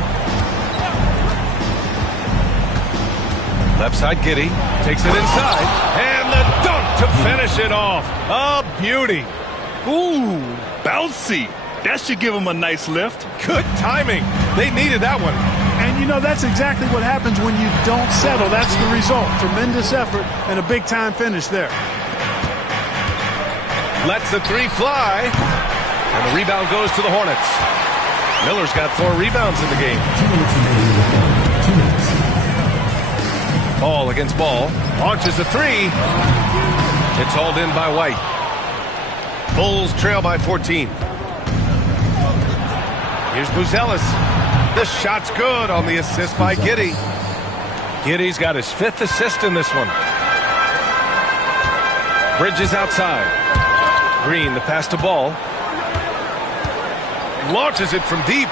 Left side Giddey. Takes it inside. And the dunk to finish it off. A beauty. Ooh, bouncy. That should give him a nice lift. Good timing. They needed that one. And, you know, that's exactly what happens when you don't settle. That's the result. Tremendous effort and a big-time finish there. Lets the three fly. And the rebound goes to the Hornets. Miller's got 4 rebounds in the game. Ball against Ball. Launches the three. It's hauled in by White. Bulls trail by 14. Here's Buzelis. The shot's good on the assist by Giddey. Giddey's got his 5th assist in this one. Bridges outside. Green, the pass to Ball. Launches it from deep.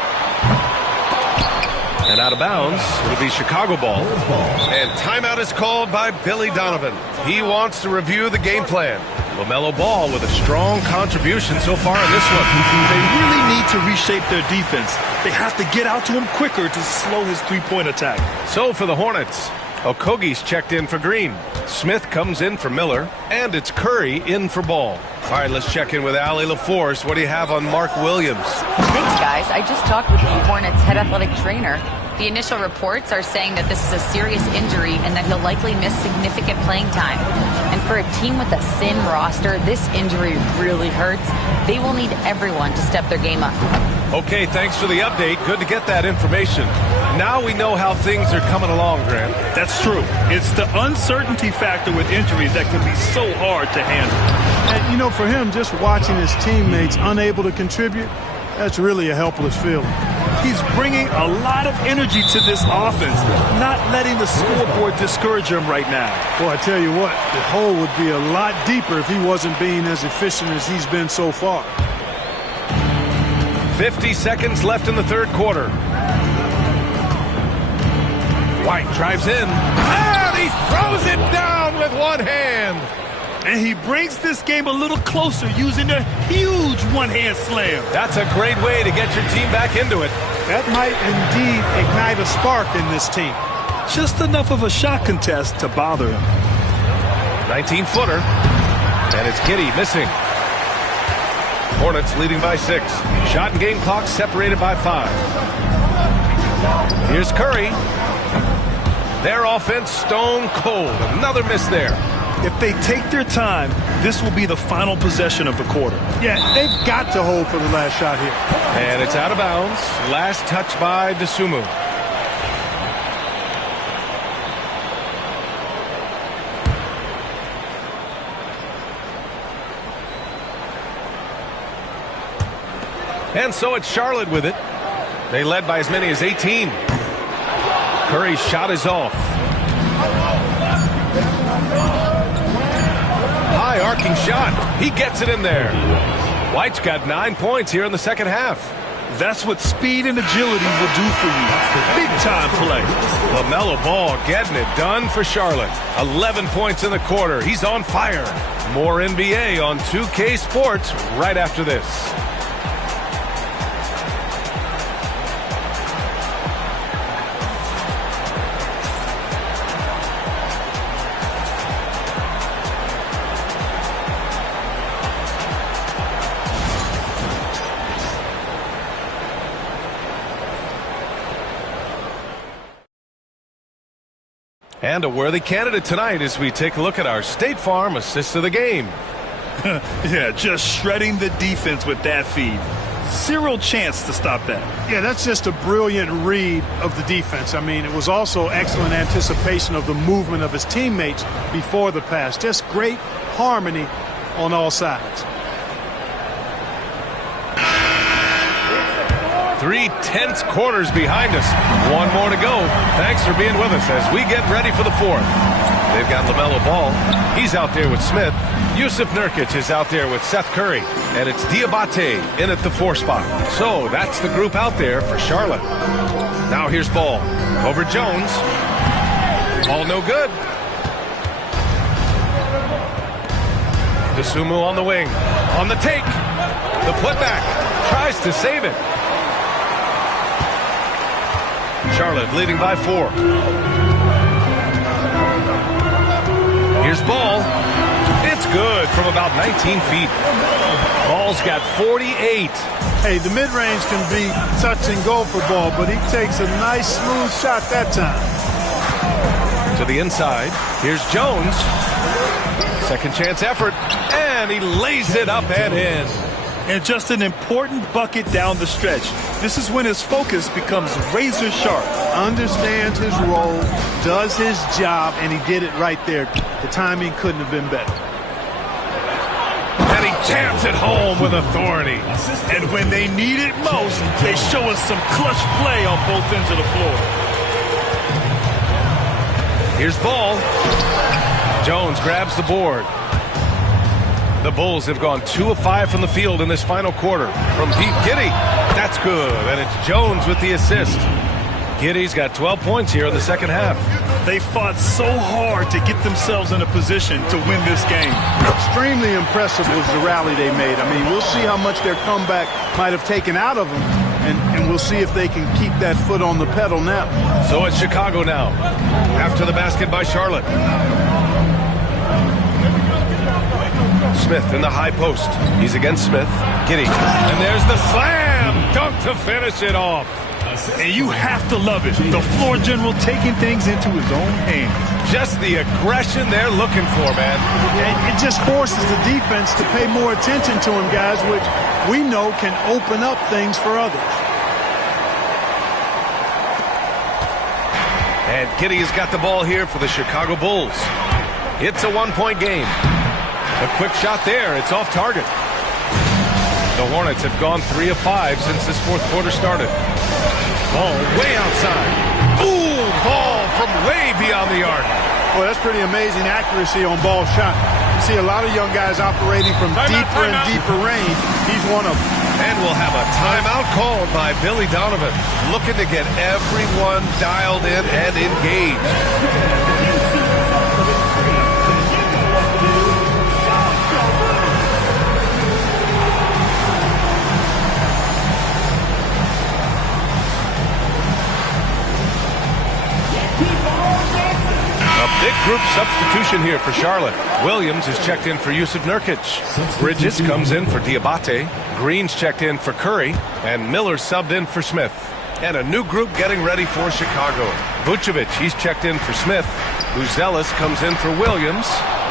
And out of bounds. It'll be Chicago ball. And timeout is called by Billy Donovan. He wants to review the game plan. LaMelo Ball with a strong contribution so far in this one. They really need to reshape their defense. They have to get out to him quicker to slow his three-point attack. So for the Hornets, Okogie's checked in for Green. Smith comes in for Miller. And it's Curry in for Ball. All right, let's check in with Allie LaForce. What do you have on Mark Williams? Thanks, guys. I just talked with the Hornets head athletic trainer. The initial reports are saying that this is a serious injury and that he'll likely miss significant playing time. And for a team with a thin roster, this injury really hurts. They will need everyone to step their game up. Okay, thanks for the update. Good to get that information. Now we know how things are coming along, Grant. That's true. It's the uncertainty factor with injuries that can be so hard to handle. And, you know, for him, just watching his teammates unable to contribute, that's really a helpless feeling. He's bringing a lot of energy to this offense, not letting the scoreboard discourage him right now. Boy, I tell you what, the hole would be a lot deeper if he wasn't being as efficient as he's been so far. 50 seconds left in the third quarter. White drives in. And he throws it down with one hand. And he brings this game a little closer using a huge one-hand slam. That's a great way to get your team back into it. That might indeed ignite a spark in this team. Just enough of a shot contest to bother him. 19-footer. And it's Giddey missing. Hornets leading by 6. Shot and game clock separated by 5. Here's Curry. Their offense stone cold. Another miss there. If they take their time, this will be the final possession of the quarter. Yeah, they've got to hold for the last shot here. And it's out of bounds. Last touch by Dosunmu. And so it's Charlotte with it. They led by as many as 18. Curry's shot is off. High arcing shot. He gets it in there. White's got 9 points here in the second half. That's what speed and agility will do for you. Big time play. LaMelo Ball getting it done for Charlotte. 11 points in the quarter. He's on fire. More NBA on 2K Sports right after this. And a worthy candidate tonight as we take a look at our State Farm assist of the game. Yeah, just shredding the defense with that feed. Zero chance to stop that. Yeah, that's just a brilliant read of the defense. I mean, it was also excellent anticipation of the movement of his teammates before the pass. Just great harmony on all sides. 3 tense quarters behind us. One more to go. Thanks for being with us as we get ready for the fourth. They've got LaMelo Ball. He's out there with Smith. Yusuf Nurkic is out there with Seth Curry. And it's Diabate in at the 4 spot. So that's the group out there for Charlotte. Now here's Ball. Over Jones. Ball no good. Dosunmu on the wing. On the take. The putback. Tries to save it. Charlotte leading by 4. Here's Ball. It's good. from about 19 feet. Ball's got 48. Hey, the mid-range can be touch and go for Ball, but he takes a nice smooth shot that time. To the inside. Here's Jones. Second chance effort. And he lays it up and in. And just an important bucket down the stretch. This is when his focus becomes razor sharp. Understands his role, does his job, and he did it right there. The timing couldn't have been better. And he jams it home with authority. And when they need it most, they show us some clutch play on both ends of the floor. Here's Ball. Jones grabs the board. The Bulls have gone 2 of 5 from the field in this final quarter. From Pete Giddey, that's good. And it's Jones with the assist. Giddey's got 12 points here in the second half. They fought so hard to get themselves in a position to win this game. Extremely impressive was the rally they made. I mean, we'll see how much their comeback might have taken out of them, and we'll see if they can keep that foot on the pedal now. So it's Chicago now, after the basket by Charlotte. Smith in the high post. He's against Smith. Giddey. And there's the slam dunk to finish it off. And you have to love it. The floor general taking things into his own hands. Just the aggression they're looking for, man. It just forces the defense to pay more attention to him, guys, which we know can open up things for others. And Giddey has got the ball here for the Chicago Bulls. It's a 1-point game. A quick shot there. It's off target. The Hornets have gone 3 of 5 since this fourth quarter started. Ball way outside. Ooh, Ball from way beyond the arc. Well, that's pretty amazing accuracy on Ball shot. You see a lot of young guys operating from deeper and deeper range. He's one of them. And we'll have a timeout called by Billy Donovan, looking to get everyone dialed in and engaged. Big group substitution here for Charlotte. Williams is checked in for Yusuf Nurkic. Bridges comes in for Diabate. Green's checked in for Curry. And Miller subbed in for Smith. And a new group getting ready for Chicago. Vucevic, he's checked in for Smith. Buzelis comes in for Williams.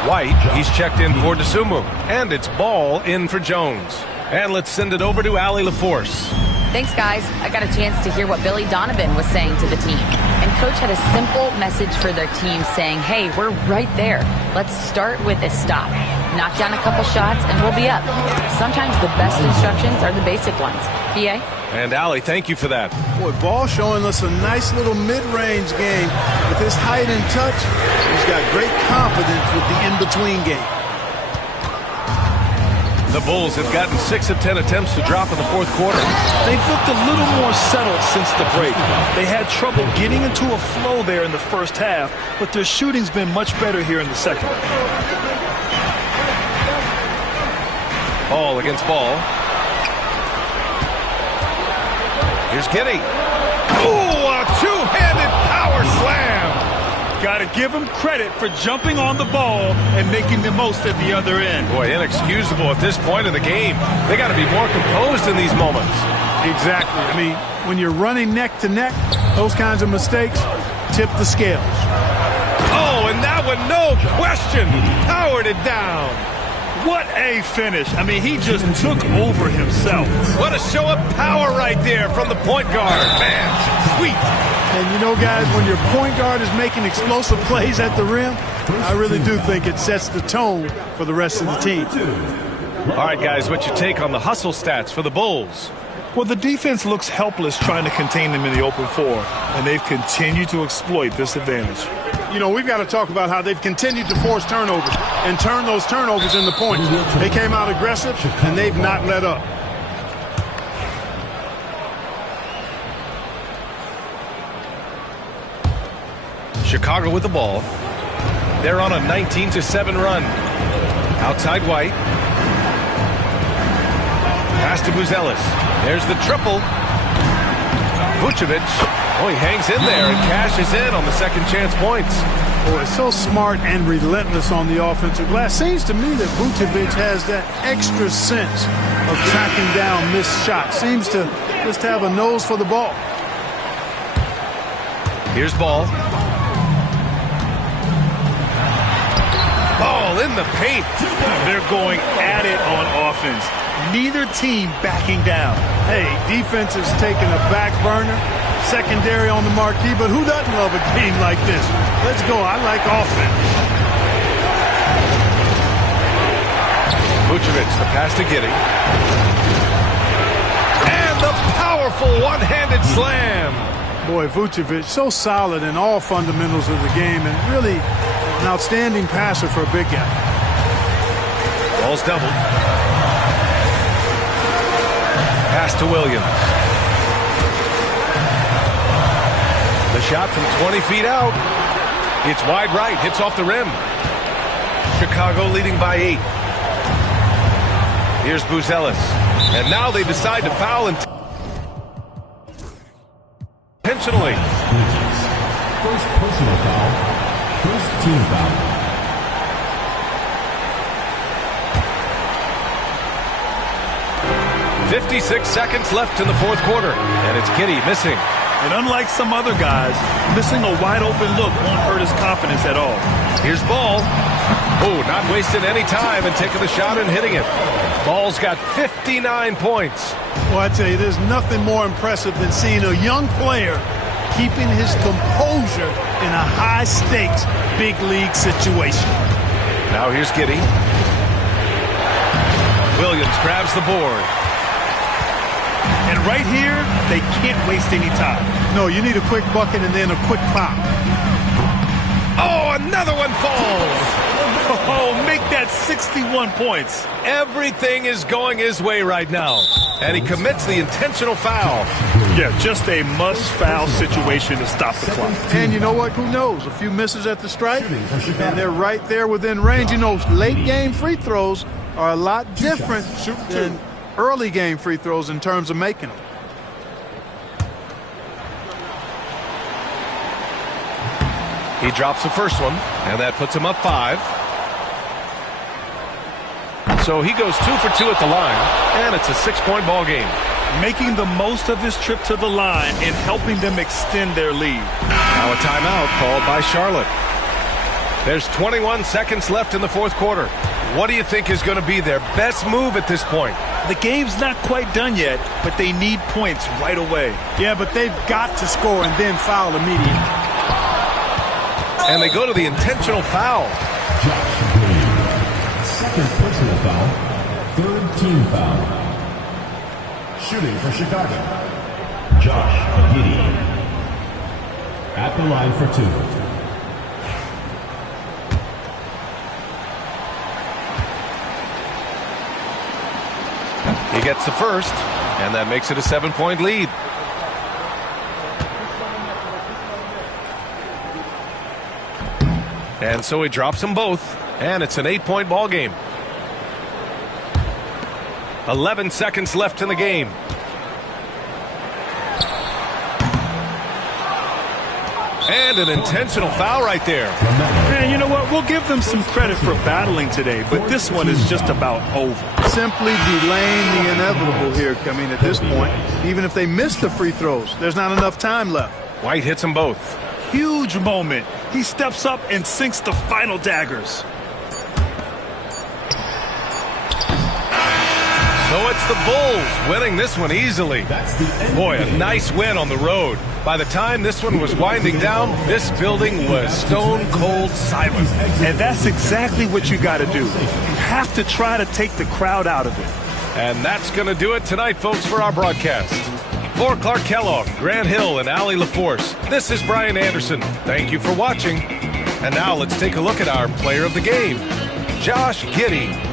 White, he's checked in for DeSumo. And it's Ball in for Jones. And let's send it over to Allie LaForce. Thanks, guys. I got a chance to hear what Billy Donovan was saying to the team. And Coach had a simple message for their team saying, hey, we're right there. Let's start with a stop. Knock down a couple shots and we'll be up. Sometimes the best instructions are the basic ones. PA? And Allie, thank you for that. Boy, Ball showing us a nice little mid-range game. With his height and touch, he's got great confidence with the in-between game. The Bulls have gotten 6 of 10 attempts to drop in the fourth quarter. They've looked a little more settled since the break. They had trouble getting into a flow there in the first half, but their shooting's been much better here in the second. Ball against Ball. Here's Giddey. Ooh, a two-handed power slam. Got to give him credit for jumping on the ball and making the most at the other end. Boy, inexcusable at this point in the game. They got to be more composed in these moments. Exactly. I mean, when you're running neck to neck, those kinds of mistakes tip the scales. Oh, and that one, no question, powered it down. What a finish. I mean, he just took over himself. What a show of power right there from the point guard. Man, sweet. And you know, guys, when your point guard is making explosive plays at the rim, I really do think it sets the tone for the rest of the team. All right, guys, what's your take on the hustle stats for the Bulls? Well, the defense looks helpless trying to contain them in the open floor, and they've continued to exploit this advantage. You know, we've got to talk about how they've continued to force turnovers and turn those turnovers into points. They came out aggressive, and they've not let up. Chicago with the ball. They're on a 19-7 run. Outside White. Pass to Buzelis. There's the triple. Vucevic. Oh, he hangs in there and cashes in on the second chance points. Boy, so smart and relentless on the offensive glass. Seems to me that Vucevic has that extra sense of tracking down missed shots. Seems to just have a nose for the ball. Here's Ball. Ball in the paint. They're going at it on offense. Neither team backing down. Hey, defense is taking a back burner. Secondary on the marquee, but who doesn't love a game like this? Let's go. I like offense. Vucevic, the pass to Giddey. And the powerful one-handed slam. Boy, Vucevic, so solid in all fundamentals of the game and really an outstanding passer for a big guy. Ball's doubled. Pass to Williams. The shot from 20 feet out. It's wide right, hits off the rim. Chicago leading by 8. Here's Buzelis. And now they decide to foul intentionally. First personal foul. First team foul. .56 seconds left in the fourth quarter. And it's Giddey missing. And unlike some other guys, missing a wide-open look won't hurt his confidence at all. Here's Ball. Oh, not wasting any time and taking the shot and hitting it. Ball's got 59 points. Well, I tell you, there's nothing more impressive than seeing a young player keeping his composure in a high-stakes, big-league situation. Now here's Giddey. Williams grabs the board. And right here, they can't waste any time. No, you need a quick bucket and then a quick pop. Oh, another one falls. Oh, make that 61 points. Everything is going his way right now. And he commits the intentional foul. Yeah, just a must-foul situation to stop the clock. And you know what? Who knows? A few misses at the stripe, and they're right there within range. You know, late-game free throws are a lot different than early game free throws in terms of making them. He drops the first one, and that puts him up 5. So he goes 2 for 2 at the line, and it's a 6-point ball game. Making the most of his trip to the line and helping them extend their lead. Now a timeout called by Charlotte. There's 21 seconds left in the fourth quarter. What do you think is going to be their best move at this point? The game's not quite done yet, but they need points right away. Yeah, but they've got to score and then foul immediately. And they go to the intentional foul. Second personal foul. Third team foul. Shooting for Chicago. Josh Giddey. At the line for 2. He gets the first, and that makes it a 7-point lead. And so he drops them both, and it's an 8-point ball game. 11 seconds left in the game. And an intentional foul right there. Man, you know what? We'll give them some credit for battling today, but this one is just about over. Simply delaying the inevitable here. I mean, at this point, even if they miss the free throws, there's not enough time left. White hits them both. Huge moment. He steps up and sinks the final daggers. So it's the Bulls winning this one easily. Boy, a nice win on the road. By the time this one was winding down, this building was stone cold silent. And that's exactly what you got to do. You have to try to take the crowd out of it. And that's going to do it tonight, folks, for our broadcast. For Clark Kellogg, Grant Hill, and Allie LaForce, this is Brian Anderson. Thank you for watching. And now let's take a look at our player of the game, Josh Giddey.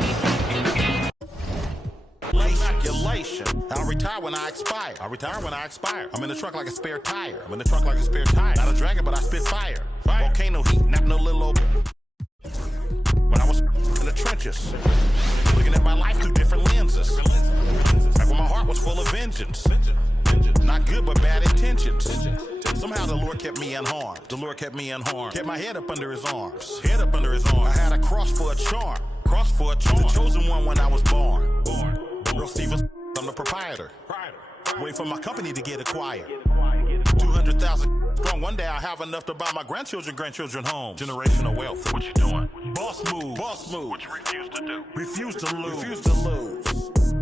I'll retire when I expire. I'm in the truck like a spare tire. Not a dragon, but I spit fire. Volcano heat, not no little old. When I was in the trenches, looking at my life through different lenses. Back when my heart was full of vengeance. Not good, but bad intentions. Somehow the Lord kept me unharmed. The Lord kept me unharmed. Kept my head up under his arms. Head up under his arms. I had a cross for a charm. Cross for a charm. The chosen one when I was born. Earl Stevens, I'm the proprietor. Wait for my company to get acquired. 200,000 strong. One day I'll have enough to buy my grandchildren home. Generational wealth. What you doing? Boss move. Boss move. What you refuse to do? Refuse to lose. Refuse to lose.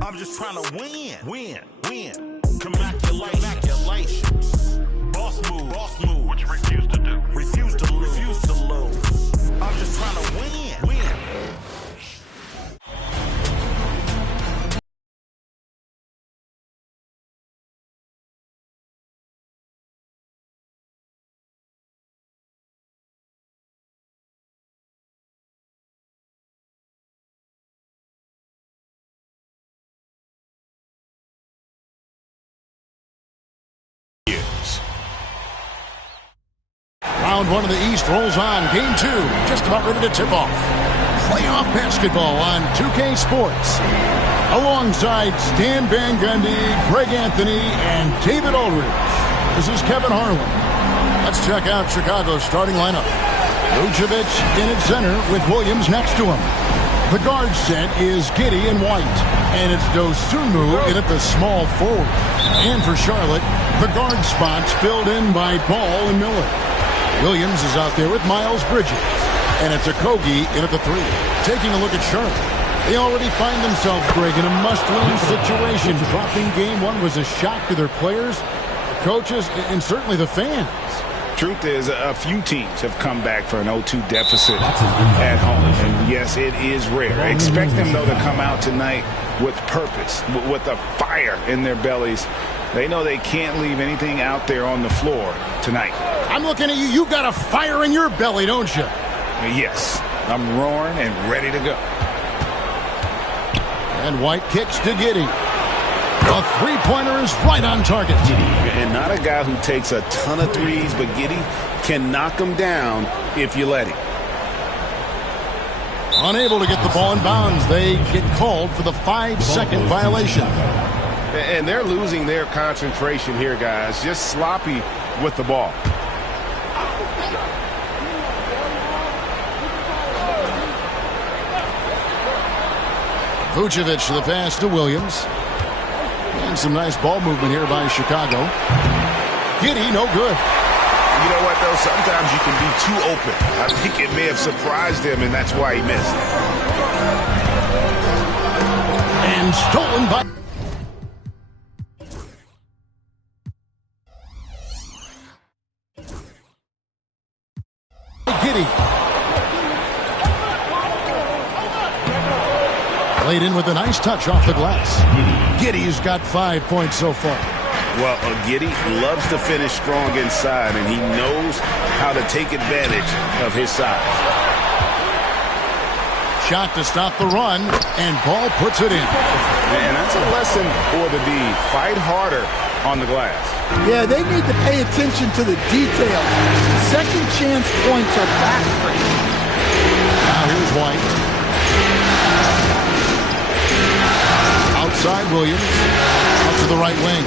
I'm just trying to win. Win. Win. Congratulations. Boss move. Boss move. What you refuse to do? Refuse to lose. Refuse to lose. I'm just trying to win. Win. Round one of the East rolls on. Game two, just about ready to tip off. Playoff basketball on 2K Sports. Alongside Stan Van Gundy, Greg Anthony, and David Aldridge. This is Kevin Harlan. Let's check out Chicago's starting lineup. Vucevic in at center with Williams next to him. The guard set is Giddey and White. And it's Dosunmu in at the small forward. And for Charlotte, the guard spots filled in by Ball and Miller. Williams is out there with Miles Bridges. And it's Okogie in at the three. Taking a look at Charlotte. They already find themselves, Greg, in a must-win situation. Dropping game one was a shock to their players, the coaches, and certainly the fans. Truth is, a few teams have come back for an 0-2 deficit at home. And yes, it is rare. Expect them, though, to come out tonight with purpose, with a fire in their bellies. They know they can't leave anything out there on the floor tonight. I'm looking at you. You've got a fire in your belly, don't you? Yes. I'm roaring and ready to go. And White kicks to Giddey. A three-pointer is right on target. And not a guy who takes a ton of threes, but Giddey can knock him down if you let him. Unable to get the ball in bounds. They get called for the 5-second violation. And they're losing their concentration here, guys. Just sloppy with the ball. Vucevic the pass to Williams. And some nice ball movement here by Chicago. Giddey, no good. You know what, though? Sometimes you can be too open. I think it may have surprised him, and that's why he missed. And stolen by... Giddey. Played in with a nice touch off the glass. Giddey's got 5 points so far. Well, Giddey loves to finish strong inside, and he knows how to take advantage of his size. Shot to stop the run, and Ball puts it in. And that's a lesson for the D. Fight harder on the glass. Yeah, they need to pay attention to the details. Second chance points are backbreaking. Now here's White. Outside Williams. Out to the right wing.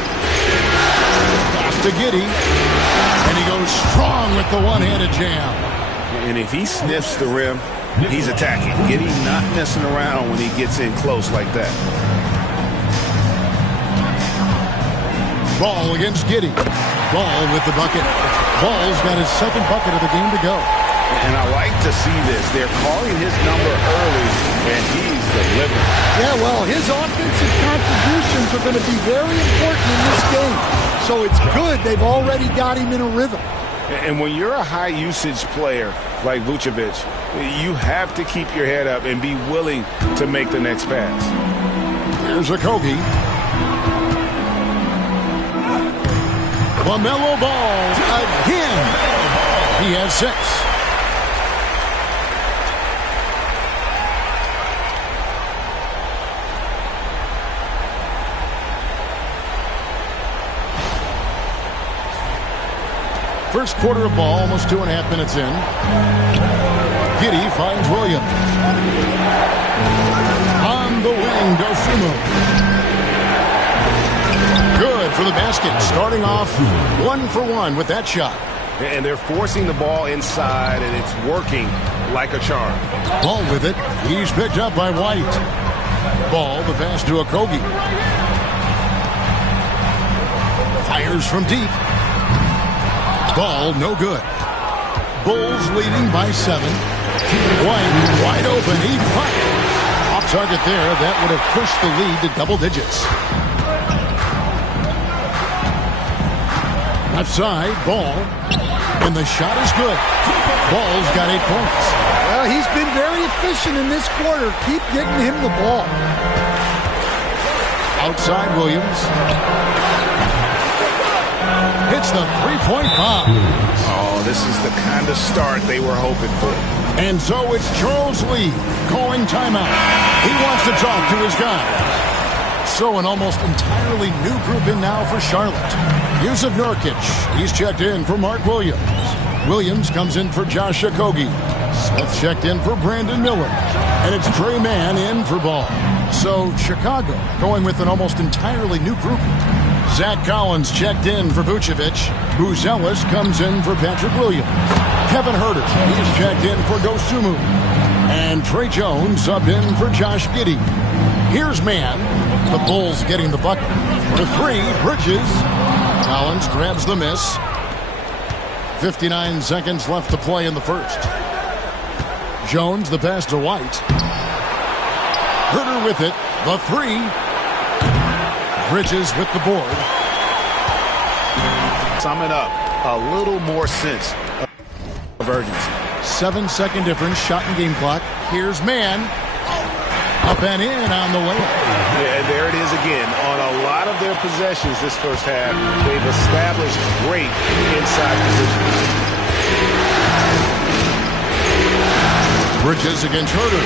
Pass to Giddey. And he goes strong with the one-handed jam. And if he sniffs the rim, he's attacking. Giddey not messing around when he gets in close like that. Ball against Giddey. Ball with the bucket. Ball's got his second bucket of the game to go. And I like to see this. They're calling his number early, and he's delivering. Yeah, well, his offensive contributions are going to be very important in this game. So it's good they've already got him in a rhythm. And when you're a high-usage player like Vucevic, you have to keep your head up and be willing to make the next pass. Here's Okogie. LaMelo Ball again. He has 6. First quarter of ball, almost 2.5 minutes in. Giddey finds Williams. On the wing, Dosunmu. Good for the basket, starting off 1 for 1 with that shot. And they're forcing the ball inside, and it's working like a charm. Ball with it. He's picked up by White. Ball, the pass to Okogie. Fires from deep. Ball, no good. Bulls leading by 7. White, wide open. He fires. Off target there. That would have pushed the lead to double digits. Left side, Ball. And the shot is good. Ball's got 8 points. Well, he's been very efficient in this quarter. Keep getting him the ball. Outside Williams. Hits the three-point bomb. Oh, this is the kind of start they were hoping for. And so it's Charles Lee calling timeout. He wants to talk to his guy. So an almost entirely new group in now for Charlotte. Yusuf Nurkic. He's checked in for Mark Williams. Williams comes in for Josh Okogie. Smith checked in for Brandon Miller. And it's Trey Mann in for Ball. So Chicago going with an almost entirely new group. Zach Collins checked in for Vucevic. Buzelis comes in for Patrick Williams. Kevin Huerter, he's checked in for Dosunmu. And Trey Jones subbed in for Josh Giddey. Here's Mann. The Bulls getting the bucket. For 3, Bridges. Collins grabs the miss. 59 seconds left to play in the first. Jones, the pass to White. Huerter with it. The 3. Bridges with the board. Summing up, a little more sense of urgency. 7-second difference, shot and game clock. Here's Mann. Up and in on the way. Yeah, and there it is again. On a lot of their possessions this first half, they've established great inside position. Bridges against Huerter.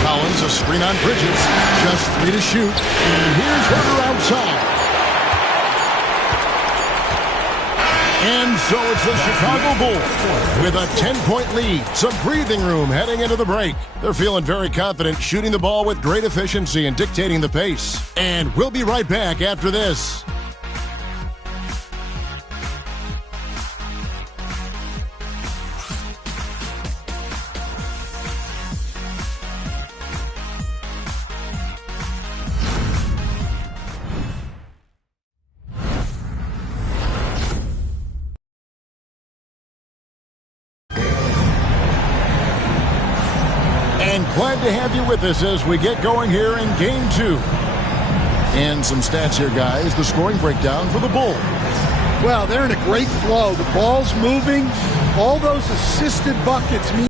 Collins, a screen on Bridges. Just 3 to shoot. And here's Huerter outside. And so it's the Chicago Bulls with a 10-point lead. Some breathing room heading into the break. They're feeling very confident, shooting the ball with great efficiency and dictating the pace. And we'll be right back after this. Glad to have you with us as we get going here in Game 2. And some stats here, guys. The scoring breakdown for the Bulls. Well, they're in a great flow. The ball's moving. All those assisted buckets mean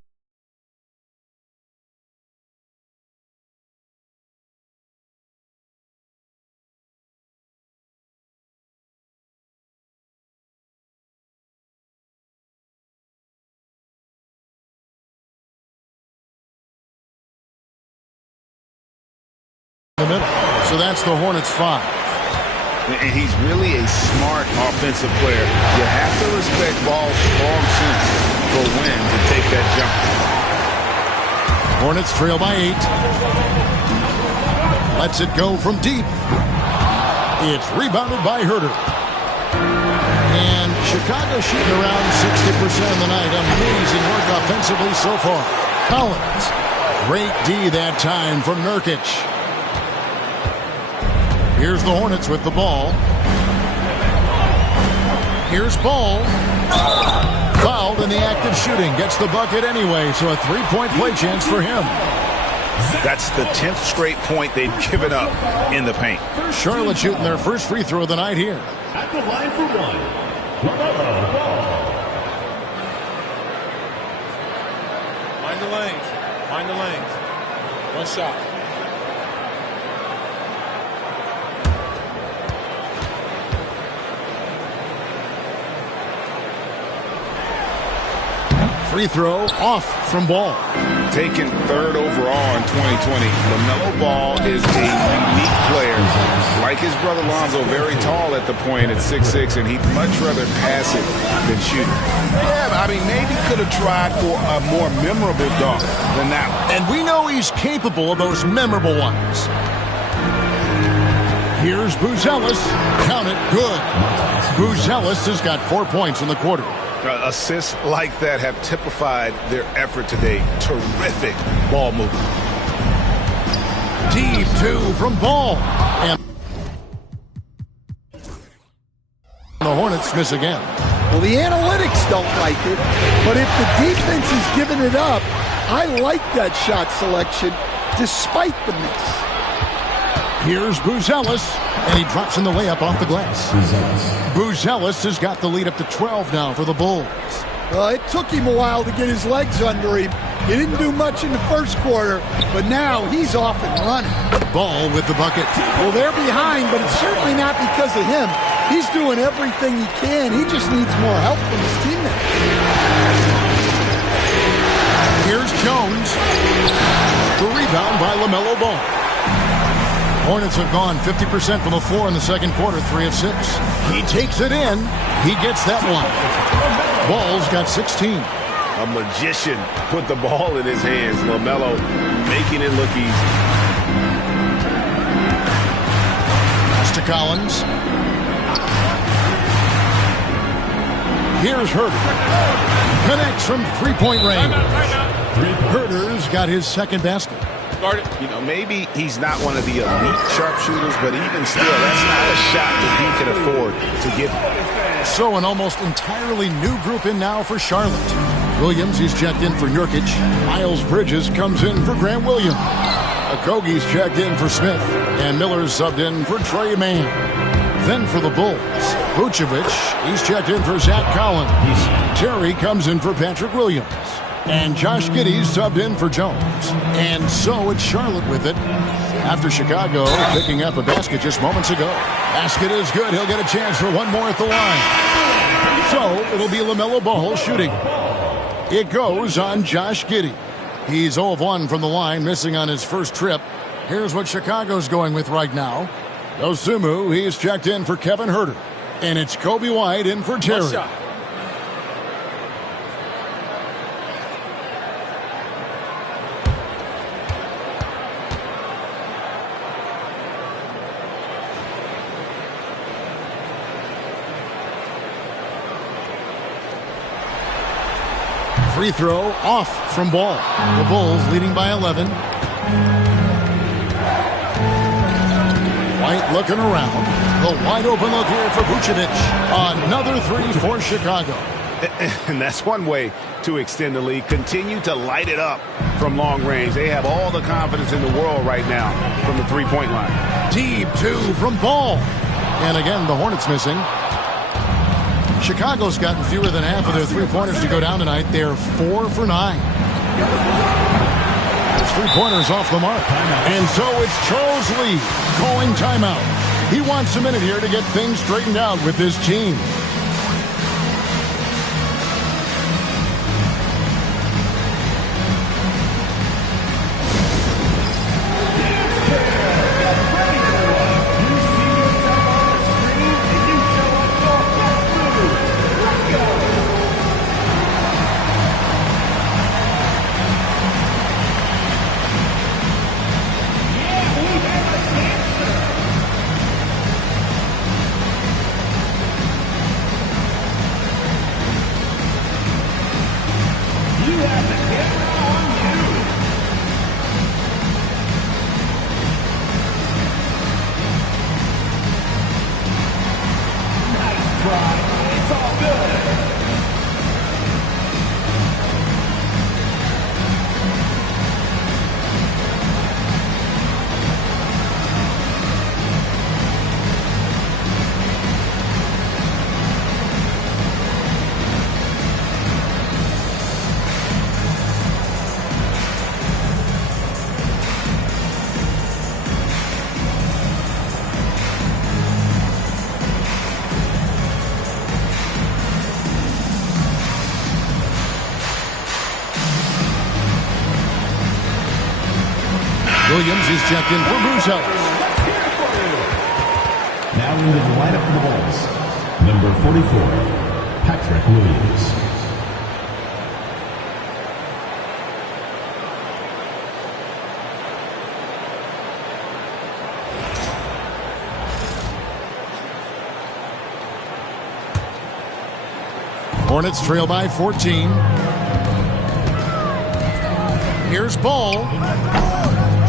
the middle. So that's the Hornets 5. And he's really a smart offensive player. You have to respect Ball's strong sense for when to take that jump. Hornets trail by 8. Lets it go from deep. It's rebounded by Huerter. And Chicago shooting around 60% of the night. Amazing work offensively so far. Collins. Great D that time from Nurkic. Here's the Hornets with the ball. Here's Ball. Fouled in the act of shooting. Gets the bucket anyway, so a 3-point play chance for him. That's the 10th straight point they've given up in the paint. Charlotte shooting their first free throw of the night here. At the line for 1, LaMelo Ball. Mind the lanes. Mind the lanes. One shot. Free throw off from Ball. Taken 3rd overall in 2020, LaMelo Ball is a unique player. Like make his brother Lonzo very tall at the point at 6'6", and he'd much rather pass it than shoot it. Yeah, I mean, maybe could have tried for a more memorable dunk than that one. And we know he's capable of those memorable ones. Here's Buzelis. Count it, good. Buzelis has got 4 points in the quarter. Assists like that have typified their effort today. Terrific ball movement. Deep two from Ball. And the Hornets miss again. Well, the analytics don't like it, but if the defense is giving it up, I like that shot selection despite the miss. Here's Buzelis, and he drops in the layup off the glass. Buzelis has got the lead up to 12 now for the Bulls. Well, it took him a while to get his legs under him. He didn't do much in the first quarter, but now he's off and running. Ball with the bucket. Well, they're behind, but it's certainly not because of him. He's doing everything he can. He just needs more help from his teammates. Here's Jones. The rebound by LaMelo Ball. Hornets have gone 50% from the floor in the second quarter, 3 of 6. He takes it in. He gets that one. Ball's got 16. A magician put the ball in his hands. LaMelo making it look easy. Pass to Collins. Here's Herter. Connects from three-point range. Herter's got his second basket. You know, maybe he's not one of the elite sharpshooters, but even still, that's not a shot that he can afford to give. So an almost entirely new group in now for Charlotte. Williams, he's checked in for Nurkic. Miles Bridges comes in for Grant Williams. Okogie's checked in for Smith. And Miller's subbed in for Trey Mann. Then for the Bulls, Vucevic, he's checked in for Zach Collins. Terry comes in for Patrick Williams. And Josh Giddey's subbed in for Jones. And so it's Charlotte with it. After Chicago picking up a basket just moments ago. Basket is good. He'll get a chance for one more at the line. So it'll be LaMelo Ball shooting. It goes on Josh Giddey. He's 0 of 1 from the line, missing on his first trip. Here's what Chicago's going with right now. Dosunmu, he's checked in for Kevin Herter. And it's Kobe White in for Terry. Free throw off from Ball. The Bulls leading by 11. White looking around. The wide open look here for Vucevic. Another three for Chicago. And that's one way to extend the lead. Continue to light it up from long range. They have all the confidence in the world right now from the three-point line. Deep two from Ball. And again, the Hornets missing. Chicago's gotten fewer than half of their three-pointers to go down tonight. They're 4 for 9. There's three-pointers off the mark. And so it's Charles Lee calling timeout. He wants a minute here to get things straightened out with this team. Williams is checked in for Buzelis. Now into the lineup for the Bulls, number 44, Patrick Williams. Hornets trail by 14. Here's Ball.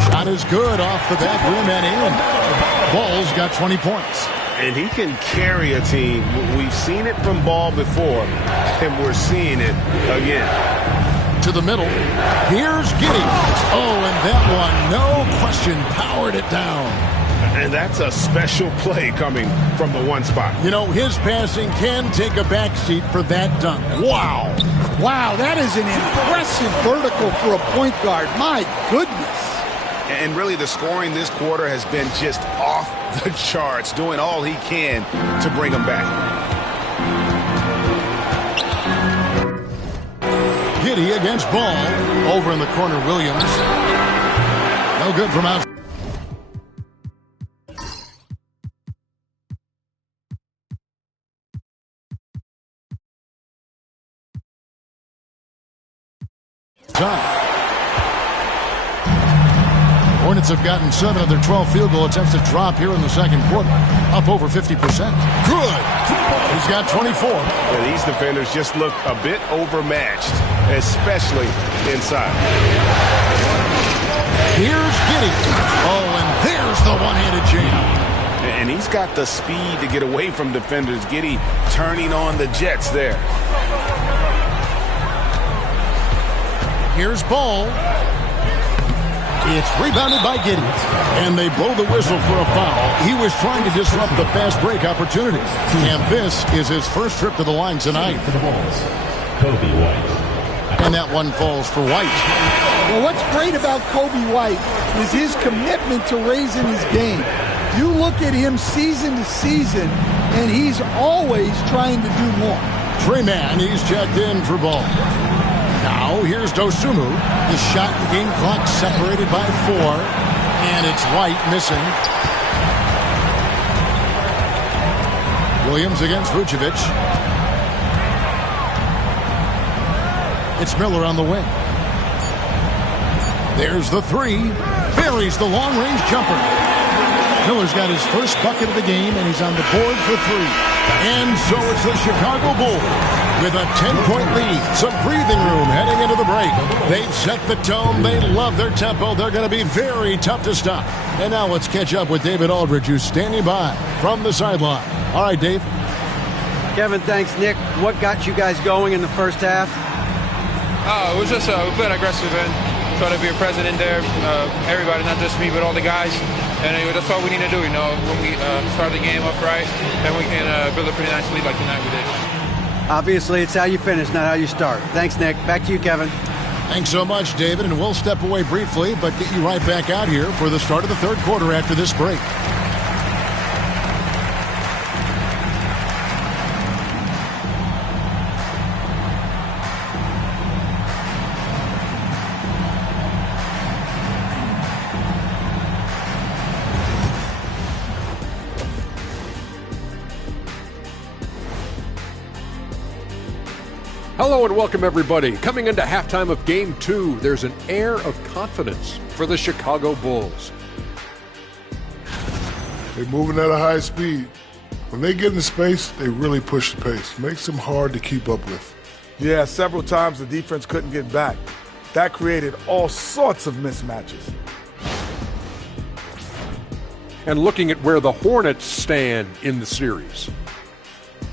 Shot is good off the back rim and in. Ball's got 20 points. And he can carry a team. We've seen it from Ball before, and we're seeing it again. To the middle. Here's Giddey. Oh, and that one, no question, powered it down. And that's a special play coming from the one spot. You know, his passing can take a backseat for that dunk. Wow. Wow, that is an impressive vertical for a point guard. My goodness. And really, the scoring this quarter has been just off the charts, doing all he can to bring them back. Giddey against Ball. Over in the corner, Williams. No good from outside. Hornets have gotten 7 of their 12 field goal attempts to drop here in the second quarter. Up over 50%. Good. He's got 24. And these defenders just look a bit overmatched, especially inside. Here's Giddey. Oh, and there's the one-handed jam. And he's got the speed to get away from defenders. Giddey turning on the Jets there. Here's Ball. It's rebounded by Giddey. And they blow the whistle for a foul. He was trying to disrupt the fast break opportunity. And this is his first trip to the line tonight. For the Bulls, Kobe White. And that one falls for White. Well, what's great about Kobe White is his commitment to raising his game. You look at him season to season, and he's always trying to do more. Trey Mann, he's checked in for Ball. Now, here's Dosunmu. The shot and game clock separated by 4. And it's White missing. Williams against Vucevic. It's Miller on the wing. There's the 3. Buries the long-range jumper. Miller's got his first bucket of the game, and he's on the board for 3. And so it's the Chicago Bulls with a 10-point lead. Some breathing room heading into the break. They've set the tone. They love their tempo. They're going to be very tough to stop. And now let's catch up with David Aldridge, who's standing by from the sideline. All right, Dave. Kevin, thanks, Nick. What got you guys going in the first half? It was just we played aggressive and try to be a present in there. Everybody, not just me, but all the guys. And anyway, that's all we need to do, you know, when we start the game up right, then we can build a pretty nice lead like tonight we did. Obviously, it's how you finish, not how you start. Thanks, Nick. Back to you, Kevin. Thanks so much, David, and we'll step away briefly, but get you right back out here for the start of the third quarter after this break. Hello and welcome, everybody. Coming into halftime of Game 2, there's an air of confidence for the Chicago Bulls. They're moving at a high speed. When they get in space, they really push the pace. Makes them hard to keep up with. Yeah, several times the defense couldn't get back. That created all sorts of mismatches. And looking at where the Hornets stand in the series.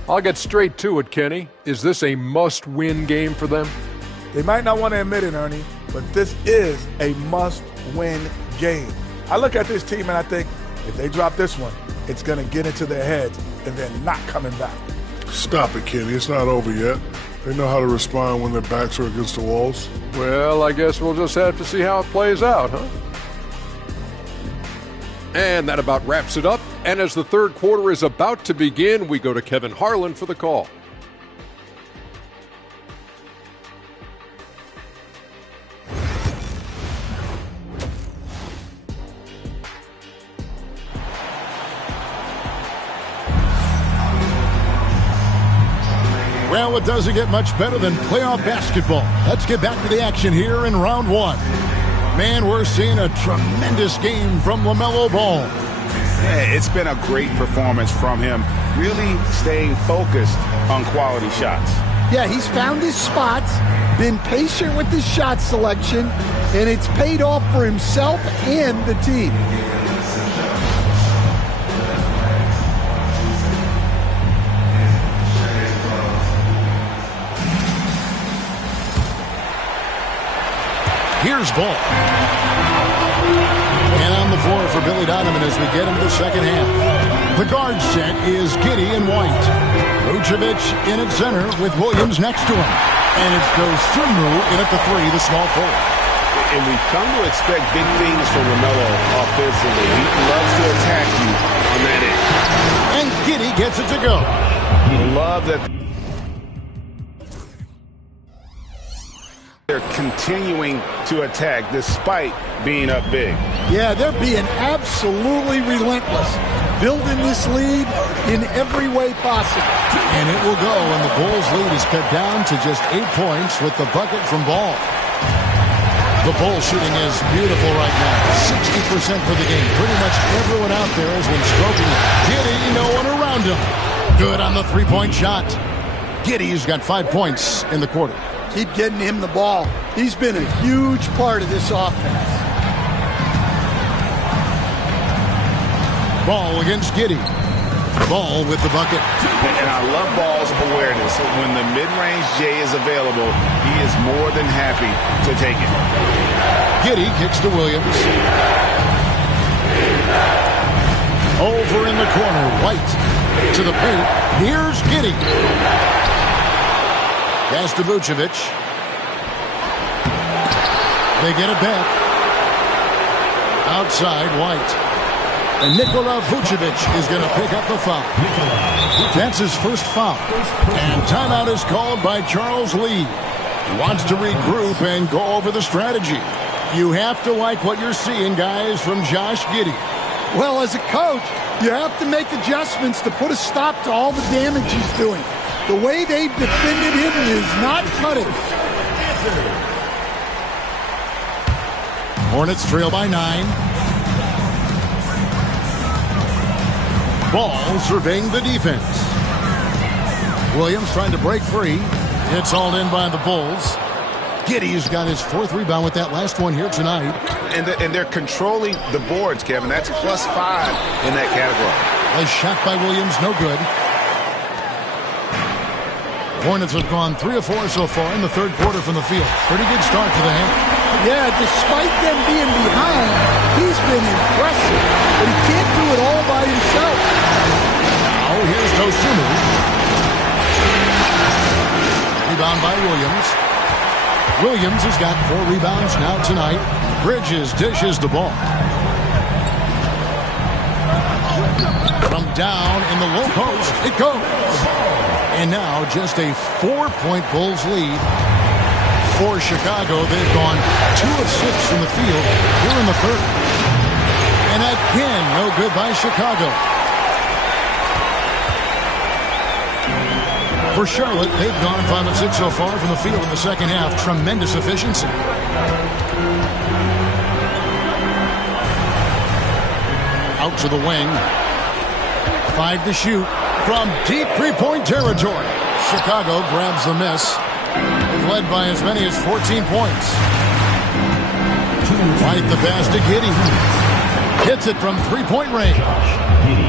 I'll get straight to it, Kenny. Is this a must-win game for them? They might not want to admit it, Ernie, but this is a must-win game. I look at this team and I think, if they drop this one, it's going to get into their heads and they're not coming back. Stop it, Kenny. It's not over yet. They know how to respond when their backs are against the walls. Well, I guess we'll just have to see how it plays out, huh? And that about wraps it up. And as the third quarter is about to begin, we go to Kevin Harlan for the call. Well, it doesn't get much better than playoff basketball. Let's get back to the action here in round one. Man, we're seeing a tremendous game from LaMelo Ball. Yeah, it's been a great performance from him, really staying focused on quality shots. Yeah, he's found his spots, been patient with his shot selection, and it's paid off for himself and the team. Here's Ball. And on the floor for Billy Donovan as we get into the second half. The guard set is Giddey and White. Vucevic in at center with Williams next to him. And it's Dosunmu in at the three, the small forward. And we've come to expect big things from LaMelo offensively. He loves to attack you on that end. And Giddey gets it to go. Love that they're continuing to attack despite being up big. Yeah, they're being absolutely relentless, building this lead in every way possible. And it will go, and the Bulls' lead is cut down to just 8 points with the bucket from Ball. The Bulls shooting is beautiful right now, 60% for the game. Pretty much everyone out there has been stroking it. Giddey, no one around him. Good on the three-point shot. Giddey's got 5 points in the quarter. Keep getting him the ball. He's been a huge part of this offense. Ball against Giddey. Ball with the bucket. And I love Ball's awareness. When the mid-range J is available, he is more than happy to take it. Giddey kicks to Williams. Over in the corner, White to the paint. Here's Giddey. Pass to Vucevic. They get it back. Outside, White. And Nikola Vucevic is going to pick up the foul. That's his first foul. And timeout is called by Charles Lee. He wants to regroup and go over the strategy. You have to like what you're seeing, guys, from Josh Giddey. Well, as a coach, you have to make adjustments to put a stop to all the damage he's doing. The way they've defended him is not cutting. Hornets trail by 9. Ball surveying the defense. Williams trying to break free. It's all in by the Bulls. Giddey's got his 4th rebound with that last one here tonight. And they're controlling the boards, Kevin. That's +5 in that category. A shot by Williams, no good. Hornets have gone 3 of 4 so far in the third quarter from the field. Pretty good start to the half. Yeah, despite them being behind, he's been impressive. But he can't do it all by himself. Now here's Dosunmu. Rebound by Williams. Williams has got 4 rebounds now tonight. Bridges dishes the ball. From down in the low post, it goes. And now just a 4-point Bulls lead for Chicago. They've gone 2 of 6 from the field here in the third. And again, no good by Chicago. For Charlotte, they've gone 5 of 6 so far from the field in the second half. Tremendous efficiency. Out to the wing. 5 to shoot. From deep three-point territory, Chicago grabs the miss. They've led by as many as 14 points. White the pass to Giddey. Hits it from three-point range.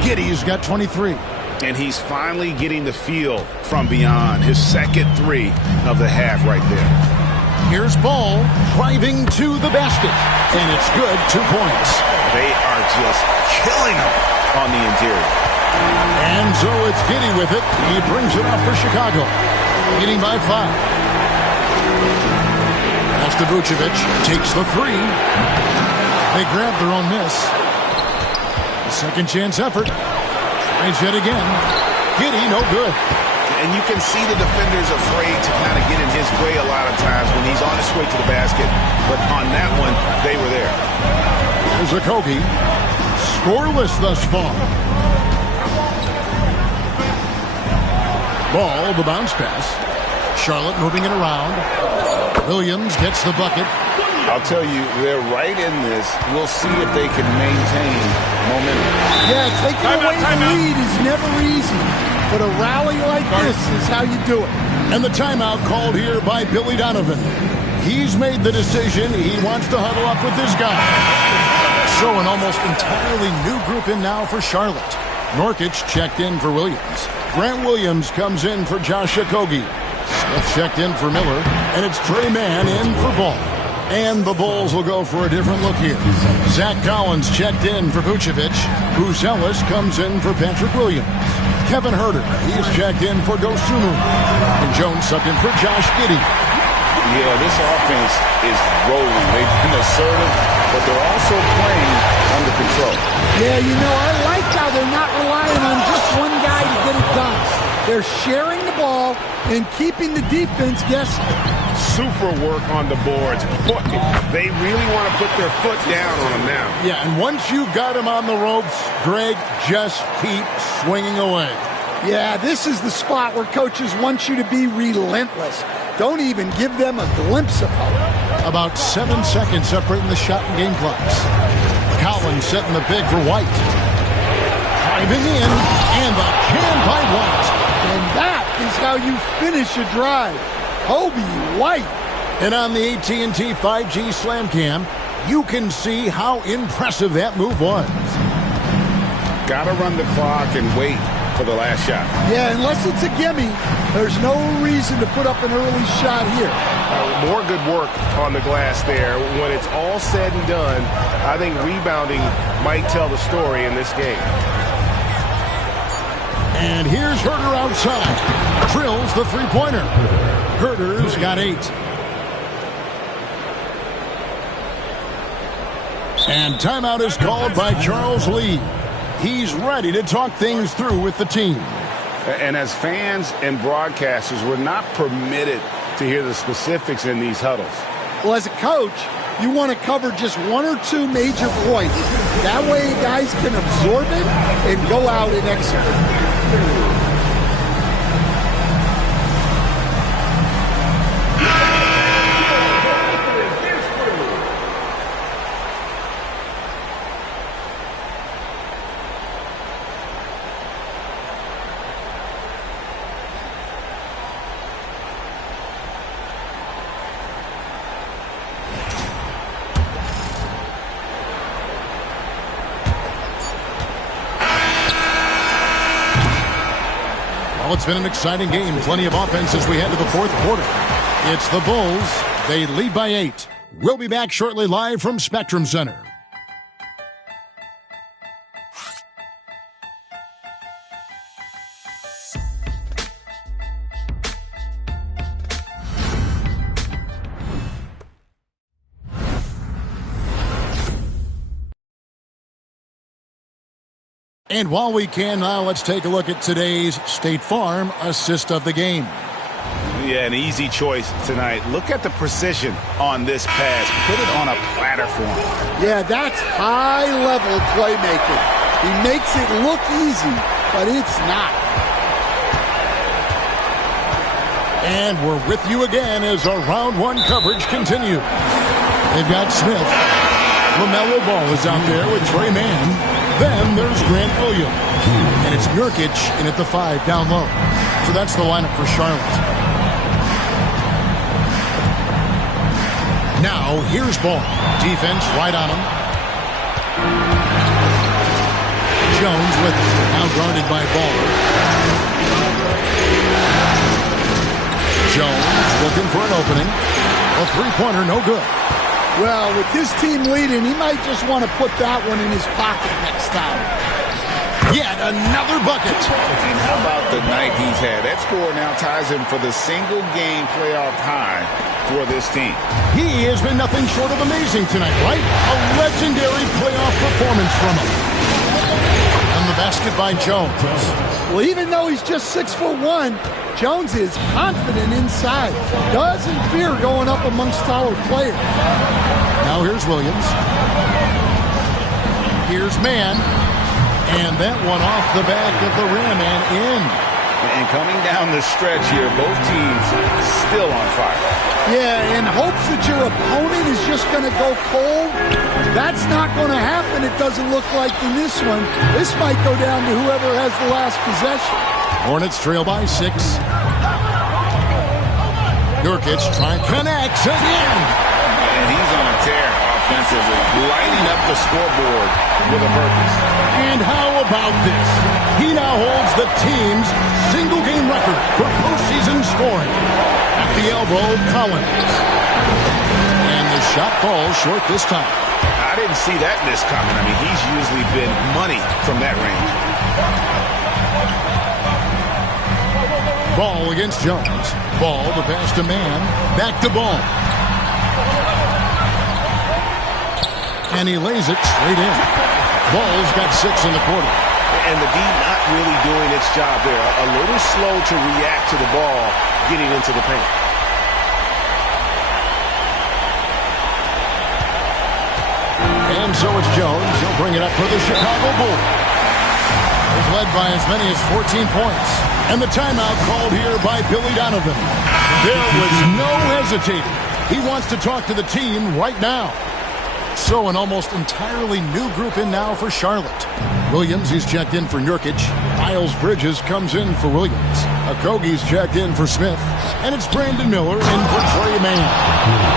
Giddey's got 23. And he's finally getting the feel from beyond. His second 3 of the half right there. Here's Ball driving to the basket. And it's good, 2 points. They are just killing him on the interior. And so it's Giddey with it. He brings it up for Chicago. Leading by 5. Pass to Vucevic. Takes the 3. They grab their own miss. A second chance effort. Tries yet again. Giddey, no good. And you can see the defenders afraid to kind of get in his way a lot of times when he's on his way to the basket. But on that one, they were there. There's Okogie. Scoreless thus far. Ball, the bounce pass. Charlotte moving it around. Williams gets the bucket. I'll tell you, they're right in this. We'll see if they can maintain momentum. Yeah, taking away the lead is never easy, but a rally like this is how you do it. And the timeout called here by Billy Donovan. He's made the decision. He wants to huddle up with this guy. So an almost entirely new group in now for Charlotte. Nurkic checked in for Williams. Grant Williams comes in for Josh Okogie. Smith checked in for Miller. And it's Trey Mann in for Ball. And the Bulls will go for a different look here. Zach Collins checked in for Vucevic. Bruce Ellis comes in for Patrick Williams. Kevin Huerter, he's checked in for Dosunmu. And Jones subbed in for Josh Giddey. Yeah, this offense is rolling. They've been assertive, but they're also playing under control. Yeah, I like how they're not relying on just one guy to get it done. They're sharing the ball and keeping the defense guessing. Super work on the boards. They really want to put their foot down on them now. Yeah, and once you've got them on the ropes, Greg, just keep swinging away. Yeah, this is the spot where coaches want you to be relentless. Don't even give them a glimpse of hope. About 7 seconds separating the shot and game clocks. Collins setting the big for White. Driving in, and the jam by White. And that is how you finish a drive. Kobe White. And on the AT&T 5G Slam Cam, you can see how impressive that move was. Got to run the clock and wait for the last shot. Yeah, unless it's a gimme, there's no reason to put up an early shot here. More good work on the glass there. When it's all said and done, I think rebounding might tell the story in this game. And here's Huerter outside. Drills the three-pointer. Huerter's got 8. And timeout is called by Charles Lee. He's ready to talk things through with the team. And as fans and broadcasters, we're not permitted to hear the specifics in these huddles. Well, as a coach, you want to cover just 1 or 2 major points. That way guys can absorb it and go out and execute. Well, it's been an exciting game. Plenty of offense as we head to the fourth quarter. It's the Bulls. They lead by 8. We'll be back shortly live from Spectrum Center. And while we can now, let's take a look at today's State Farm assist of the game. Yeah, an easy choice tonight. Look at the precision on this pass. Put it on a platter for him. Yeah, that's high-level playmaking. He makes it look easy, but it's not. And we're with you again as our round 1 coverage continues. They've got Smith. LaMelo Ball is out there with Trey Mann. Then there's Grant Williams. And it's Nurkic in at the 5 down low. So that's the lineup for Charlotte. Now, here's Ball. Defense right on him. Jones with it. Now guarded by Ball. Jones looking for an opening. A three-pointer, no good. Well, with his team leading, he might just want to put that one in his pocket next time. Yet another bucket. How about the night he's had? That score now ties him for the single-game playoff high for this team. He has been nothing short of amazing tonight, right? A legendary playoff performance from him. And the basket by Jones. Well, even though he's just 6'1", Jones is confident inside. Doesn't fear going up amongst taller players. Now here's Williams. Here's Mann. And that one off the back of the rim and in. And coming down the stretch here, both teams still on fire. Yeah, in hopes that your opponent is just going to go cold, that's not going to happen, it doesn't look like in this one. This might go down to whoever has the last possession. Hornets trail by 6. Nurkic connects again. And he's on a tear offensively, lighting up the scoreboard with a purpose. And how about this? He now holds the team's single-game record for postseason scoring. At the elbow, Collins. And the shot falls short this time. I didn't see that miss coming. I mean, he's usually been money from that range. Ball against Jones. Ball to pass to man. Back to Ball. And he lays it straight in. Ball's got 6 in the quarter. And the D not really doing its job there. A little slow to react to the ball getting into the paint. And so it's Jones. He'll bring it up for the Chicago Bulls. He's led by as many as 14 points. And the timeout called here by Billy Donovan. There was no hesitating. He wants to talk to the team right now. So an almost entirely new group in now for Charlotte. Williams, he's checked in for Nurkic. Miles Bridges comes in for Williams. Okogie's checked in for Smith. And it's Brandon Miller in for Trey Mann.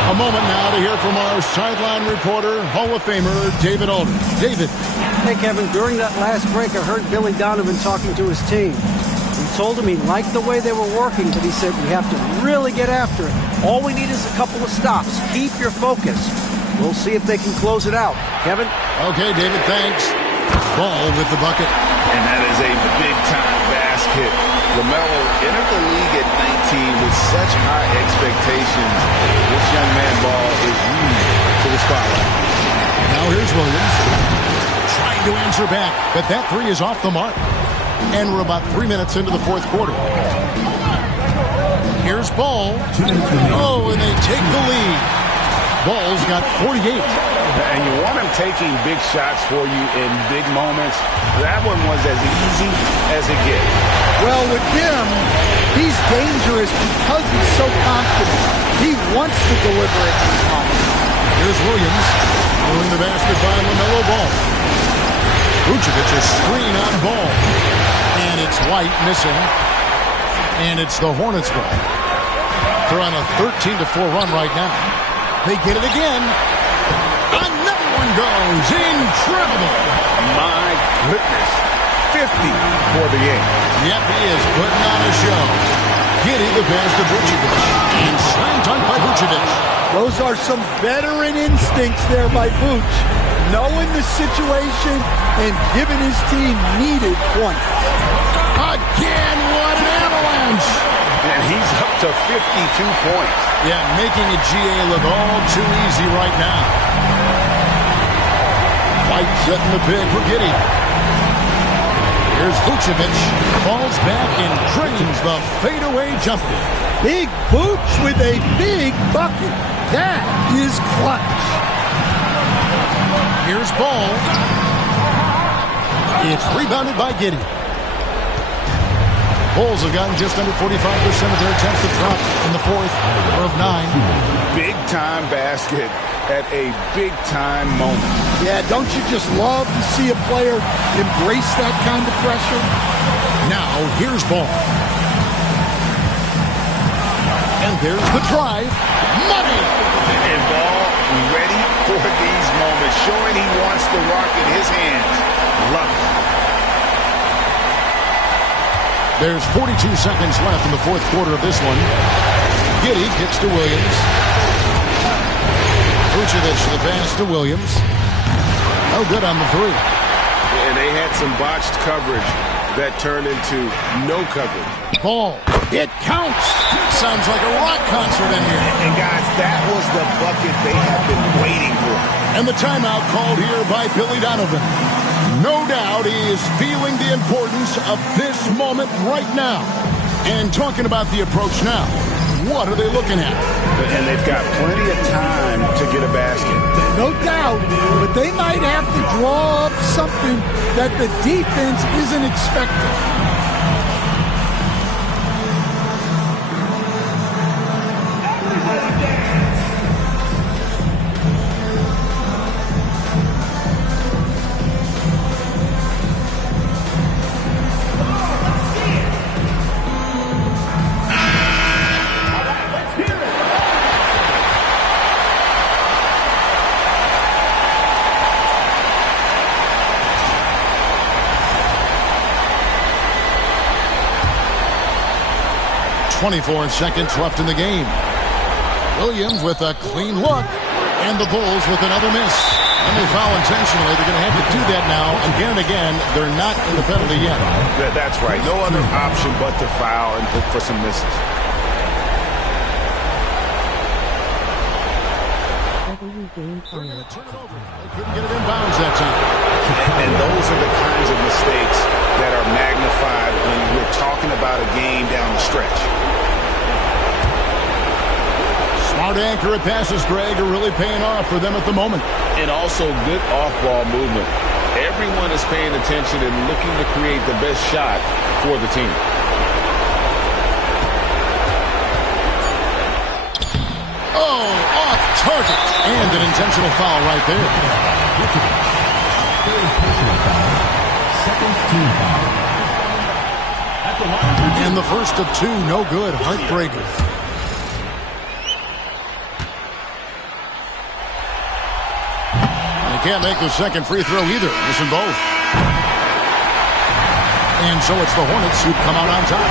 A moment now to hear from our sideline reporter, Hall of Famer David Aldridge. David. Hey, Kevin, during that last break, I heard Billy Donovan talking to his team. He told him he liked the way they were working, but he said we have to really get after it. All we need is a couple of stops. Keep your focus. We'll see if they can close it out. Kevin? Okay, David, thanks. Ball with the bucket. And that is a big-time basket. LaMelo entered the league at 19 with such high expectations. This young man Ball is used to the spotlight. Now here's Williams. Trying to answer back, but that 3 is off the mark. And we're about 3 minutes into the fourth quarter. Here's Ball. Oh, and they take the lead. Ball's got 48. And you want him taking big shots for you in big moments. That one was as easy as it gets. Well, with him, he's dangerous because he's so confident. He wants to deliver at these moments. Here's Williams. Pulling the basket by LaMelo Ball. Vucevic a screen on Ball. And it's White missing. And it's the Hornets ball. They're on a 13-4 run right now. They get it again. Another one goes. Incredible. My goodness. 50 for the game. Yep, he is putting on a show. Giddey the pass to Vucevic. And slam dunk by Vucevic. Those are some veteran instincts there by Vuce. Knowing the situation and giving his team needed points. Again, what an avalanche. And he's up to 52 points. Yeah, making a GA look all too easy right now. White setting the pick for Giddey. Here's Vucevic. Falls back and drains the fadeaway jumper. Big Vuce with a big bucket. That is clutch. Here's Ball. It's rebounded by Giddey. Bulls have gotten just under 45% of their attempts to drop in the fourth of 9. Big-time basket at a big-time moment. Yeah, don't you just love to see a player embrace that kind of pressure? Now, here's Ball. And there's the drive. Money! And Ball ready for these moments, showing he wants the rock in his hands. Love it. There's 42 seconds left in the fourth quarter of this one. Giddey kicks to Williams. Vucevic to the pass to Williams. No good on the 3. And they had some botched coverage that turned into no coverage. Ball. It counts. Sounds like a rock concert in here. And guys, that was the bucket they have been waiting for. And the timeout called here by Billy Donovan. No doubt he is feeling the importance of this moment right now. And talking about the approach now, what are they looking at? And they've got plenty of time to get a basket. No doubt, but they might have to draw up something that the defense isn't expecting. 24 seconds left in the game. Williams with a clean look, and the Bulls with another miss. And they foul intentionally. They're going to have to do that now again and again. They're not in the penalty yet. That's right. No other option but to foul and look for some misses. They're going to turn it over. They couldn't get it in bounds that time. And those are the kinds of mistakes that are magnified when we're talking about a game down the stretch. Smart accurate passes, Greg, are really paying off for them at the moment. And also good off-ball movement. Everyone is paying attention and looking to create the best shot for the team. Oh, off target. And an intentional foul right there. Second team foul. And the first of two, no good. Heartbreaker. And he can't make the second free throw either. Missing both. And so it's the Hornets who come out on top.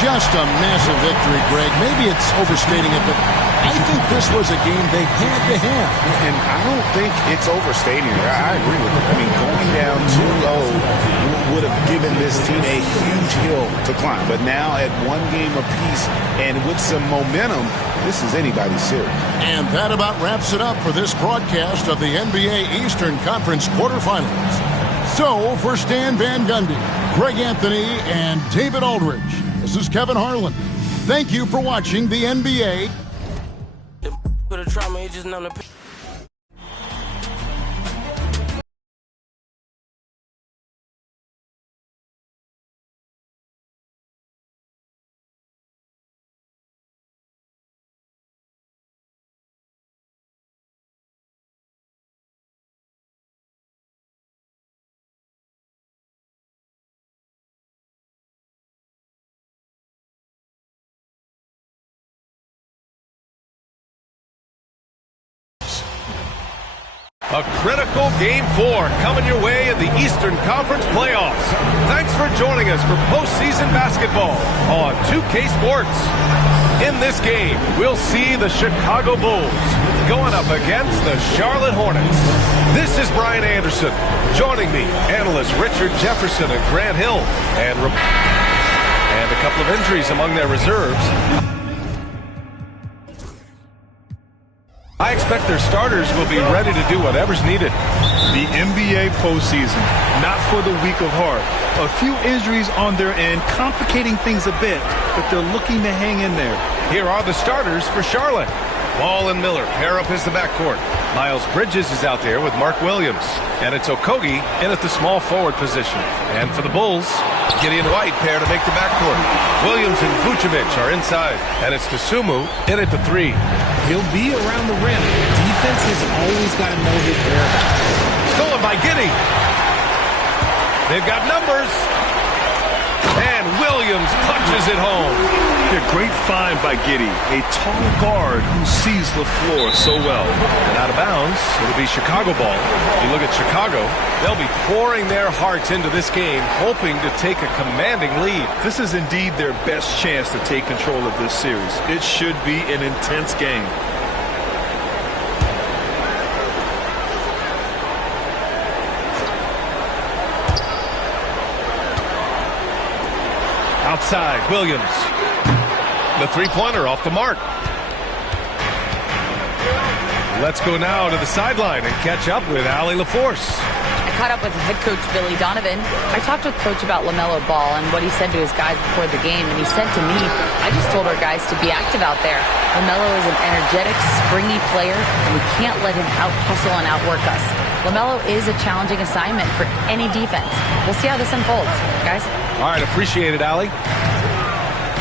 Just a massive victory, Greg. Maybe it's overstating it, but I think this was a game they had to have. And I don't think it's overstating it. I agree with it. I mean, going down 2-0 would have given this team a huge hill to climb. But now at one game apiece and with some momentum, this is anybody's series. And that about wraps it up for this broadcast of the NBA Eastern Conference quarterfinals. So, for Stan Van Gundy, Greg Anthony, and David Aldridge, this is Kevin Harlan. Thank you for watching the NBA. A critical Game 4 coming your way in the Eastern Conference playoffs. Thanks for joining us for postseason basketball on 2K Sports. In this game, we'll see the Chicago Bulls going up against the Charlotte Hornets. This is Brian Anderson. Joining me, analysts Richard Jefferson and Grant Hill. And a couple of injuries among their reserves. I expect their starters will be ready to do whatever's needed. The NBA postseason, not for the weak of heart. A few injuries on their end, complicating things a bit, but they're looking to hang in there. Here are the starters for Charlotte. Ball and Miller pair up as the backcourt. Miles Bridges is out there with Mark Williams. And it's Okogie in at the small forward position. And for the Bulls, Gideon White pair to make the backcourt. Williams and Vucevic are inside. And it's Dosunmu in at the three. He'll be around the rim. Defense has always got to know his whereabouts. Stolen by Giddey. They've got numbers. And Williams punches it home. A great find by Giddey, a tall guard who sees the floor so well. And out of bounds, it'll be Chicago ball. You look at Chicago, they'll be pouring their hearts into this game, hoping to take a commanding lead. This is indeed their best chance to take control of this series. It should be an intense game. Outside, Williams. The three-pointer off the mark. Let's go now to the sideline and catch up with Allie LaForce. I caught up with head coach Billy Donovan. I talked with coach about LaMelo Ball and what he said to his guys before the game, and he said to me, I just told our guys to be active out there. LaMelo is an energetic, springy player, and we can't let him out-hustle and outwork us. LaMelo is a challenging assignment for any defense. We'll see how this unfolds, guys. All right, appreciate it, Allie.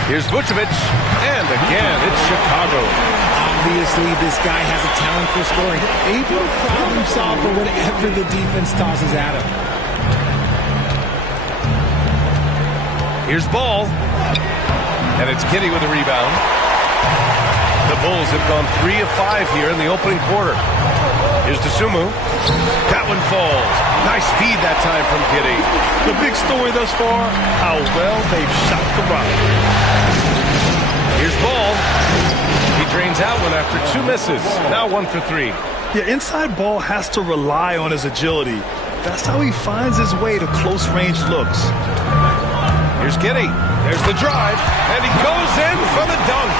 Here's Vucevic, and again, it's Chicago. Obviously, this guy has a talent for scoring. Able to problem solve for whatever the defense tosses at him. Here's Ball, and it's Giddey with a rebound. The Bulls have gone 3 of 5 here in the opening quarter. Here's Dosunmu. That one falls. Nice feed that time from Giddey. The big story thus far, how well they've shot the rock. Here's Ball. He drains that one after 2 misses. Now 1 for 3. Yeah, inside Ball has to rely on his agility. That's how he finds his way to close-range looks. Here's Giddy. There's the drive, and he goes in for the dunk.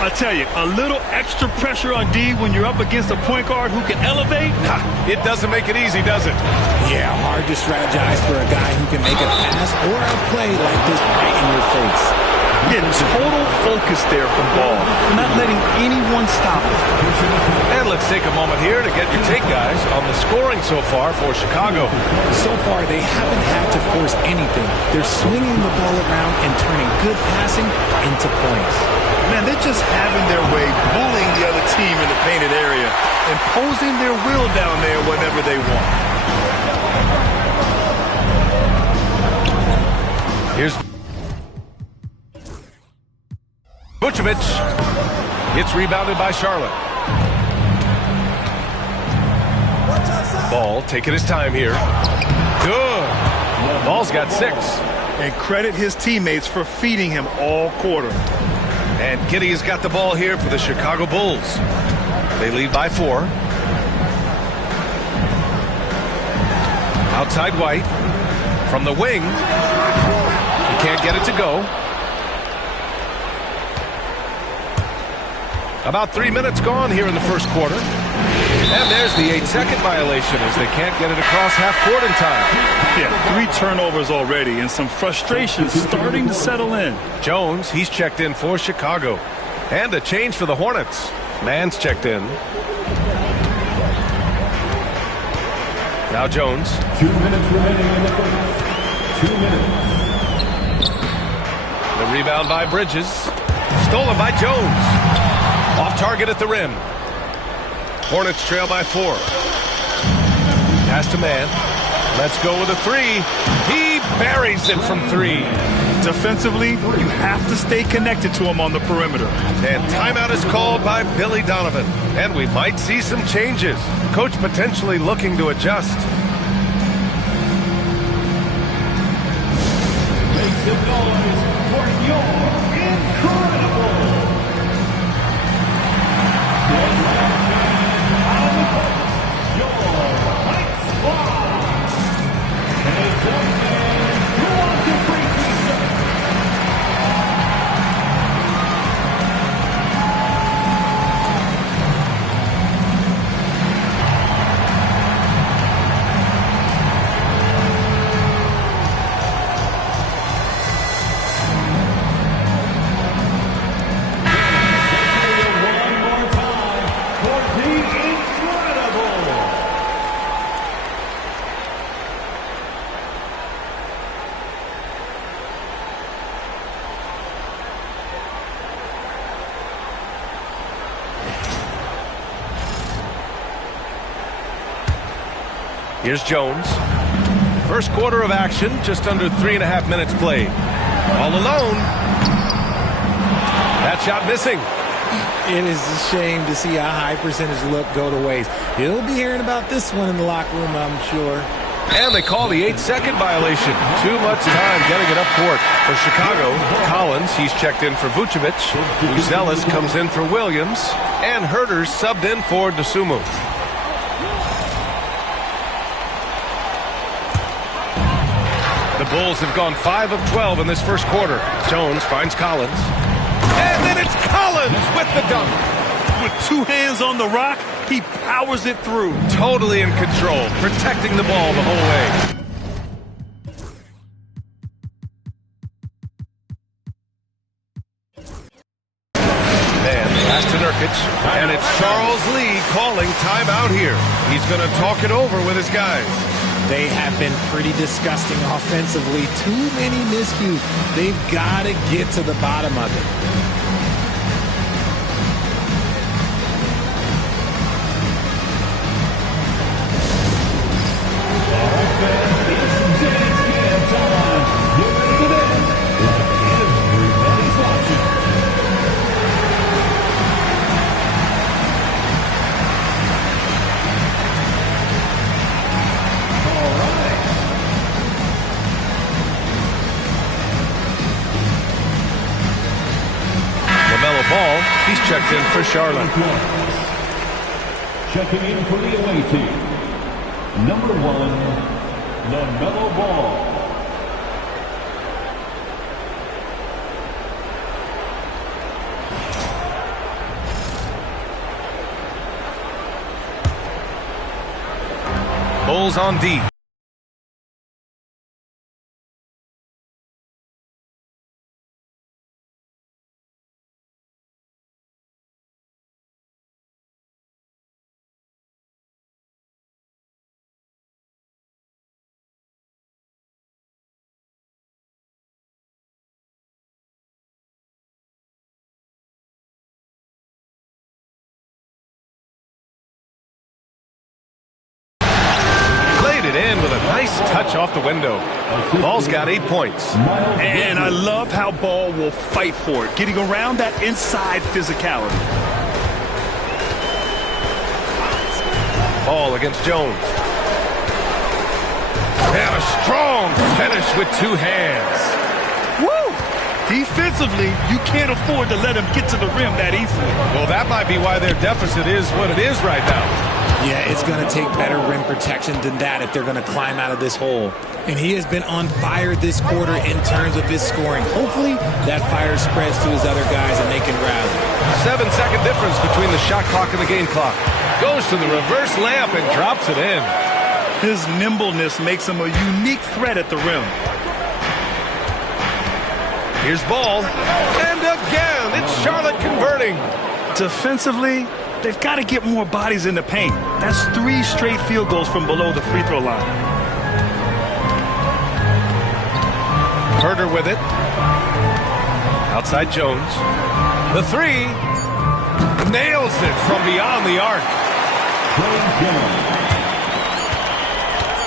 I tell you, a little extra pressure on D when you're up against a point guard who can elevate. It doesn't make it easy, does it? Yeah, hard to strategize for a guy who can make a pass or a play like this right in your face. Yeah, total focus there from Ball. Not letting anyone stop him. And let's take a moment here to get your take, guys, on the scoring so far for Chicago. So far, they haven't had to force anything. They're swinging the ball around and turning good passing into points. Man, they're just having their way, bullying the other team in the painted area, imposing their will down there whenever they want. Here's Vucevic. Gets rebounded by Charlotte. Ball taking his time here. Good. Ball's got 6. And credit his teammates for feeding him all quarter. And Giddey's got the ball here for the Chicago Bulls. They lead by 4. Outside White. From the wing. He can't get it to go. About 3 minutes gone here in the first quarter. And there's the 8-second violation as they can't get it across half court in time. Yeah, 3 turnovers already and some frustration starting to settle in. Jones, he's checked in for Chicago. And a change for the Hornets. Mann's checked in. Now Jones. 2 minutes remaining in the first. 2 minutes. The rebound by Bridges. Stolen by Jones. Off target at the rim. Hornets trail by 4. Pass to Mann. Let's go with a 3. He buries it from 3. Defensively, you have to stay connected to him on the perimeter. And timeout is called by Billy Donovan. And we might see some changes. Coach potentially looking to adjust. Make some noise for your incredible Here's Jones. First quarter of action, just under 3.5 minutes played. All alone. That shot missing. It is a shame to see a high percentage look go to waste. He'll be hearing about this one in the locker room, I'm sure. And they call the 8-second violation. Too much time getting it up court. For Chicago, Collins, he's checked in for Vucevic. Uzelis comes in for Williams. And Herter's subbed in for Dosunmu. The Bulls have gone 5 of 12 in this first quarter. Jones finds Collins. And then it's Collins with the dunk. With 2 hands on the rock, he powers it through. Totally in control, protecting the ball the whole way. Man, pass to Nurkic. And it's Charles Lee calling timeout here. He's going to talk it over with his guys. They have been pretty disgusting offensively. Too many miscues. They've got to get to the bottom of it. He's checked in for Charlotte. Checking in for the away team, number 1, LaMelo Ball. Bulls on D. In with a nice touch off the window. Ball's got 8 points. And I love how Ball will fight for it, getting around that inside physicality. Ball against Jones. And a strong finish with 2 hands. Woo! Defensively, you can't afford to let him get to the rim that easily. Well, that might be why their deficit is what it is right now. Yeah, it's going to take better rim protection than that if they're going to climb out of this hole. And he has been on fire this quarter in terms of his scoring. Hopefully, that fire spreads to his other guys and they can rally. 7-second difference between the shot clock and the game clock. Goes to the reverse layup and drops it in. His nimbleness makes him a unique threat at the rim. Here's Ball. And again, it's Charlotte converting. Defensively, they've got to get more bodies in the paint. That's 3 straight field goals from below the free throw line. Herder with it. Outside Jones. The 3. Nails it from beyond the arc.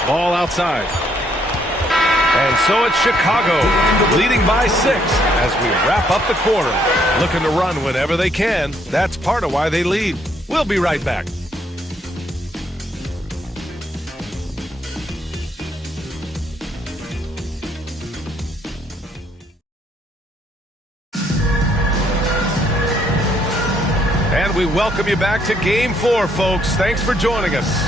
Ball outside. And so it's Chicago leading by 6 as we wrap up the quarter. Looking to run whenever they can. That's part of why they lead. We'll be right back. And we welcome you back to Game 4, folks. Thanks for joining us.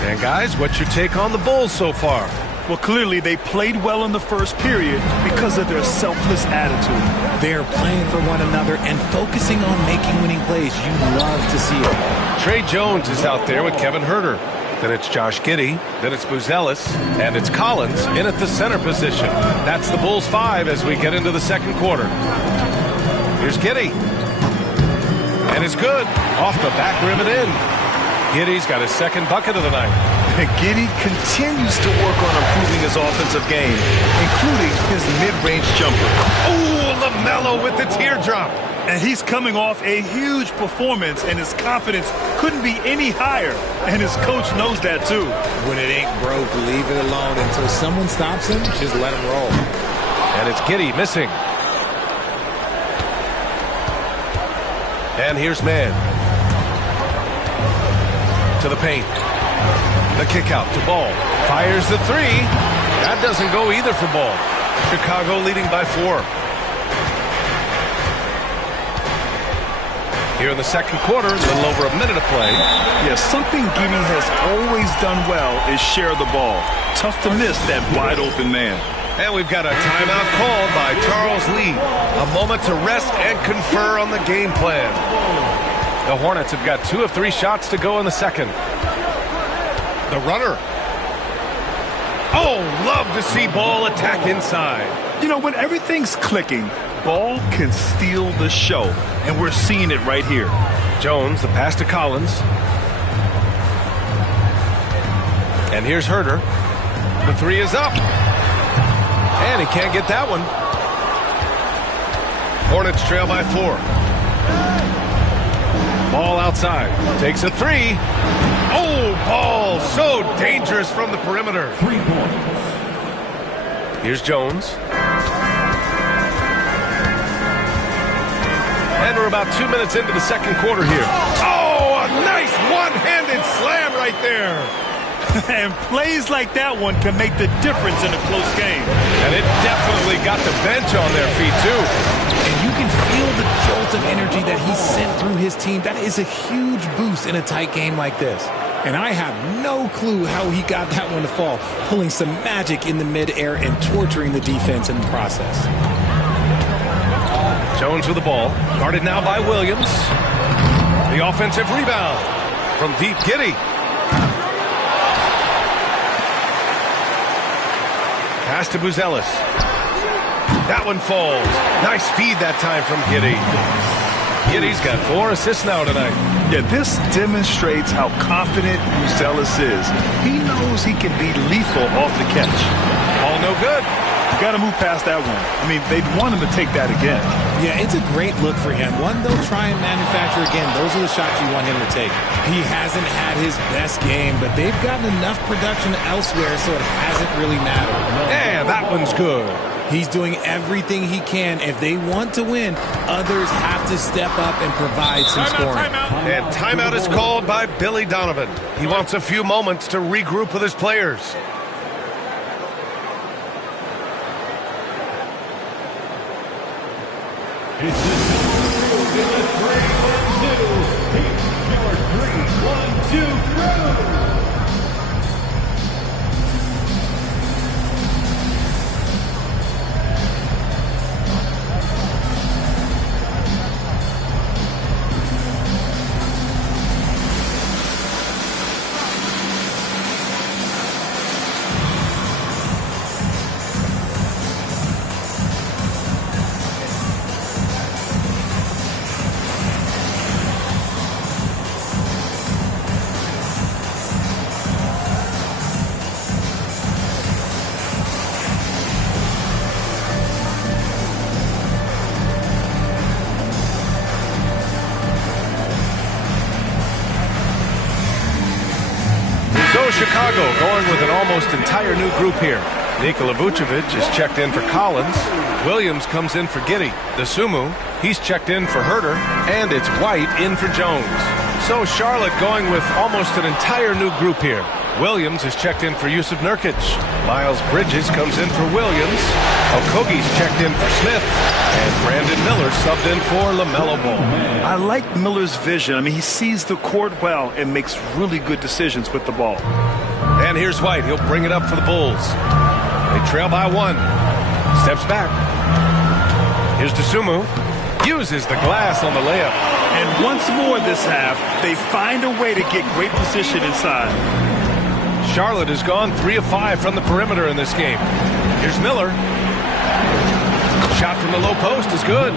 And guys, what's your take on the Bulls so far? Well, clearly they played well in the first period because of their selfless attitude. They're playing for one another and focusing on making winning plays. You love to see it. Trey Jones is out there with Kevin Herder. Then it's Josh Giddey. Then it's Buzelis. And it's Collins in at the center position. That's the Bulls 5 as we get into the second quarter. Here's Giddey. And it's good. Off the back rim and in. Giddey's got his second bucket of the night. And Giddey continues to work on improving his offensive game, including his mid-range jumper. Oh, LaMelo with the teardrop. And he's coming off a huge performance, and his confidence couldn't be any higher. And his coach knows that, too. When it ain't broke, leave it alone. Until someone stops him, just let him roll. And it's Giddey missing. And here's Mann. To the paint. The kick out to Ball. Fires the 3. That doesn't go either for Ball. Chicago leading by 4. Here in the second quarter, a little over a minute of play. Yeah, something Giddey has always done well is share the ball. Tough to miss that wide open man. And we've got a timeout called by Charles Lee. A moment to rest and confer on the game plan. The Hornets have got 2 of 3 shots to go in the second. The runner. Oh, love to see Ball attack inside. You know, when everything's clicking, Ball can steal the show. And we're seeing it right here. Jones, the pass to Collins. And here's Herder. The 3 is up. And he can't get that one. Hornets trail by 4. Ball outside. Takes a 3. Oh, Ball so dangerous from the perimeter. 3 points. Here's Jones. And we're about 2 minutes into the second quarter here. Oh, a nice one-handed slam right there. And plays like that one can make the difference in a close game. And it definitely got the bench on their feet, too. And You can feel the jolt of energy that he sent through his team. That is a huge boost in a tight game like this. And I have no clue how he got that one to fall, pulling some magic in the midair and torturing the defense in the process. Jones with the ball, guarded now by Williams. The offensive rebound from deep. Giddey. Pass to Buzelis. That one falls. Nice feed that time from Giddey. Giddey's got 4 assists now tonight. Yeah, this demonstrates how confident Buzelis is. He knows he can be lethal off the catch. All no good. You got to move past that one. I mean, they'd want him to take that again. Yeah, it's a great look for him. One they'll try and manufacture again. Those are the shots you want him to take. He hasn't had his best game, but they've gotten enough production elsewhere, so it hasn't really mattered. And that one's good. He's doing everything he can. If they want to win, others have to step up and provide some scoring. And timeout is called by Billy Donovan. He wants a few moments to regroup with his players. It's the 3-1-2 crew. Chicago going with an almost entire new group here. Nikola Vucevic is checked in for Collins. Williams comes in for Giddey. Dosunmu, he's checked in for Herter. And it's White in for Jones. So Charlotte going with almost an entire new group here. Williams is checked in for Yusuf Nurkic. Miles Bridges comes in for Williams. Okogie's checked in for Smith. And Brandon Miller subbed in for LaMelo Ball. I like Miller's vision. I mean, he sees the court well and makes really good decisions with the ball. And here's White. He'll bring it up for the Bulls. They trail by 1. Steps back. Here's Dosunmu. Uses the glass on the layup. And once more this half, they find a way to get great position inside. Charlotte has gone 3 of 5 from the perimeter in this game. Here's Miller. Shot from the low post is good.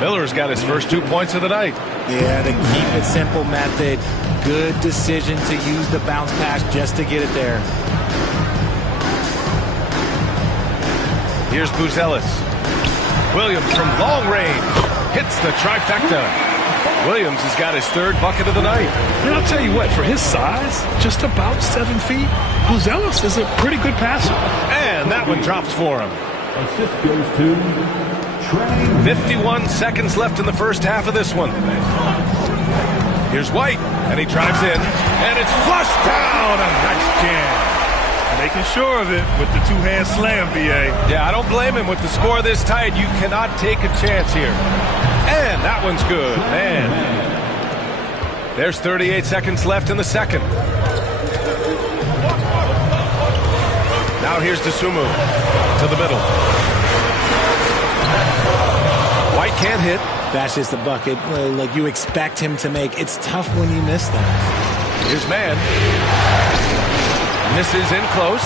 Miller's got his first 2 points of the night. Yeah, the keep it simple method. Good decision to use the bounce pass just to get it there. Here's Buzelis. Williams from long range hits the trifecta. Williams has got his 3rd bucket of the night. And I'll tell you what, for his size, just about 7 feet, Buzelis is a pretty good passer. And that one drops for him. Assist goes to Trey. 51 seconds left in the first half of this one. Here's White, and he drives in, and it's flushed down. A nice jam. Making sure of it with the 2-hand slam, B.A. Yeah, I don't blame him. With the score this tight, you cannot take a chance here. And that one's good, man. There's 38 seconds left in the second. Now here's Dosunmu to the middle. White can't hit. That's just the bucket like you expect him to make. It's tough when you miss that. Here's Mann. Misses in close.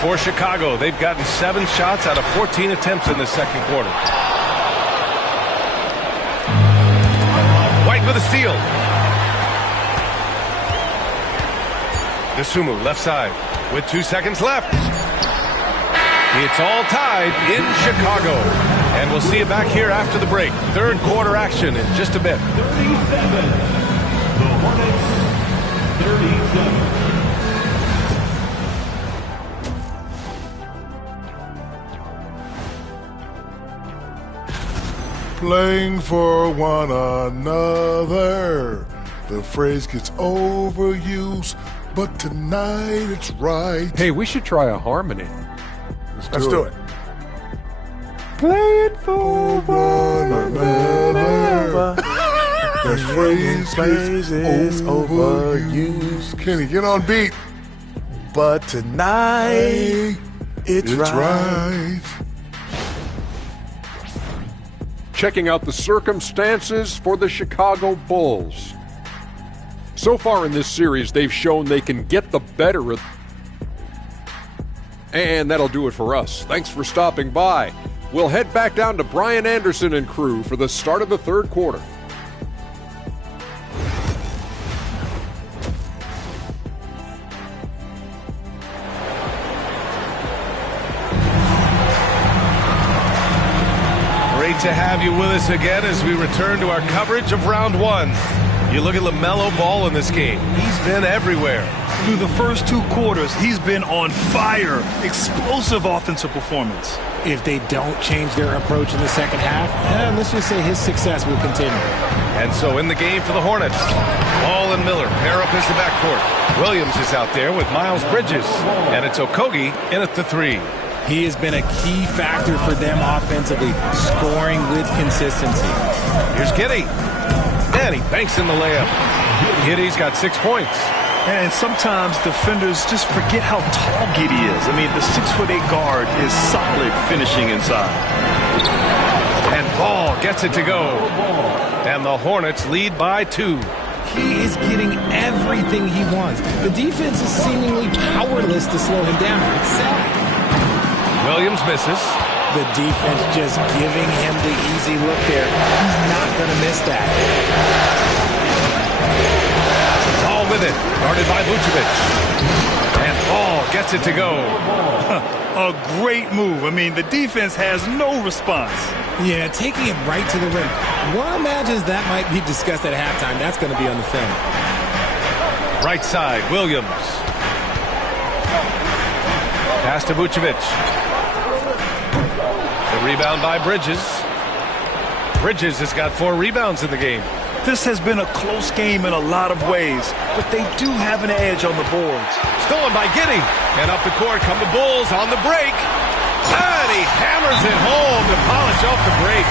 For Chicago, they've gotten 7 shots out of 14 attempts in the second quarter. White with a steal. Dosunmu left side with 2 seconds left. It's all tied in Chicago. And we'll see you back here after the break. 3rd quarter action in just a bit. 37. The Hornets, 37. Playing for one another. The phrase gets overused, but tonight it's right. Hey, we should try a harmony. Let's do it. Playing for one another. That phrase is overused. Kenny, get on beat. But tonight, it's right. Checking out the circumstances for the Chicago Bulls. So far in this series, they've shown they can get the better of. And that'll do it for us. Thanks for stopping by. We'll head back down to Brian Anderson and crew for the start of the third quarter. Great to have you with us again as we return to our coverage of round one. You look at LaMelo Ball in this game. He's been everywhere. Through the first two quarters, he's been on fire. Explosive offensive performance. If they don't change their approach in the second half, let's just say his success will continue. And so in the game for the Hornets, Ball and Miller pair up as the backcourt. Williams is out there with Miles Bridges. And it's Okogie in at the three. He has been a key factor for them offensively, scoring with consistency. Here's Giddey. And he banks in the layup. Giddey's got 6 points. And sometimes defenders just forget how tall Giddey is. I mean, the 6'8" guard is solid finishing inside. And Ball gets it to go. And the Hornets lead by 2. He is getting everything he wants. The defense is seemingly powerless to slow him down. It's sad. Williams misses. The defense just giving him the easy look there. He's not going to miss that. Ball with it. Guarded by Vucevic. And Ball gets it to go. A great move. I mean, the defense has no response. Yeah, taking it right to the rim. One imagines that might be discussed at halftime. That's going to be on the film. Right side, Williams. Pass to Vucevic. The rebound by Bridges. Bridges has got 4 rebounds in the game. This has been a close game in a lot of ways, but they do have an edge on the boards. Stolen by Giddey. And up the court come the Bulls on the break. And he hammers it home to polish off the break.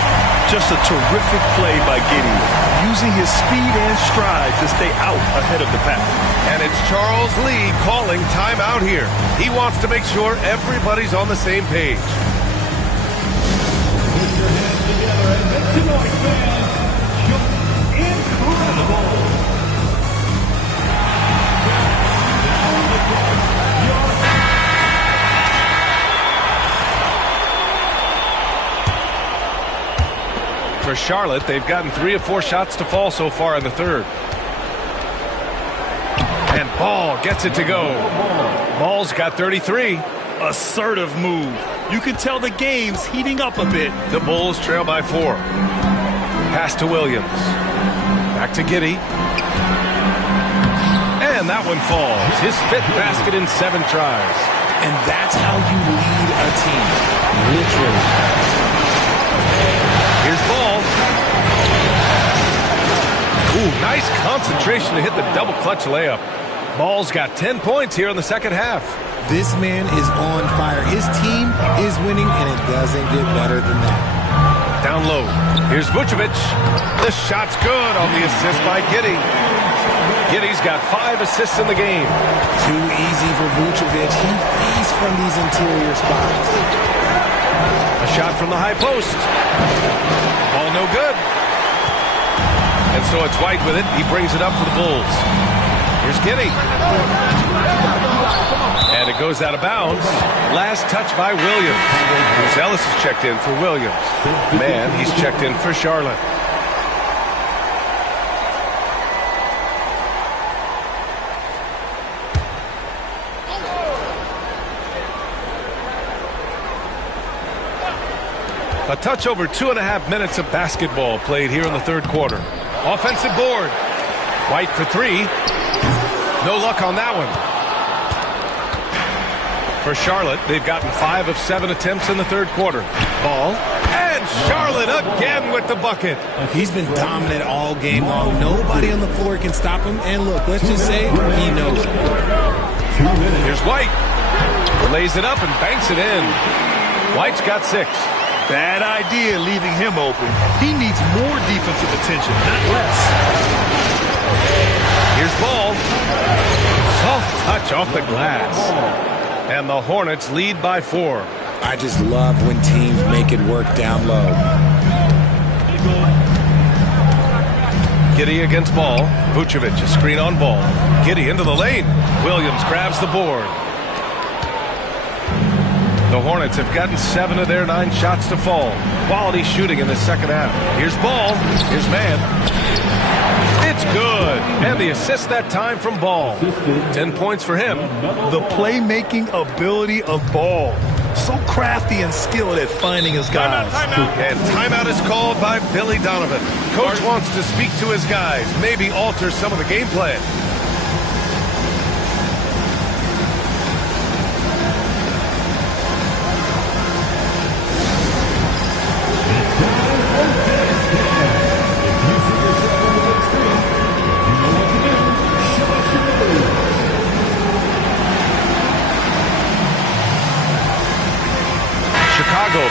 Just a terrific play by Giddey, using his speed and stride to stay out ahead of the pack. And it's Charles Lee calling timeout here. He wants to make sure everybody's on the same page. For Charlotte, they've gotten 3 of 4 shots to fall so far in the third. And Ball gets it to go. Ball's got 33. Assertive move. You can tell the game's heating up a bit. The Bulls trail by 4. Pass to Williams. Back to Giddey. And that one falls. His 5th basket in 7 tries. And that's how you lead a team. Literally. Here's Ball. Ooh, nice concentration to hit the double clutch layup. Ball's got 10 points here in the second half. This man is on fire. His team is winning, and it doesn't get better than that. Down low. Here's Vucevic. The shot's good on the assist by Giddey. Giddey's got 5 assists in the game. Too easy for Vucevic. He feasts from these interior spots. A shot from the high post. Ball no good. And so it's White with it. He brings it up for the Bulls. Here's Giddey. And it goes out of bounds. Last touch by Williams. Bruce Ellis is checked in for Williams. Man, he's checked in for Charlotte. A touch over 2.5 minutes of basketball played here in the third quarter. Offensive board. White for 3. No luck on that one. For Charlotte, they've gotten 5 of 7 attempts in the third quarter. Ball. And Charlotte again with the bucket. He's been dominant all game long. Nobody on the floor can stop him. And look, let's just say he knows it. Here's White. Lays it up and banks it in. White's got 6. Bad idea leaving him open. He needs more defensive attention, not less. Here's ball. Soft touch off the glass. And the Hornets lead by 4. I just love when teams make it work down low. Giddey against ball. Vucevic, a screen on ball. Giddey into the lane. Williams grabs the board. The Hornets have gotten 7 of their 9 shots to fall. Quality shooting in the second half. Here's ball. Here's man. It's good. And the assist that time from Ball. 10 points for him. The playmaking ability of Ball. So crafty and skilled at finding his guys. Timeout. And timeout is called by Billy Donovan. Coach wants to speak to his guys, maybe alter some of the game plan.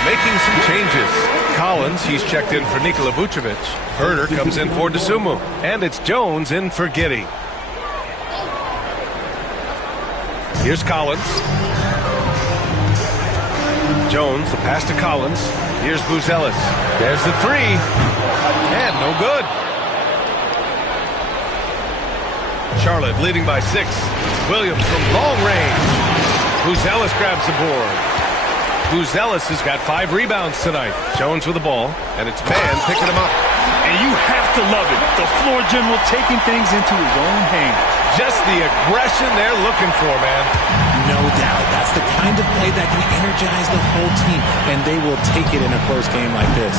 Making some changes. Collins, he's checked in for Nikola Vucevic. Herder comes in for Dosunmu. And it's Jones in for Giddey. Here's Collins. Jones, the pass to Collins. Here's Buzelis. There's the 3. And no good. Charlotte leading by 6. Williams from long range. Buzelis grabs the board. Buzelis has got 5 rebounds tonight. Jones with the ball, and it's man picking him up. And you have to love it. The floor general taking things into his own hands. Just the aggression they're looking for, man. No doubt. That's the kind of play that can energize the whole team, and they will take it in a close game like this.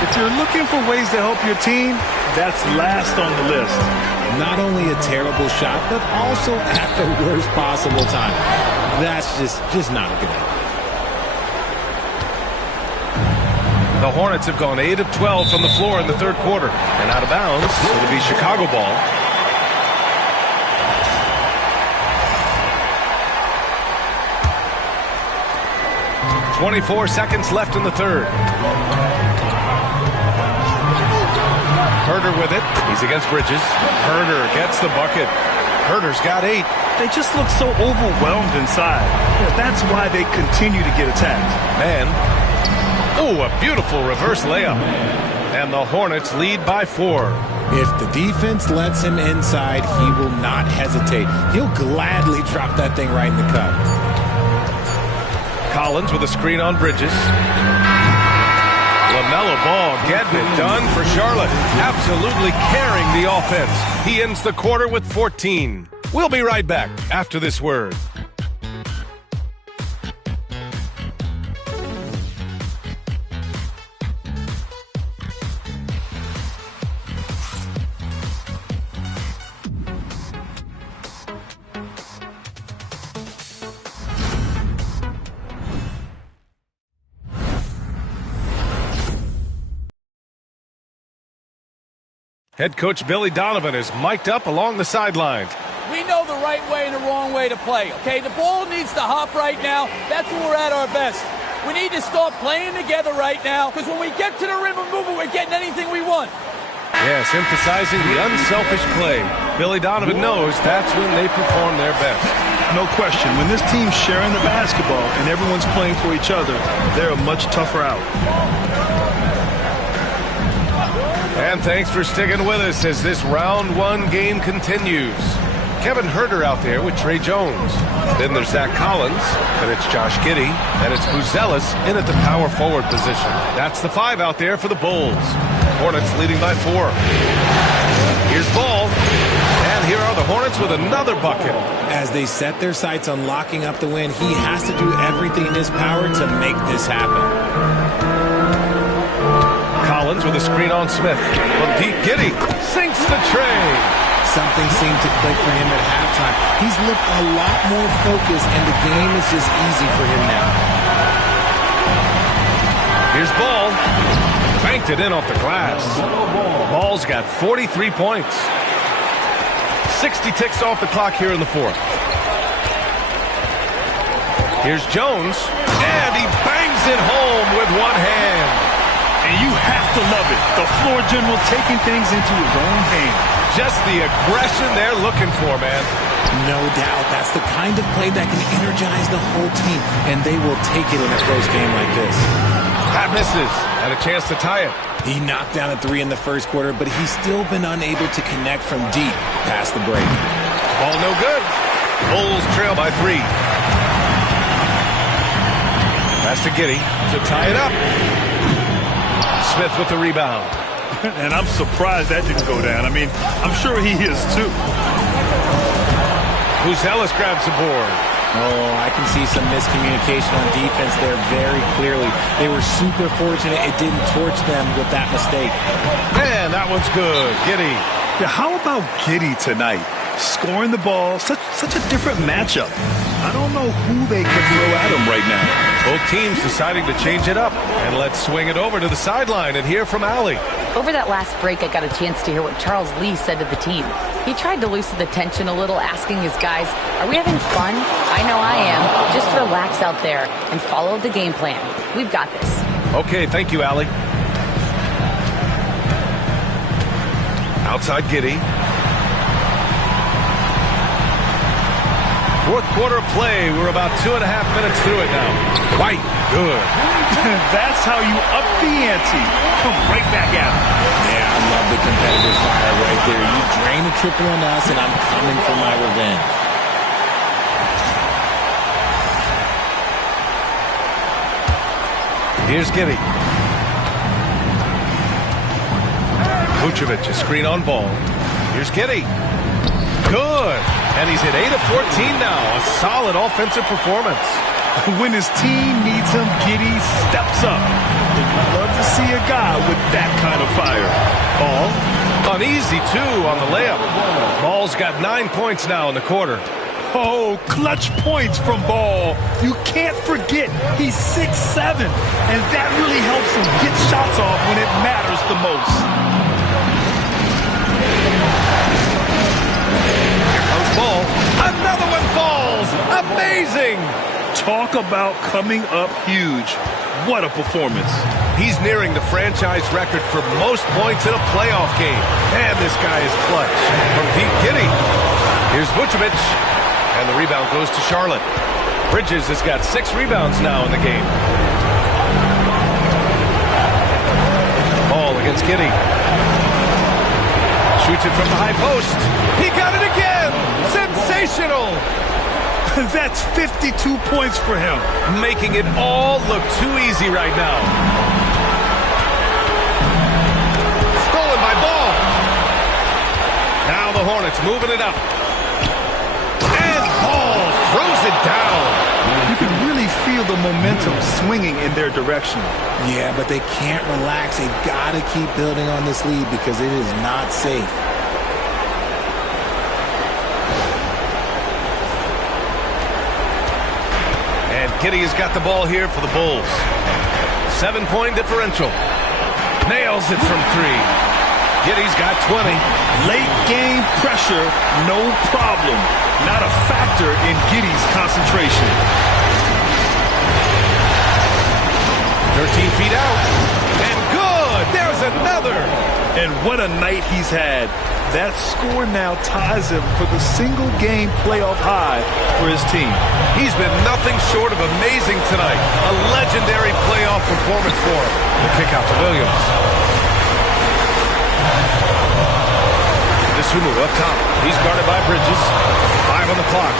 If you're looking for ways to help your team, that's last on the list. Not only a terrible shot, but also at the worst possible time. That's just not a good idea. The Hornets have gone 8 of 12 from the floor in the third quarter. And out of bounds, it'll be Chicago ball. .24 seconds left in the third. Herder with it. He's against Bridges. Herder gets the bucket. Herder's got 8. They just look so overwhelmed inside. Yeah, that's why they continue to get attacked. Man. Oh, a beautiful reverse layup. And the Hornets lead by 4. If the defense lets him inside, he will not hesitate. He'll gladly drop that thing right in the cup. Collins with a screen on Bridges. LaMelo Ball getting it done for Charlotte. Absolutely carrying the offense. He ends the quarter with 14. We'll be right back after this word. Head coach Billy Donovan is mic'd up along the sidelines. We know the right way and the wrong way to play, okay? The ball needs to hop right now. That's when we're at our best. We need to start playing together right now, because when we get to the rim and move it, we're getting anything we want. Yes, emphasizing the unselfish play. Billy Donovan knows that's when they perform their best. No question. When this team's sharing the basketball and everyone's playing for each other, they're a much tougher out. And thanks for sticking with us as this round 1 game continues. Kevin Herder out there with Trey Jones. Then there's Zach Collins, and it's Josh Giddey, and it's Buzelis in at the power forward position. That's the 5 out there for the Bulls. Hornets leading by 4. Here's Ball, and here are the Hornets with another bucket. As they set their sights on locking up the win, he has to do everything in his power to make this happen. Collins with a screen on Smith. From deep, Giddey sinks the tray. Something seemed to click for him at halftime. He's looked a lot more focused, and the game is just easy for him now. Here's Ball. Banked it in off the glass. Ball's got 43 points. 60 ticks off the clock here in the fourth. Here's Jones, and he bangs it home with one hand. and you have to love it. The floor general taking things into his own hands. Just the aggression they're looking for, man. No doubt. That's the kind of play that can energize the whole team, and they will take it in a close game like this. That misses. Had a chance to tie it. He knocked down a 3 in the first quarter, but he's still been unable to connect from deep past the break. Ball no good. Bulls trail by 3. Pass to Giddey to tie it up. Smith with the rebound. And I'm surprised that didn't go down. I mean, I'm sure he is too. Ellis grabs the board. Oh, I can see some miscommunication on defense there very clearly. They were super fortunate it didn't torch them with that mistake. Man, that one's good. Giddey. Yeah, how about Giddey tonight? Scoring the ball, such a different matchup. I don't know who they could throw at him right now. Both teams deciding to change it up. And let's swing it over to the sideline and hear from Allie. Over that last break, I got a chance to hear what Charles Lee said to the team. He tried to loosen the tension a little, asking his guys, are we having fun? I know I am. Just relax out there and follow the game plan. We've got this. Okay, thank you, Allie. Outside Giddey. Fourth quarter of play. We're about 2.5 minutes through it now. White, good. That's how you up the ante. Come right back at him. Yeah, I love the competitive fire right there. You drain a triple on us, and I'm coming for my revenge. Here's Giddey. Vucevic, a screen on ball. Here's Giddey. Good. And he's at 8 of 14 now. A solid offensive performance. When his team needs him, Giddey steps up. And you love to see a guy with that kind of fire. Ball. Uneasy, too, on the layup. Ball's got 9 points now in the quarter. Oh, clutch points from Ball. You can't forget he's 6'7", and that really helps him get shots off when it matters the most. Here comes Ball. Another one falls. Amazing. Talk about coming up huge. What a performance. He's nearing the franchise record for most points in a playoff game. And this guy is clutch. From Pete Giddey. Here's Vucevic. And the rebound goes to Charlotte. Bridges has got 6 rebounds now in the game. Ball against Giddey. Shoots it from the high post. He got it again! Sensational! That's 52 points for him. Making it all look too easy right now. Stolen by Ball. Now the Hornets moving it up. Throws it down. You can really feel the momentum swinging in their direction. Yeah, but they can't relax. They've got to keep building on this lead because it is not safe. And Giddey has got the ball here for the Bulls. 7-point differential. Nails it from 3. Giddey's got 20. Late game pressure, no problem. Not a factor in Giddey's concentration. 13 feet out. And good! There's another! And what a night he's had. That score now ties him for the single-game playoff high for his team. He's been nothing short of amazing tonight. A legendary playoff performance for him. The kick out to Williams. Sumu up top. He's guarded by Bridges. 5 on the clock.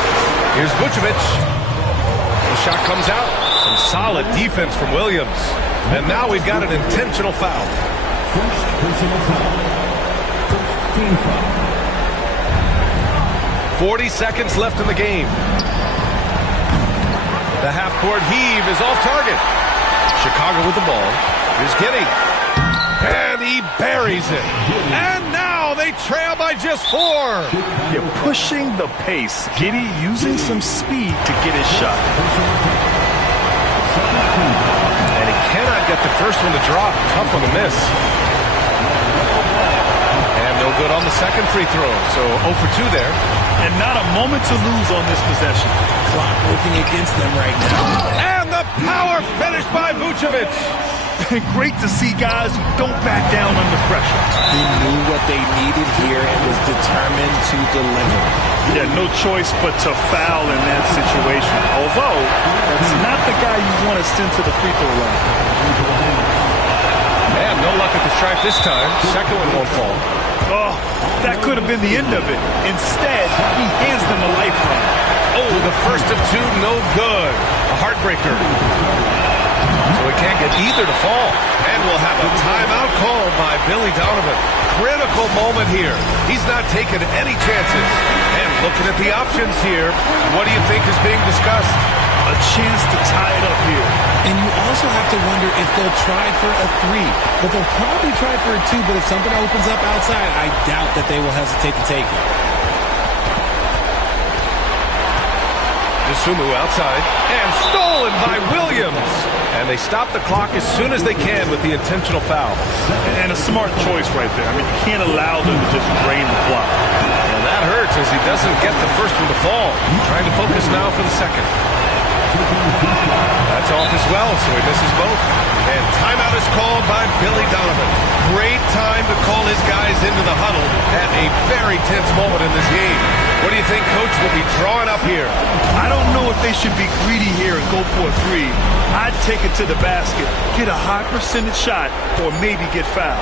Here's Vucevic. The shot comes out. Some solid defense from Williams. And now we've got an intentional foul. First personal foul. First team foul. 40 seconds left in the game. The half-court heave is off target. Chicago with the ball. Here's Giddey. And he buries it. And now they trail by just 4. You're pushing the pace. Giddey using some speed to get his shot. And he cannot get the first one to drop. Tough one to miss. And no good on the second free throw. So 0 for 2 there. and not a moment to lose on this possession. Clock working against them right now. And the power finish by Vucevic. Great to see guys who don't back down under pressure. He knew what they needed here and was determined to deliver. Yeah, no choice but to foul in that situation. Although, that's not the guy you want to send to the free throw line. Man, no luck at the stripe this time. Second one won't fall. Oh, that could have been the end of it. Instead, he hands them a lifeline. Oh, the first of two, no good. A heartbreaker. So he can't get either to fall. And we'll have a timeout called by Billy Donovan. Critical moment here. He's not taking any chances. And looking at the options here, what do you think is being discussed? A chance to tie it up here. And you also have to wonder if they'll try for a three. But they'll probably try for a two, but if something opens up outside, I doubt that they will hesitate to take it. Sumu outside, and stolen by Williams. And they stop the clock as soon as they can with the intentional foul. And a smart choice right there. I mean, you can't allow them to just drain the clock. And that hurts as he doesn't get the first one to fall. Trying to focus now for the second. That's off as well, so he misses both. And timeout is called by Billy Donovan. Great time to call his guys into the huddle at a very tense moment in this game. What do you think Coach will be drawing up here? I don't know if they should be greedy here and go for a three. I'd take it to the basket, get a high percentage shot, or maybe get fouled.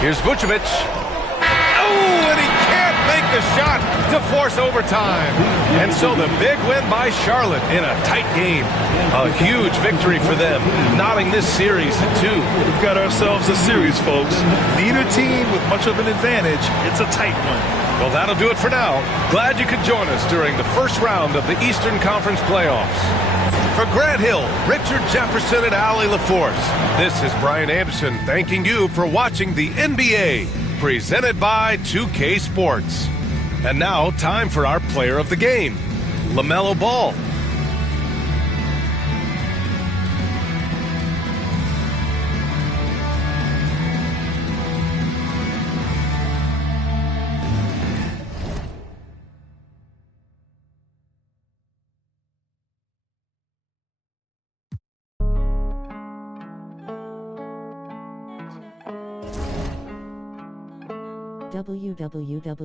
Here's Vucevic. Oh, and he can't make the shot to force overtime. And so the big win by Charlotte in a tight game. A huge victory for them, knotting this series at 2. We've got ourselves a series, folks. Neither team with much of an advantage. It's a tight one. Well, that'll do it for now. Glad you could join us during the first round of the Eastern Conference playoffs. For Grant Hill, Richard Jefferson, and Allie LaForce, this is Brian Anderson thanking you for watching the NBA, presented by 2K Sports. And now, time for our player of the game, LaMelo Ball. www